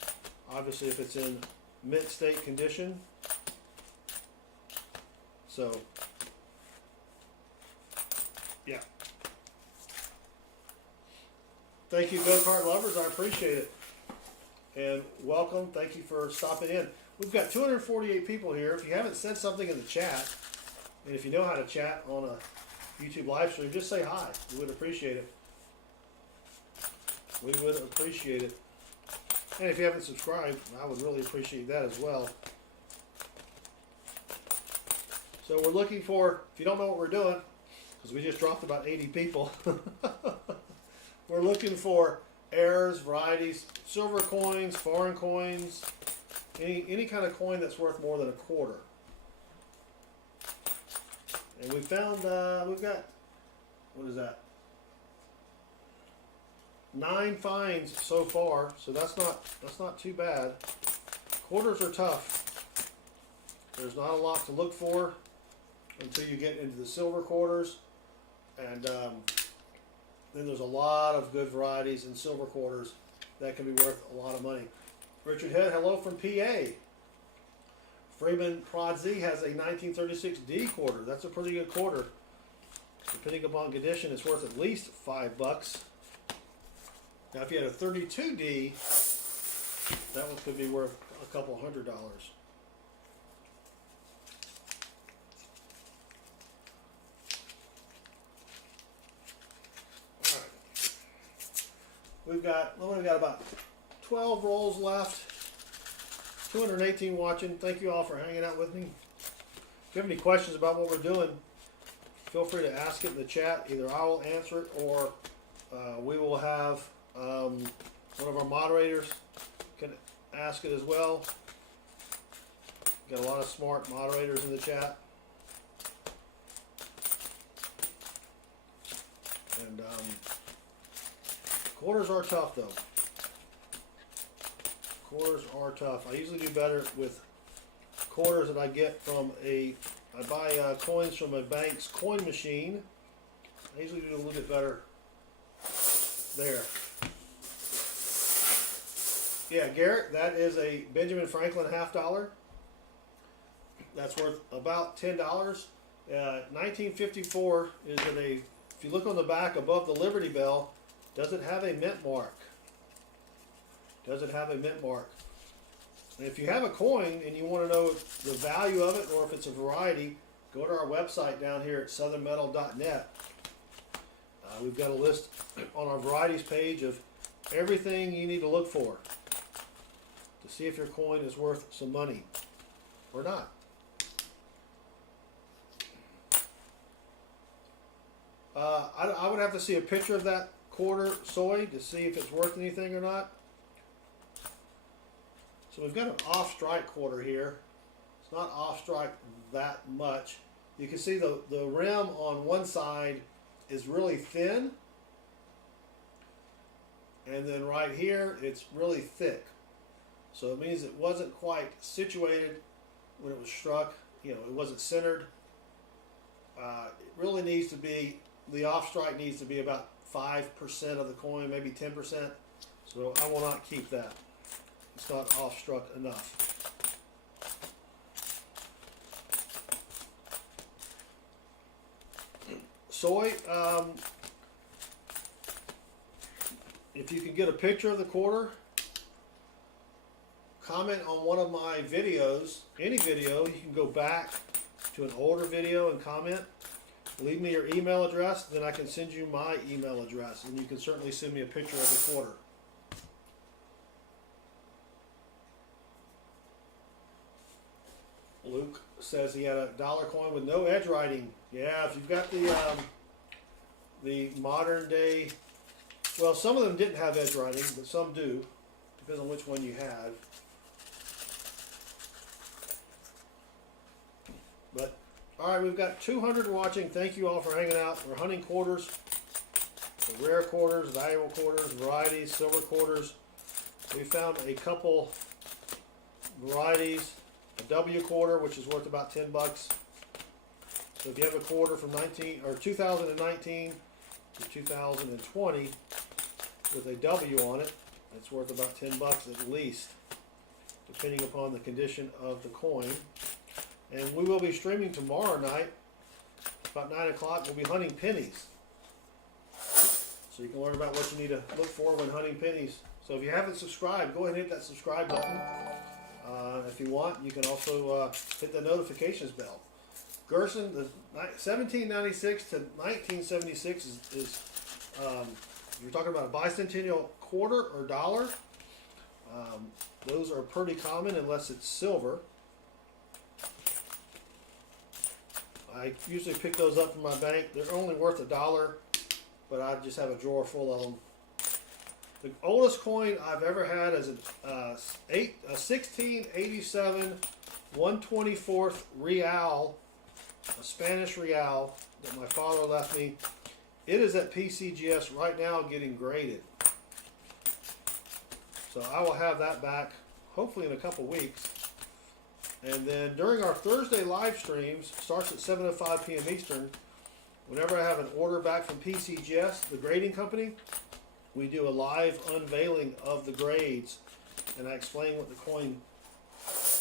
obviously if it's in mint state condition. So, yeah. Thank you, go-kart lovers. I appreciate it. And welcome. Thank you for stopping in. We've got 248 people here. If you haven't said something in the chat, and if you know how to chat on a YouTube live stream, just say hi. We would appreciate it. We would appreciate it. And if you haven't subscribed, I would really appreciate that as well. So we're looking for, if you don't know what we're doing, because we just dropped about 80 people, we're looking for heirs, varieties, silver coins, foreign coins, any kind of coin that's worth more than a quarter. And we found, we've got, what is that? 9 finds so far, so that's not too bad. Quarters are tough. There's not a lot to look for until you get into the silver quarters, and then there's a lot of good varieties in silver quarters that can be worth a lot of money. Richard Head, hello from PA. Freeman Prod Z has a 1936 D quarter. That's a pretty good quarter. Depending upon condition, it's worth at least $5. Now, if you had a 32D, that one could be worth a couple $100. All right. We've got about 12 rolls left. 218 watching. Thank you all for hanging out with me. If you have any questions about what we're doing, feel free to ask it in the chat. Either I will answer it, or we will have one of our moderators can ask it as well. Got a lot of smart moderators in the chat. And quarters are tough though. Quarters are tough. I usually do better with quarters that I get from I buy coins from a bank's coin machine. I usually do a little bit better there. Yeah, Garrett, that is a Benjamin Franklin $half. That's worth about $10. 1954 is at a, if you look on the back above the Liberty Bell, does it have a mint mark? Does it have a mint mark? And if you have a coin and you want to know the value of it, or if it's a variety, go to our website down here at southernmetal.net. We've got a list on our varieties page of everything you need to look for to see if your coin is worth some money or not. I would have to see a picture of that quarter soy to see if it's worth anything or not. So we've got an off-strike quarter here. It's not off-strike that much. You can see the rim on one side is really thin, and then right here it's really thick. So it means it wasn't quite situated when it was struck. You know, it wasn't centered. It really needs to be, the off-strike needs to be about 5% of the coin, maybe 10%. So I will not keep that. It's not off-struck enough. Soy, if you can get a picture of the quarter, comment on one of my videos, any video. You can go back to an older video and comment. Leave me your email address, then I can send you my email address, and you can certainly send me a picture of the quarter. Luke says he had a dollar coin with no edge writing. Yeah, if you've got the modern day, well, some of them didn't have edge writing, but some do. Depends on which one you had. But all right, we've got 200 watching. Thank you all for hanging out. We're hunting quarters, rare quarters, valuable quarters, varieties, silver quarters. We found a couple varieties. A W quarter, which is worth about $10. So if you have a quarter from 2019 to 2020 with a W on it, It's worth about 10 bucks at least, depending upon the condition of the coin. And we will be streaming tomorrow night, about 9 o'clock. We'll be hunting pennies. So you can learn about what you need to look for when hunting pennies. So if you haven't subscribed, go ahead and hit that subscribe button. If you want, you can also hit the notifications bell. Gerson, the 1796 to 1976 is you're talking about a bicentennial quarter or dollar. Those are pretty common unless it's silver. I usually pick those up from my bank. They're only worth $1, but I just have a drawer full of them. The oldest coin I've ever had is a 1687 1/24 real, a Spanish real that my father left me. It is at PCGS right now getting graded. So I will have that back hopefully in a couple weeks. And then during our Thursday live streams, starts at 7:05 p.m. Eastern, whenever I have an order back from PCGS, the grading company, we do a live unveiling of the grades, and I explain what the coin,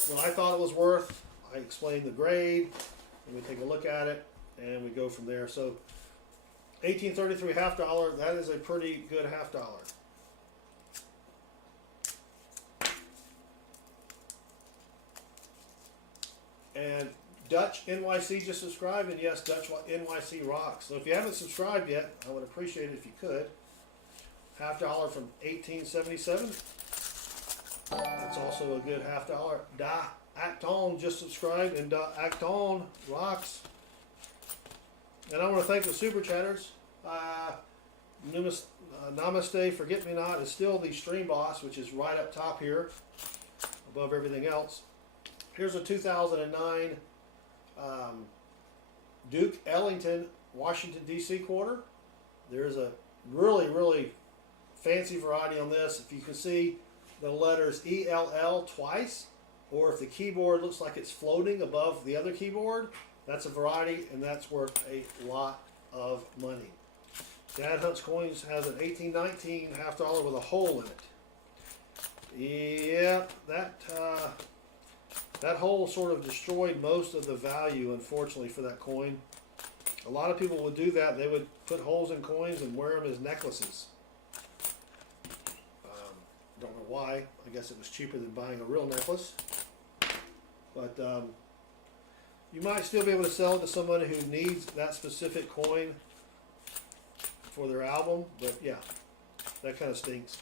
when I thought it was worth, I explain the grade, and we take a look at it, and we go from there. So 1833 half dollar, that is a pretty good half dollar. And Dutch NYC just subscribed, and yes, Dutch NYC rocks. So if you haven't subscribed yet, I would appreciate it if you could. Half dollar from 1877. That's also a good half dollar. Da Acton just subscribed, and Da Acton rocks. And I want to thank the super chatters. Namaste Forget Me Not is still the stream boss, which is right up top here, above everything else. Here's a 2009 Duke Ellington Washington DC quarter. There's a really fancy variety on this. If you can see the letters ELL twice, or if the keyboard looks like it's floating above the other keyboard, that's a variety, and that's worth a lot of money. Dad Hunts Coins has an 1819 half dollar with a hole in it. Yep, that hole sort of destroyed most of the value, unfortunately, for that coin. A lot of people would do that. They would put holes in coins and wear them as necklaces. Don't know why. I guess it was cheaper than buying a real necklace. But you might still be able to sell it to somebody who needs that specific coin for their album. But yeah, that kind of stinks.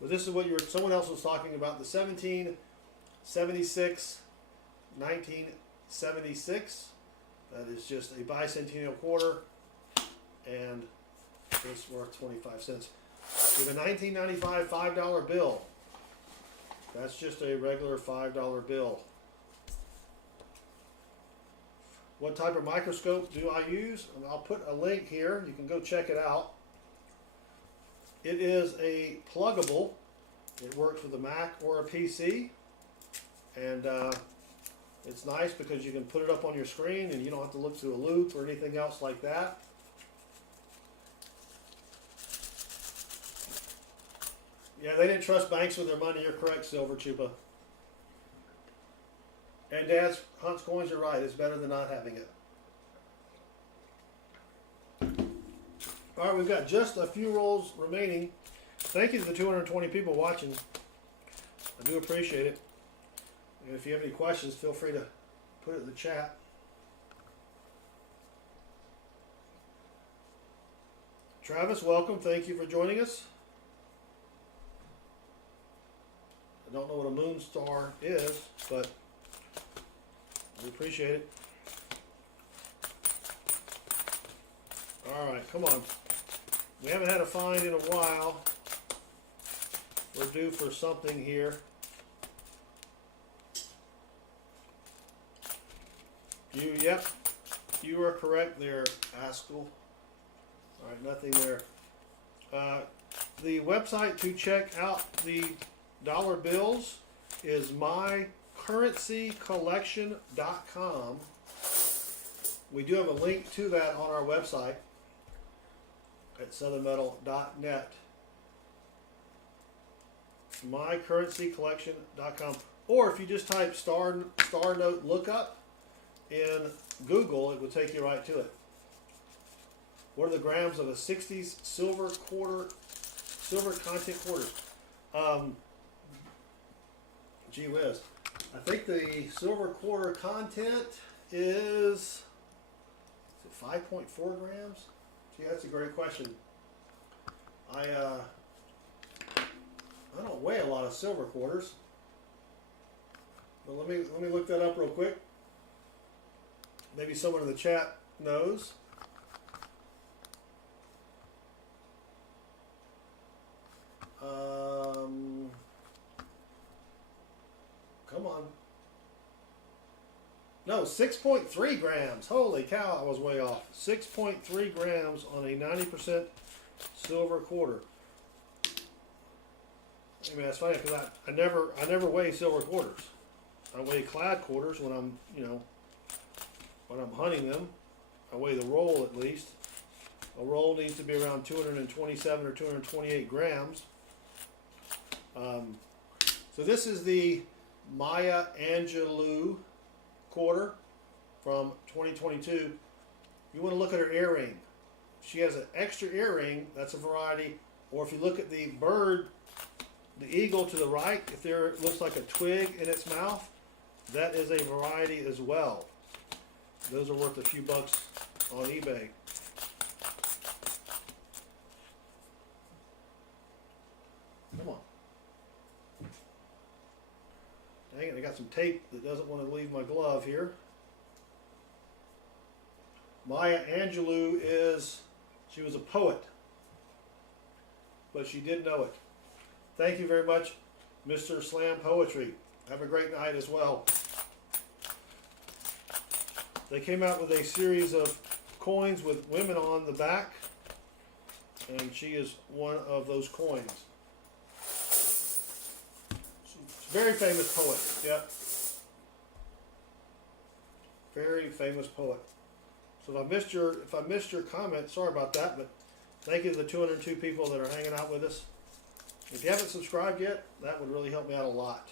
But this is what someone else was talking about, the 1776, 1976. That is just a bicentennial quarter, and it's worth 25 cents. We have a 1995 $5 bill. That's just a regular $5 bill. What type of microscope do I use? And I'll put a link here. You can go check it out. It is a pluggable. It works with a Mac or a PC. And it's nice because you can put it up on your screen and you don't have to look through a loop or anything else like that. Yeah, they didn't trust banks with their money. You're correct, Silver Chupa. And Dad's Hunt's Coins are right. It's better than not having it. All right, we've got just a few rolls remaining. Thank you to the 220 people watching. I do appreciate it. And if you have any questions, feel free to put it in the chat. Travis, welcome. Thank you for joining us. I don't know what a moon star is, but we appreciate it. All right, come on. We haven't had a find in a while. We're due for something here. Yep, you are correct there, Askell. All right, nothing there. The website to check out the dollar bills is mycurrencycollection.com. We do have a link to that on our website at southernmetal.net. mycurrencycollection.com. Or if you just type star note lookup in Google, it will take you right to it. What are the grams of a 60s silver content quarters? Gee whiz. I think the silver quarter content is it 5.4 grams? Gee, that's a great question. I don't weigh a lot of silver quarters, but let me look that up real quick. Maybe someone in the chat knows. Come on. No, 6.3 grams. Holy cow, I was way off. 6.3 grams on a 90% silver quarter. I mean, that's funny because I never weigh silver quarters. I weigh clad quarters when I'm, when I'm hunting them. I weigh the roll at least. A roll needs to be around 227 or 228 grams. So this is the Maya Angelou quarter from 2022. You want to look at her earring. She has an extra earring, that's a variety. Or if you look at the bird, the eagle to the right, if there looks like a twig in its mouth, that is a variety as well. Those are worth a few bucks on eBay. Come on. Dang it, I got some tape that doesn't want to leave my glove here. Maya Angelou she was a poet, but she did know it. Thank you very much, Mr. Slam Poetry. Have a great night as well. They came out with a series of coins with women on the back, and she is one of those coins. Very famous poet, yeah. Very famous poet. So if I missed your comment, sorry about that, but thank you to the 202 people that are hanging out with us. If you haven't subscribed yet, that would really help me out a lot.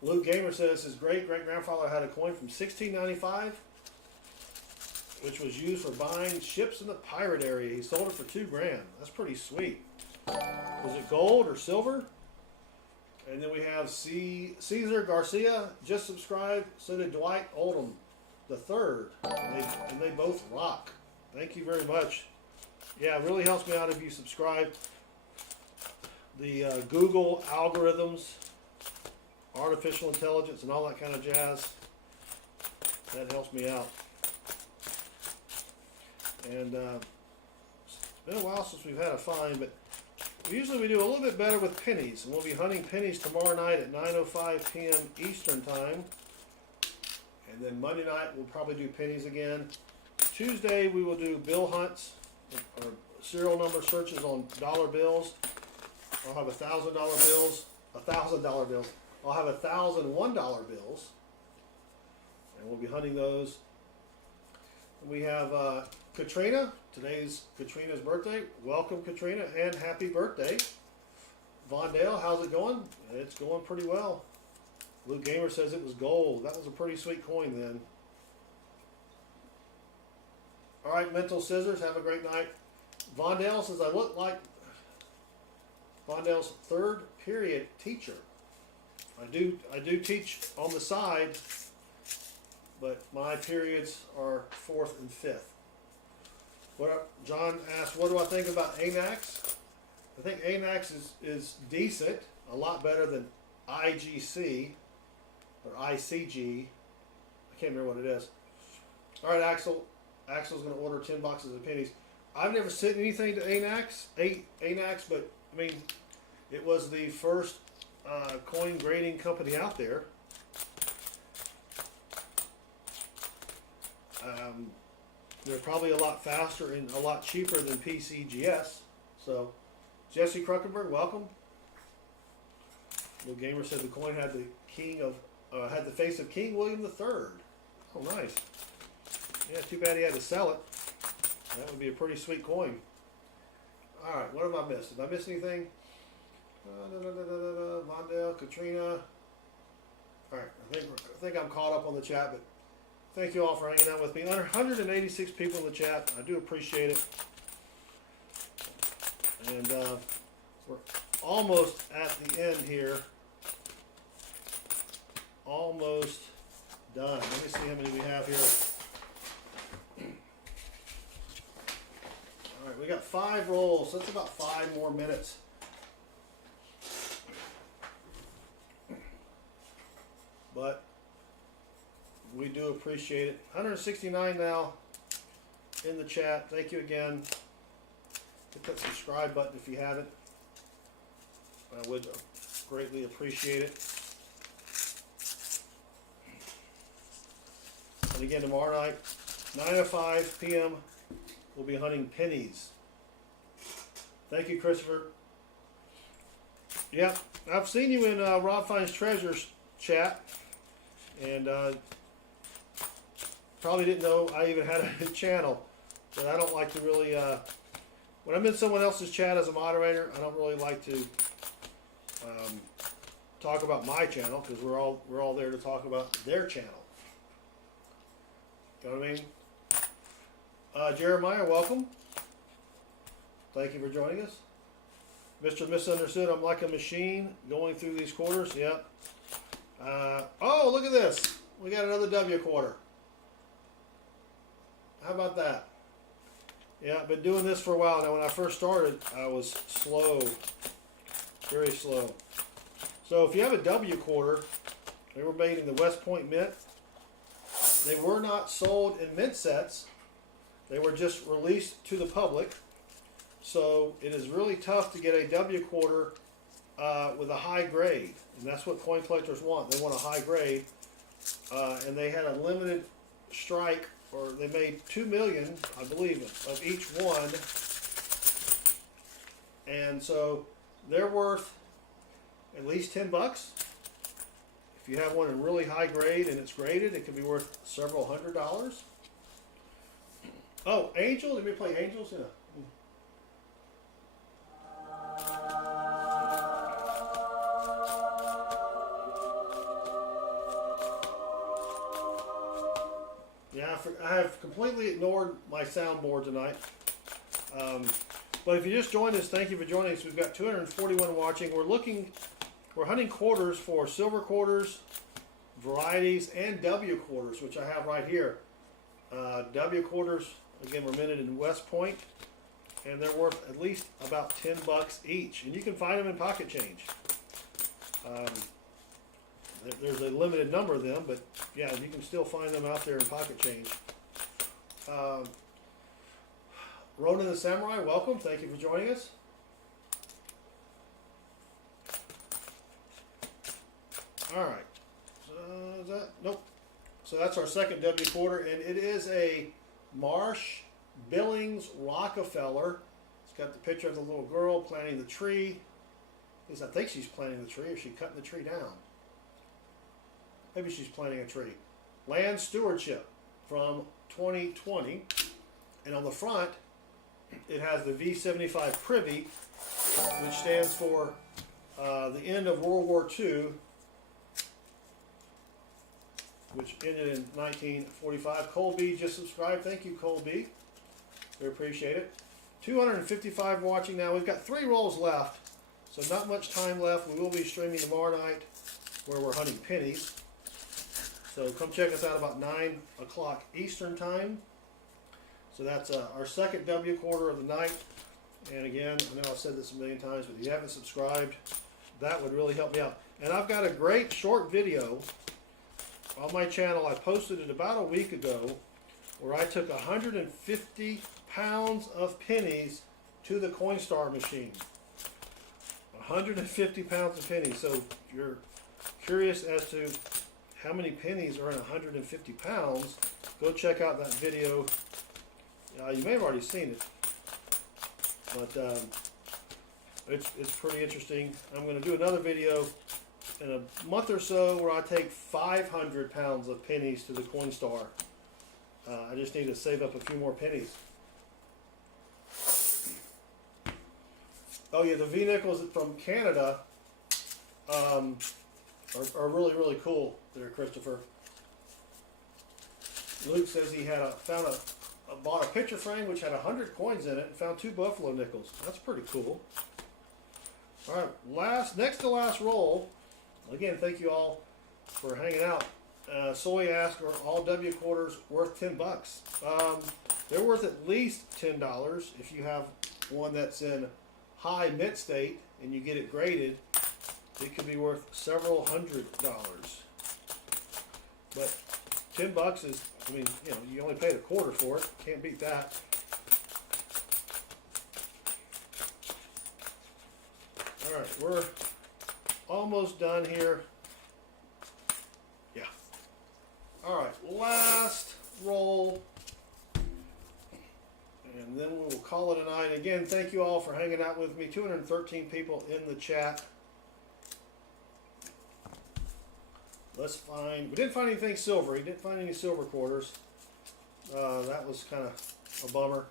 Luke Gamer says his great-great-grandfather had a coin from 1695, which was used for buying ships in the pirate area. He sold it for $2 grand. That's pretty sweet. Was it gold or silver? And then we have Caesar Garcia just subscribed. So did Dwight Oldham III. And they both rock. Thank you very much. Yeah, it really helps me out if you subscribe. The Google algorithms, artificial intelligence, and all that kind of jazz. That helps me out. And it's been a while since we've had a find, but usually we do a little bit better with pennies, and we'll be hunting pennies tomorrow night at 9:05 p.m. Eastern Time. And then Monday night we'll probably do pennies again. Tuesday we will do bill hunts or serial number searches on dollar bills. I'll have $1,000 bills, $1,000 bills. I'll have $1,001 bills, and we'll be hunting those. We have Katrina. Today's Katrina's birthday. Welcome, Katrina, and happy birthday. Vondale, how's it going? It's going pretty well. Luke Gamer says it was gold. That was a pretty sweet coin then. All right, Mental Scissors, have a great night. Vondale says I look like Vondale's third period teacher. I do teach on the side, but my periods are 4th and 5th. John asked, what do I think about ANAX? I think ANAX is decent, a lot better than IGC or ICG. I can't remember what it is. All right, Axel. Axel's going to order 10 boxes of pennies. I've never sent anything to ANAX, but I mean, it was the first coin grading company out there. They're probably a lot faster and a lot cheaper than PCGS. So, Jesse Kruckenberg, welcome. The gamer said the coin had the face of King William III. Oh, nice. Yeah, too bad he had to sell it. That would be a pretty sweet coin. All right, what have I missed? Did I miss anything? Mondale, Katrina. All right, I think I'm caught up on the chat, but thank you all for hanging out with me. 186 people in the chat. I do appreciate it. And we're almost at the end here. Almost done. Let me see how many we have here. All right, we got 5 rolls. So that's about 5 more minutes. But we do appreciate it. 169 now in the chat. Thank you again. Hit that subscribe button if you haven't. I would greatly appreciate it. And again, tomorrow night, 9 to 5 p.m., we'll be hunting pennies. Thank you, Christopher. Yeah, I've seen you in Rob Finds Treasures chat, and probably didn't know I even had a channel, but I don't like to really, when I'm in someone else's chat as a moderator, I don't really like to talk about my channel, because we're all there to talk about their channel. You know what I mean? Jeremiah, welcome. Thank you for joining us. Mr. Misunderstood, I'm like a machine going through these quarters. Yep. Oh, look at this. We got another W quarter. How about that? Yeah, I've been doing this for a while now. When I first started, I was slow. Very slow. So if you have a W quarter, they were made in the West Point Mint. They were not sold in mint sets. They were just released to the public. So it is really tough to get a W quarter with a high grade. And that's what coin collectors want. They want a high grade. And they had a limited strike, or they made 2 million, I believe, of each one. And so they're worth at least 10 bucks. If you have one in really high grade and it's graded, it can be worth several $100s. Oh, Angel? Did we play Angels? Yeah. Yeah, I have completely ignored my soundboard tonight. But if you just joined us, thank you for joining us. We've got 241 watching. We're hunting quarters for silver quarters, varieties, and W quarters, which I have right here. W quarters, again, were minted in West Point, and they're worth at least about 10 bucks each. And you can find them in pocket change. There's a limited number of them, but yeah, you can still find them out there in pocket change. Ronan the Samurai, welcome. Thank you for joining us. All right. Is that? Nope. So that's our second W quarter, and it is a Marsh Billings Rockefeller. It's got the picture of the little girl planting the tree. At least I think she's planting the tree, or she's cutting the tree down. Maybe she's planting a tree. Land Stewardship from 2020. And on the front, it has the V75 Privy, which stands for the end of World War II, which ended in 1945. Cole B just subscribed. Thank you, Cole B. We appreciate it. 255 watching now. We've got 3 rolls left, so not much time left. We will be streaming tomorrow night where we're hunting pennies. So come check us out about 9 o'clock Eastern time. So that's our second W quarter of the night. And again, I know I've said this a million times, but if you haven't subscribed, that would really help me out. And I've got a great short video on my channel. I posted it about a week ago, where I took 150 pounds of pennies to the Coinstar machine. 150 pounds of pennies. So if you're curious as to how many pennies are in 150 pounds, go check out that video. You may have already seen it, but it's pretty interesting. I'm going to do another video in a month or so where I take 500 pounds of pennies to the Coinstar. I just need to save up a few more pennies. Oh yeah, the V nickels from Canada are really, really cool there, Christopher. Luke says he had bought a picture frame which had 100 coins in it and found 2 buffalo nickels. That's pretty cool. All right, next to last roll. Again, thank you all for hanging out. Soy asked, are all W quarters worth 10 bucks? They're worth at least $10 if you have one that's in high mint state and you get it graded. It could be worth several $100s. But 10 bucks is, I mean, you know, you only paid a quarter for it. Can't beat that. All right, we're almost done here. Yeah. All right, last roll. And then we'll call it a night. Again, thank you all for hanging out with me. 213 people in the chat. Let's find, we didn't find anything silver. We didn't find any silver quarters. That was kind of a bummer.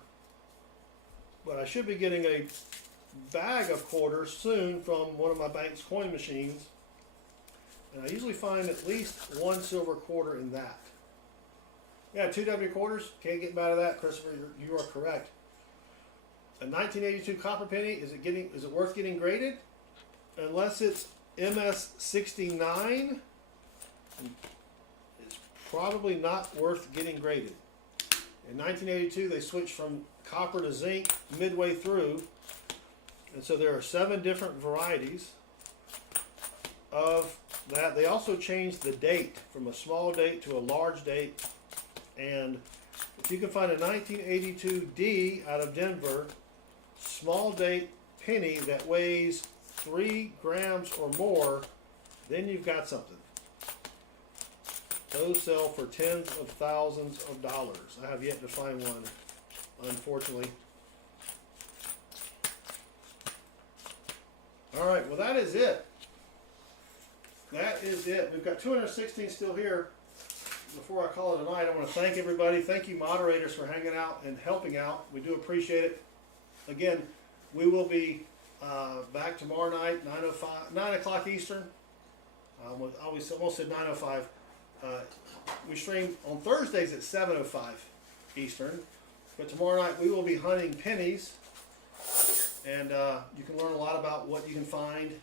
But I should be getting a bag of quarters soon from one of my bank's coin machines. And I usually find at least 1 silver quarter in that. Yeah, 2 W quarters. Can't get mad at that, Christopher. You are correct. A 1982 copper penny, is it worth getting graded? Unless it's MS69, it's probably not worth getting graded. In 1982, they switched from copper to zinc midway through, and so there are 7 different varieties of that. They also changed the date from a small date to a large date, and if you can find a 1982 D out of Denver, small date penny that weighs 3 grams or more, then you've got something. Those sell for tens of thousands of dollars. I have yet to find one, unfortunately. All right, well that is it. That is it. We've got 216 still here. Before I call it a night, I want to thank everybody. Thank you, moderators, for hanging out and helping out. We do appreciate it. Again, we will be back tomorrow night, 9 o'clock Eastern. I almost said 9:05. We stream on Thursdays at 7:05 Eastern. But tomorrow night we will be hunting pennies. And you can learn a lot about what you can find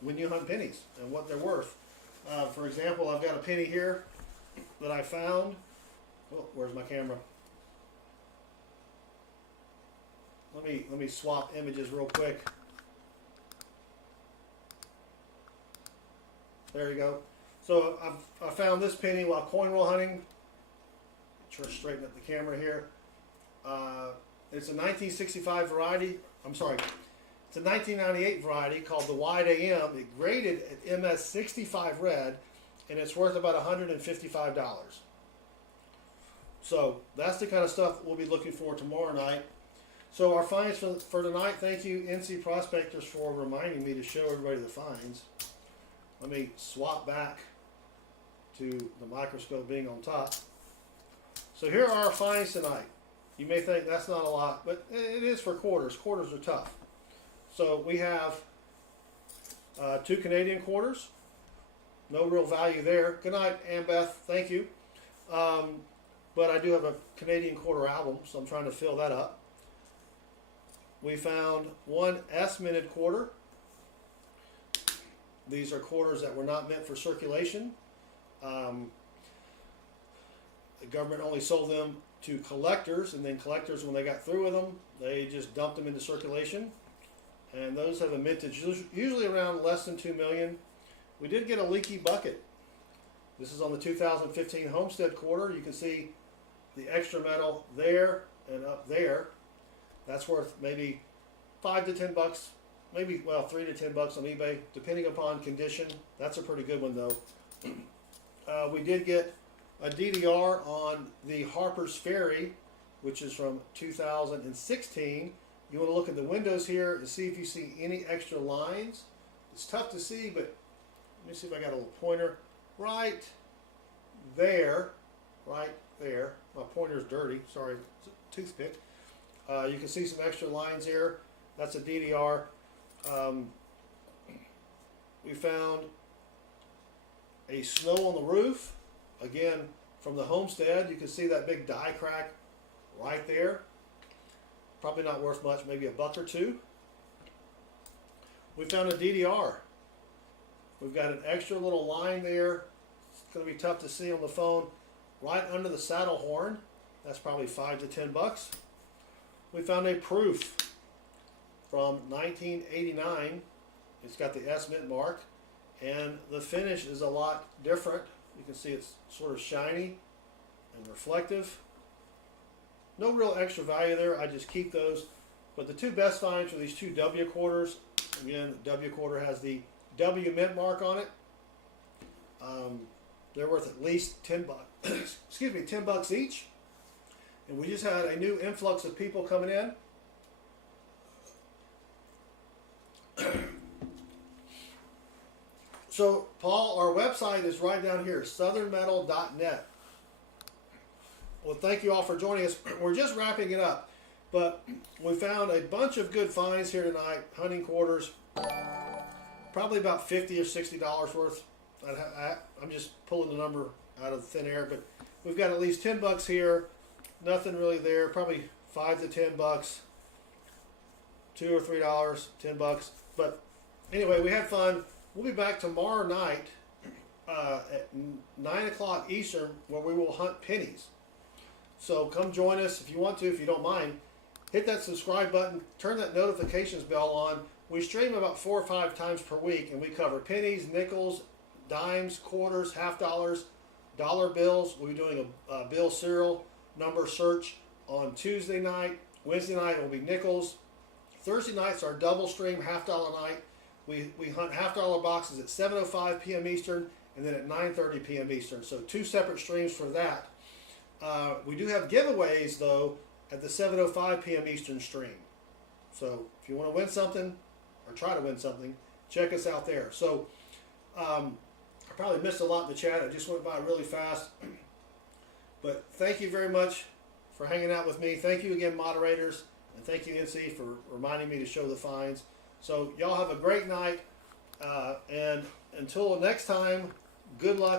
when you hunt pennies and what they're worth. For example, I've got a penny here that I found. Oh, where's my camera? Let me swap images real quick. There you go. So I found this penny while coin roll hunting. Try to straighten up the camera here. It's a 1965 variety. I'm sorry. It's a 1998 variety called the Wide AM. It graded at MS65 red, and it's worth about $155. So that's the kind of stuff we'll be looking for tomorrow night. So our finds for tonight, thank you NC Prospectors for reminding me to show everybody the finds. Let me swap back to the microscope being on top. So here are our finds tonight. You may think that's not a lot, but it is for quarters. Quarters are tough. So we have 2 Canadian quarters. No real value there. Good night, Annbeth. Thank you. But I do have a Canadian quarter album, so I'm trying to fill that up. We found 1 S-minted quarter. These are quarters that were not meant for circulation. The government only sold them to collectors, and then collectors, when they got through with them, they just dumped them into circulation. And those have a mintage usually around less than 2 million. We did get a leaky bucket. This is on the 2015 Homestead quarter. You can see the extra metal there and up there. That's worth maybe 5 to 10 bucks, maybe, well, 3 to 10 bucks on eBay, depending upon condition. That's a pretty good one, though. We did get a DDR on the Harper's Ferry, which is from 2016. You want to look at the windows here and see if you see any extra lines. It's tough to see, but let me see if I got a little pointer. Right there. My pointer's dirty. Sorry, it's a toothpick. You can see some extra lines here. That's a DDR. We found a snow on the roof. Again, from the homestead, you can see that big die crack right there. Probably not worth much, maybe a buck or two. We found a DDR. We've got an extra little line there. It's going to be tough to see on the phone. Right under the saddle horn. That's probably 5 to 10 bucks. We found a proof from 1989. It's got the S mint mark, and the finish is a lot different. You can see it's sort of shiny and reflective. No real extra value there. I just keep those. But the two best finds are these two W quarters. Again, the W quarter has the W mint mark on it. They're worth at least 10 bucks. Excuse me, 10 bucks each. And we just had a new influx of people coming in. So, Paul, our website is right down here, southernmetal.net. Well, thank you all for joining us. We're just wrapping it up, but we found a bunch of good finds here tonight. Hunting quarters, probably about $50 or $60 worth. I'm just pulling the number out of thin air, but we've got at least 10 bucks here. Nothing really there. Probably 5 to 10 bucks. $2 or $3, 10 bucks. But anyway, we had fun. We'll be back tomorrow night at 9 o'clock Eastern, where we will hunt pennies. So come join us if you want to, if you don't mind. Hit that subscribe button, turn that notifications bell on. We stream about 4 or 5 times per week, and we cover pennies, nickels, dimes, quarters, half dollars, dollar bills. We'll be doing a bill serial number search on Tuesday night. Wednesday night will be nickels. Thursday night's our double stream half dollar night. We hunt half dollar boxes at 7:05 p.m. Eastern and then at 9:30 p.m. Eastern. So 2 separate streams for that. We do have giveaways though at the 7:05 p.m. Eastern stream. So if you want to win something or try to win something, check us out there. So I probably missed a lot in the chat. It just went by really fast. But thank you very much for hanging out with me. Thank you again, moderators, and thank you, NC, for reminding me to show the finds. So y'all have a great night, and until next time, good luck.